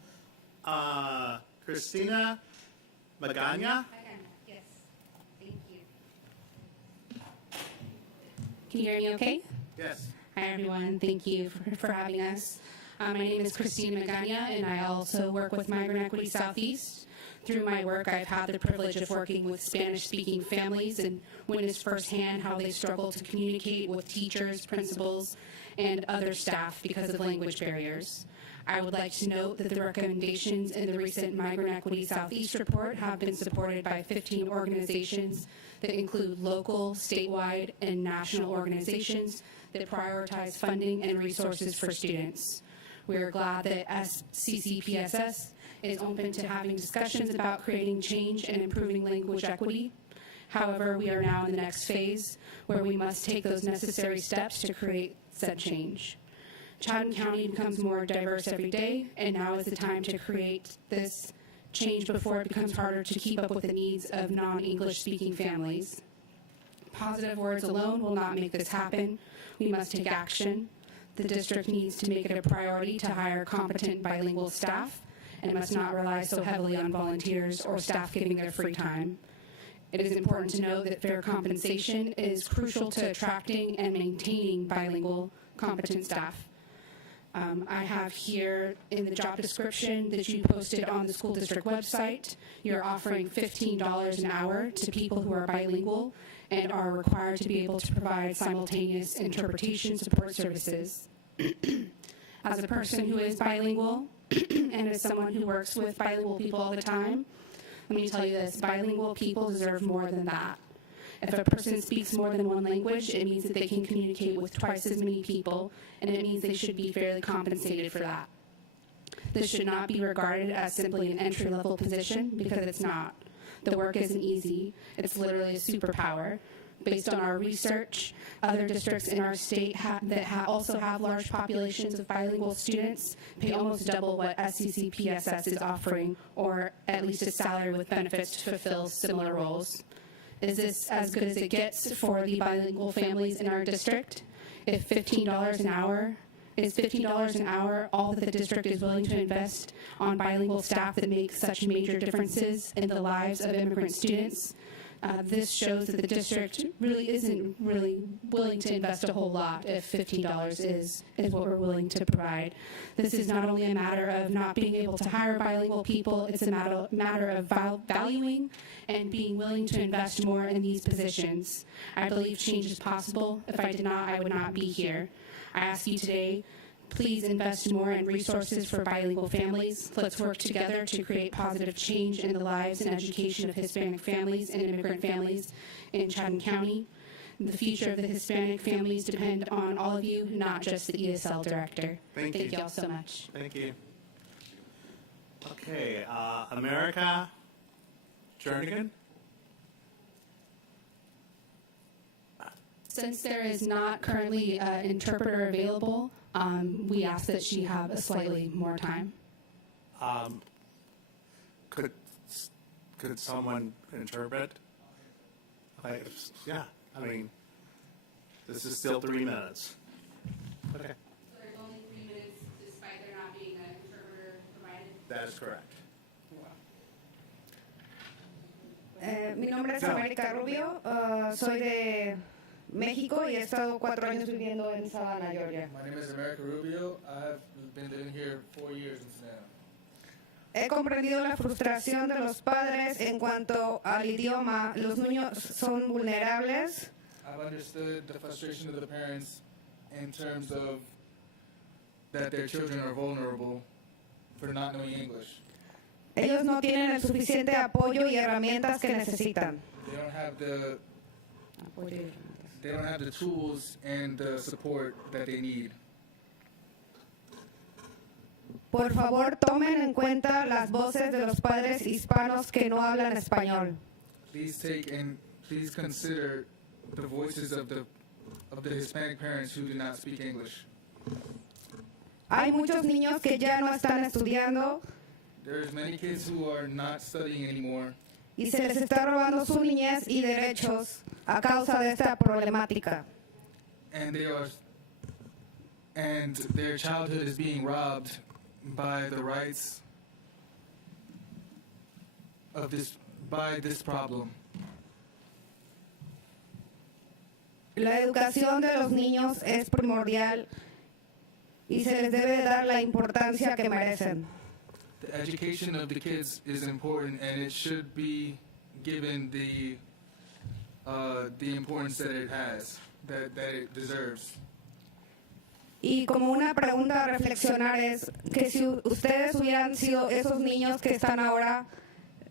Christina Magana? Yes. Thank you. Can you hear me okay? Yes. Hi, everyone. Thank you for having us. My name is Christina Magana, and I also work with Migrant Equity Southeast. Through my work, I've had the privilege of working with Spanish-speaking families and witnessed firsthand how they struggle to communicate with teachers, principals, and other staff because of language barriers. I would like to note that the recommendations in the recent Migrant Equity Southeast report have been supported by 15 organizations that include local, statewide, and national organizations that prioritize funding and resources for students. We are glad that CCPSS is open to having discussions about creating change and improving language equity. However, we are now in the next phase where we must take those necessary steps to create said change. Chatham County becomes more diverse every day, and now is the time to create this change before it becomes harder to keep up with the needs of non-English speaking families. Positive words alone will not make this happen. We must take action. The district needs to make it a priority to hire competent bilingual staff and must not rely so heavily on volunteers or staff giving their free time. It is important to note that fair compensation is crucial to attracting and maintaining bilingual competent staff. I have here in the job description that you posted on the school district website, you're offering $15 an hour to people who are bilingual and are required to be able to provide simultaneous interpretation support services. As a person who is bilingual and as someone who works with bilingual people all the time, let me tell you this, bilingual people deserve more than that. If a person speaks more than one language, it means that they can communicate with twice as many people, and it means they should be fairly compensated for that. This should not be regarded as simply an entry-level position, because it's not. The work isn't easy. It's literally a superpower. Based on our research, other districts in our state also have large populations of bilingual students pay almost double what SCCPSS is offering, or at least a salary with benefits to fulfill similar roles. Is this as good as it gets for the bilingual families in our district? If $15 an hour is $15 an hour all that the district is willing to invest on bilingual staff that make such major differences in the lives of immigrant students, this shows that the district really isn't really willing to invest a whole lot if $15 is what we're willing to provide. This is not only a matter of not being able to hire bilingual people, it's a matter of valuing and being willing to invest more in these positions. I believe change is possible. If I did not, I would not be here. I ask you today, please invest more in resources for bilingual families. Let's work together to create positive change in the lives and education of Hispanic families and immigrant families in Chatham County. The future of the Hispanic families depend on all of you, not just the ESL director. Thank you all so much. Thank you. Okay, America Jernigan. Since there is not currently an interpreter available, we ask that she have a slightly more time. Could someone interpret? Yeah, I mean, this is still 3 minutes. Okay. So there's only 3 minutes despite there not being an interpreter provided? That is correct. Mi nombre es América Rubio, soy de México y he estado 4 años viviendo en Savannah, Georgia. My name is America Rubio. I've been living here 4 years in Savannah. he comprendido la frustración de los padres en cuanto al idioma. Los niños son vulnerables. I've understood the frustration of the parents in terms of that their children are vulnerable for not knowing English. Ellos no tienen el suficiente apoyo y herramientas que necesitan. They don't have the tools and the support that they need. Por favor, tomen en cuenta las voces de los padres hispanos que no hablan español. Please consider the voices of the Hispanic parents who do not speak English. Hay muchos niños que ya no están estudiando. There's many kids who are not studying anymore. Y se les está robando su niñez y derechos a causa de esta problemática. And their childhood is being robbed by the rights of this problem. La educación de los niños es primordial y se les debe dar la importancia que merecen. The education of the kids is important, and it should be given the importance that it has, that it deserves. Y como una pregunta a reflexionar es que si ustedes hubieran sido esos niños que están ahora,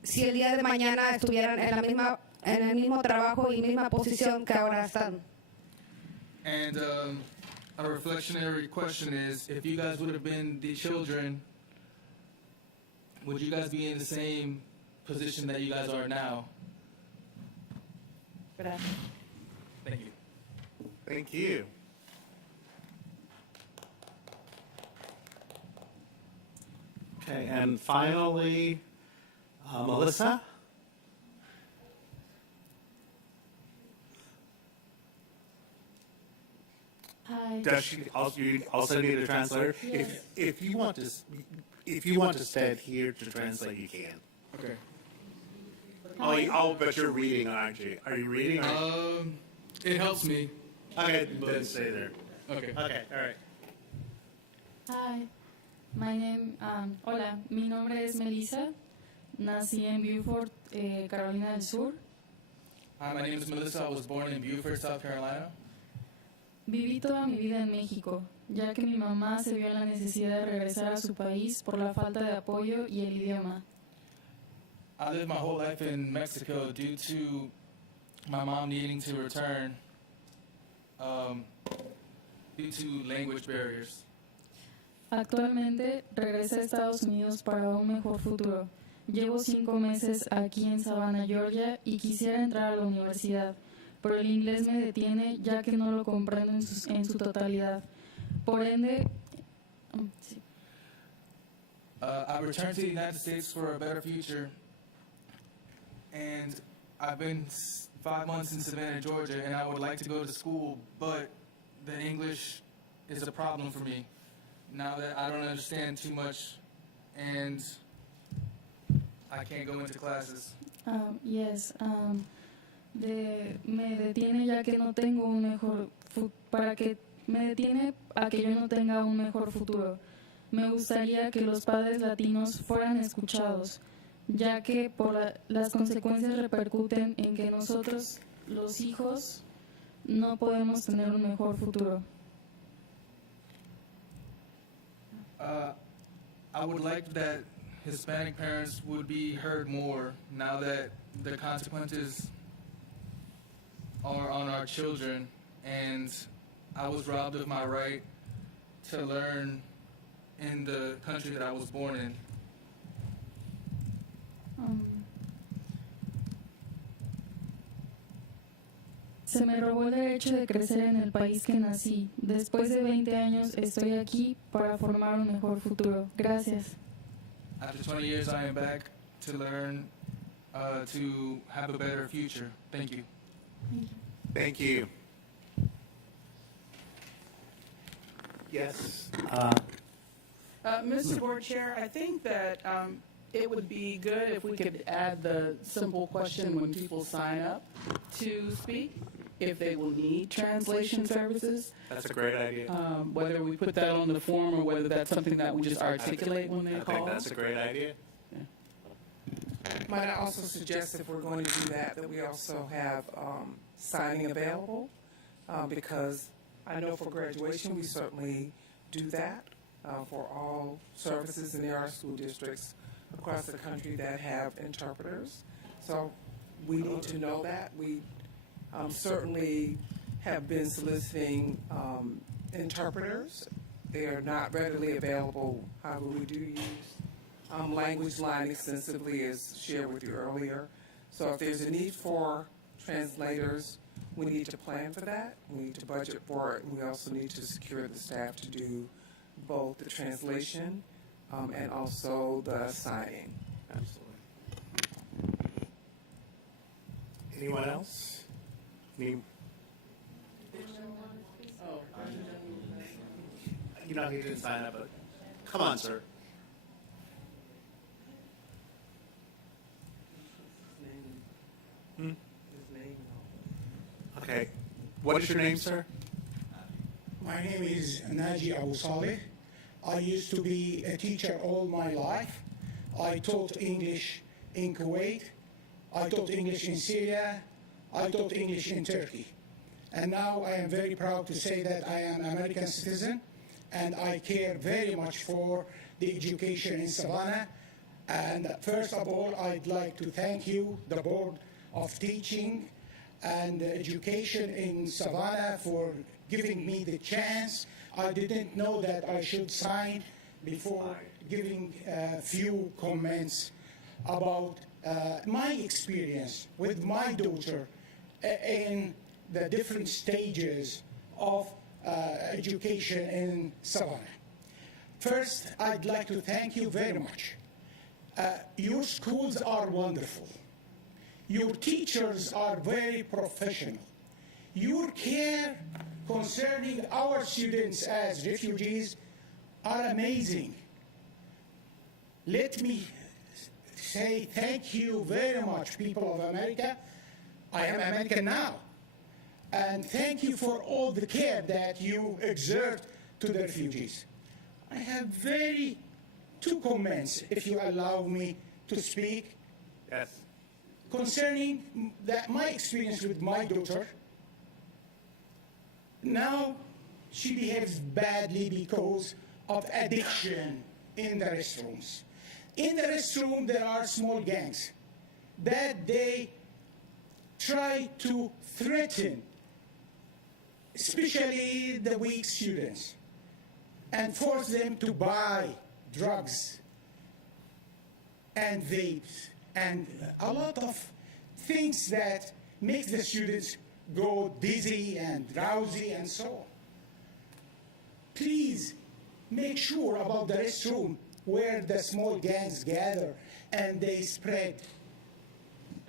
si el día de mañana estuvieran en el mismo trabajo y misma posición que ahora están. And a reflectionary question is, if you guys would have been the children, would you guys be in the same position that you guys are now? Gracias. Thank you. Thank you. Okay, and finally, Melissa? Hi. Does she also, you also need a translator? Yes. If you want to stand here to translate, you can. Okay. But you're reading, aren't you? Are you reading? It helps me. Okay, then stay there. Okay. Okay, all right. Hi. Hola, mi nombre es Melissa. Nací en Beaufort, Carolina del Sur. Hi, my name is Melissa. I was born in Beaufort, South Carolina. Viví toda mi vida en México, ya que mi mamá se vio en la necesidad de regresar a su país por la falta de apoyo y el idioma. I lived my whole life in Mexico due to my mom needing to return due to language barriers. Actualmente regresa a Estados Unidos para un mejor futuro. Llevo 5 meses aquí en Savannah, Georgia, y quisiera entrar a la universidad, pero el inglés me detiene ya que no lo comprendo en su totalidad. Por ende, I returned to the United States for a better future, and I've been 5 months in Savannah, Georgia, and I would like to go to school, but the English is a problem for me now that I don't understand too much, and I can't go into classes. Yes. Me detiene ya que no tengo un mejor me detiene a que yo no tenga un mejor futuro. Me gustaría que los padres latinos fueran escuchados, ya que las consecuencias repercuten en que nosotros, los hijos, no podemos tener un mejor futuro. I would like that Hispanic parents would be heard more now that the consequences are on our children, and I was robbed of my right to learn in the country that I was born in. Se me robó el derecho de crecer en el país que nací. Después de 20 años estoy aquí para formar un mejor futuro. Gracias. After 20 years, I am back to learn to have a better future. Thank you. Thank you. Yes. Mr. Board Chair, I think that it would be good if we could add the simple question when people sign up to speak, if they will need translation services. That's a great idea. Whether we put that on the form or whether that's something that we just articulate when they call. I think that's a great idea. Might I also suggest, if we're going to do that, that we also have signing available, because I know for graduation, we certainly do that for all services, and there are school districts across the country that have interpreters. So we need to know that. We certainly have been soliciting interpreters. They are not readily available. However, we do use language line extensively, as shared with you earlier. So if there's a need for translators, we need to plan for that. We need to budget for it, and we also need to secure the staff to do both the translation and also the signing. Absolutely. Anyone else? You're not going to sign up, but come on, sir. Okay. What is your name, sir? My name is Naji Abu Saleh. I used to be a teacher all my life. I taught English in Kuwait. I taught English in Syria. I taught English in Turkey. And now I am very proud to say that I am an American citizen, and I care very much for the education in Savannah. And first of all, I'd like to thank you, the Board of Teaching and Education in Savannah, for giving me the chance. I didn't know that I should sign before giving a few comments about my experience with my daughter in the different stages of education in Savannah. First, I'd like to thank you very much. Your schools are wonderful. Your teachers are very professional. Your care concerning our students as refugees are amazing. Let me say thank you very much, people of America. I am American now. And thank you for all the care that you exert to the refugees. I have two comments, if you allow me to speak. Yes. Concerning my experience with my daughter. Now she behaves badly because of addiction in the restrooms. In the restroom, there are small gangs that they try to threaten, especially the weak students, and force them to buy drugs and vapes and a lot of things that make the students go dizzy and drowsy and so on. Please make sure about the restroom where the small gangs gather and they spread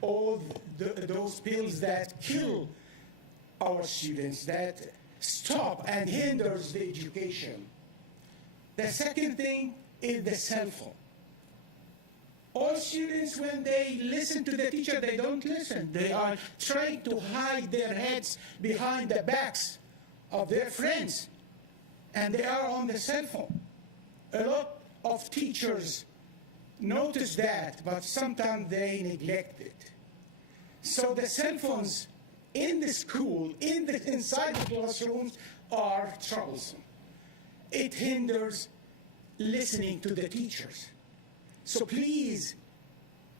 all those pills that kill our students, that stop and hinders the education. The second thing is the cell phone. All students, when they listen to the teacher, they don't listen. They are trying to hide their heads behind the backs of their friends, and they are on the cell phone. A lot of teachers notice that, but sometimes they neglect it. So the cell phones in the school, inside the classrooms, are troublesome. It hinders listening to the teachers. So please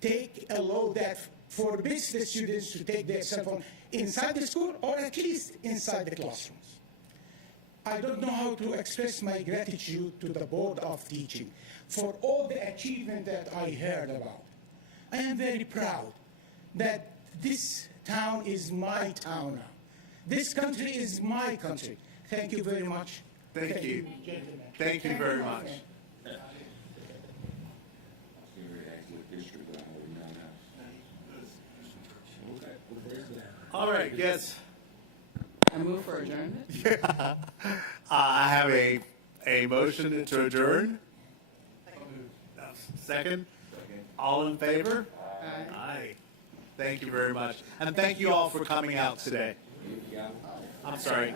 take a law that forbids the students to take their cell phone inside the school, or at least inside the classrooms. I don't know how to express my gratitude to the Board of Teaching for all the achievement that I heard about. I am very proud that this town is my town now. This country is my country. Thank you very much. Thank you. Thank you very much. All right, yes. I move for adjournment. Yeah. I have a motion to adjourn. Second? All in favor? Aye. Aye. Thank you very much. And thank you all for coming out today. I'm sorry.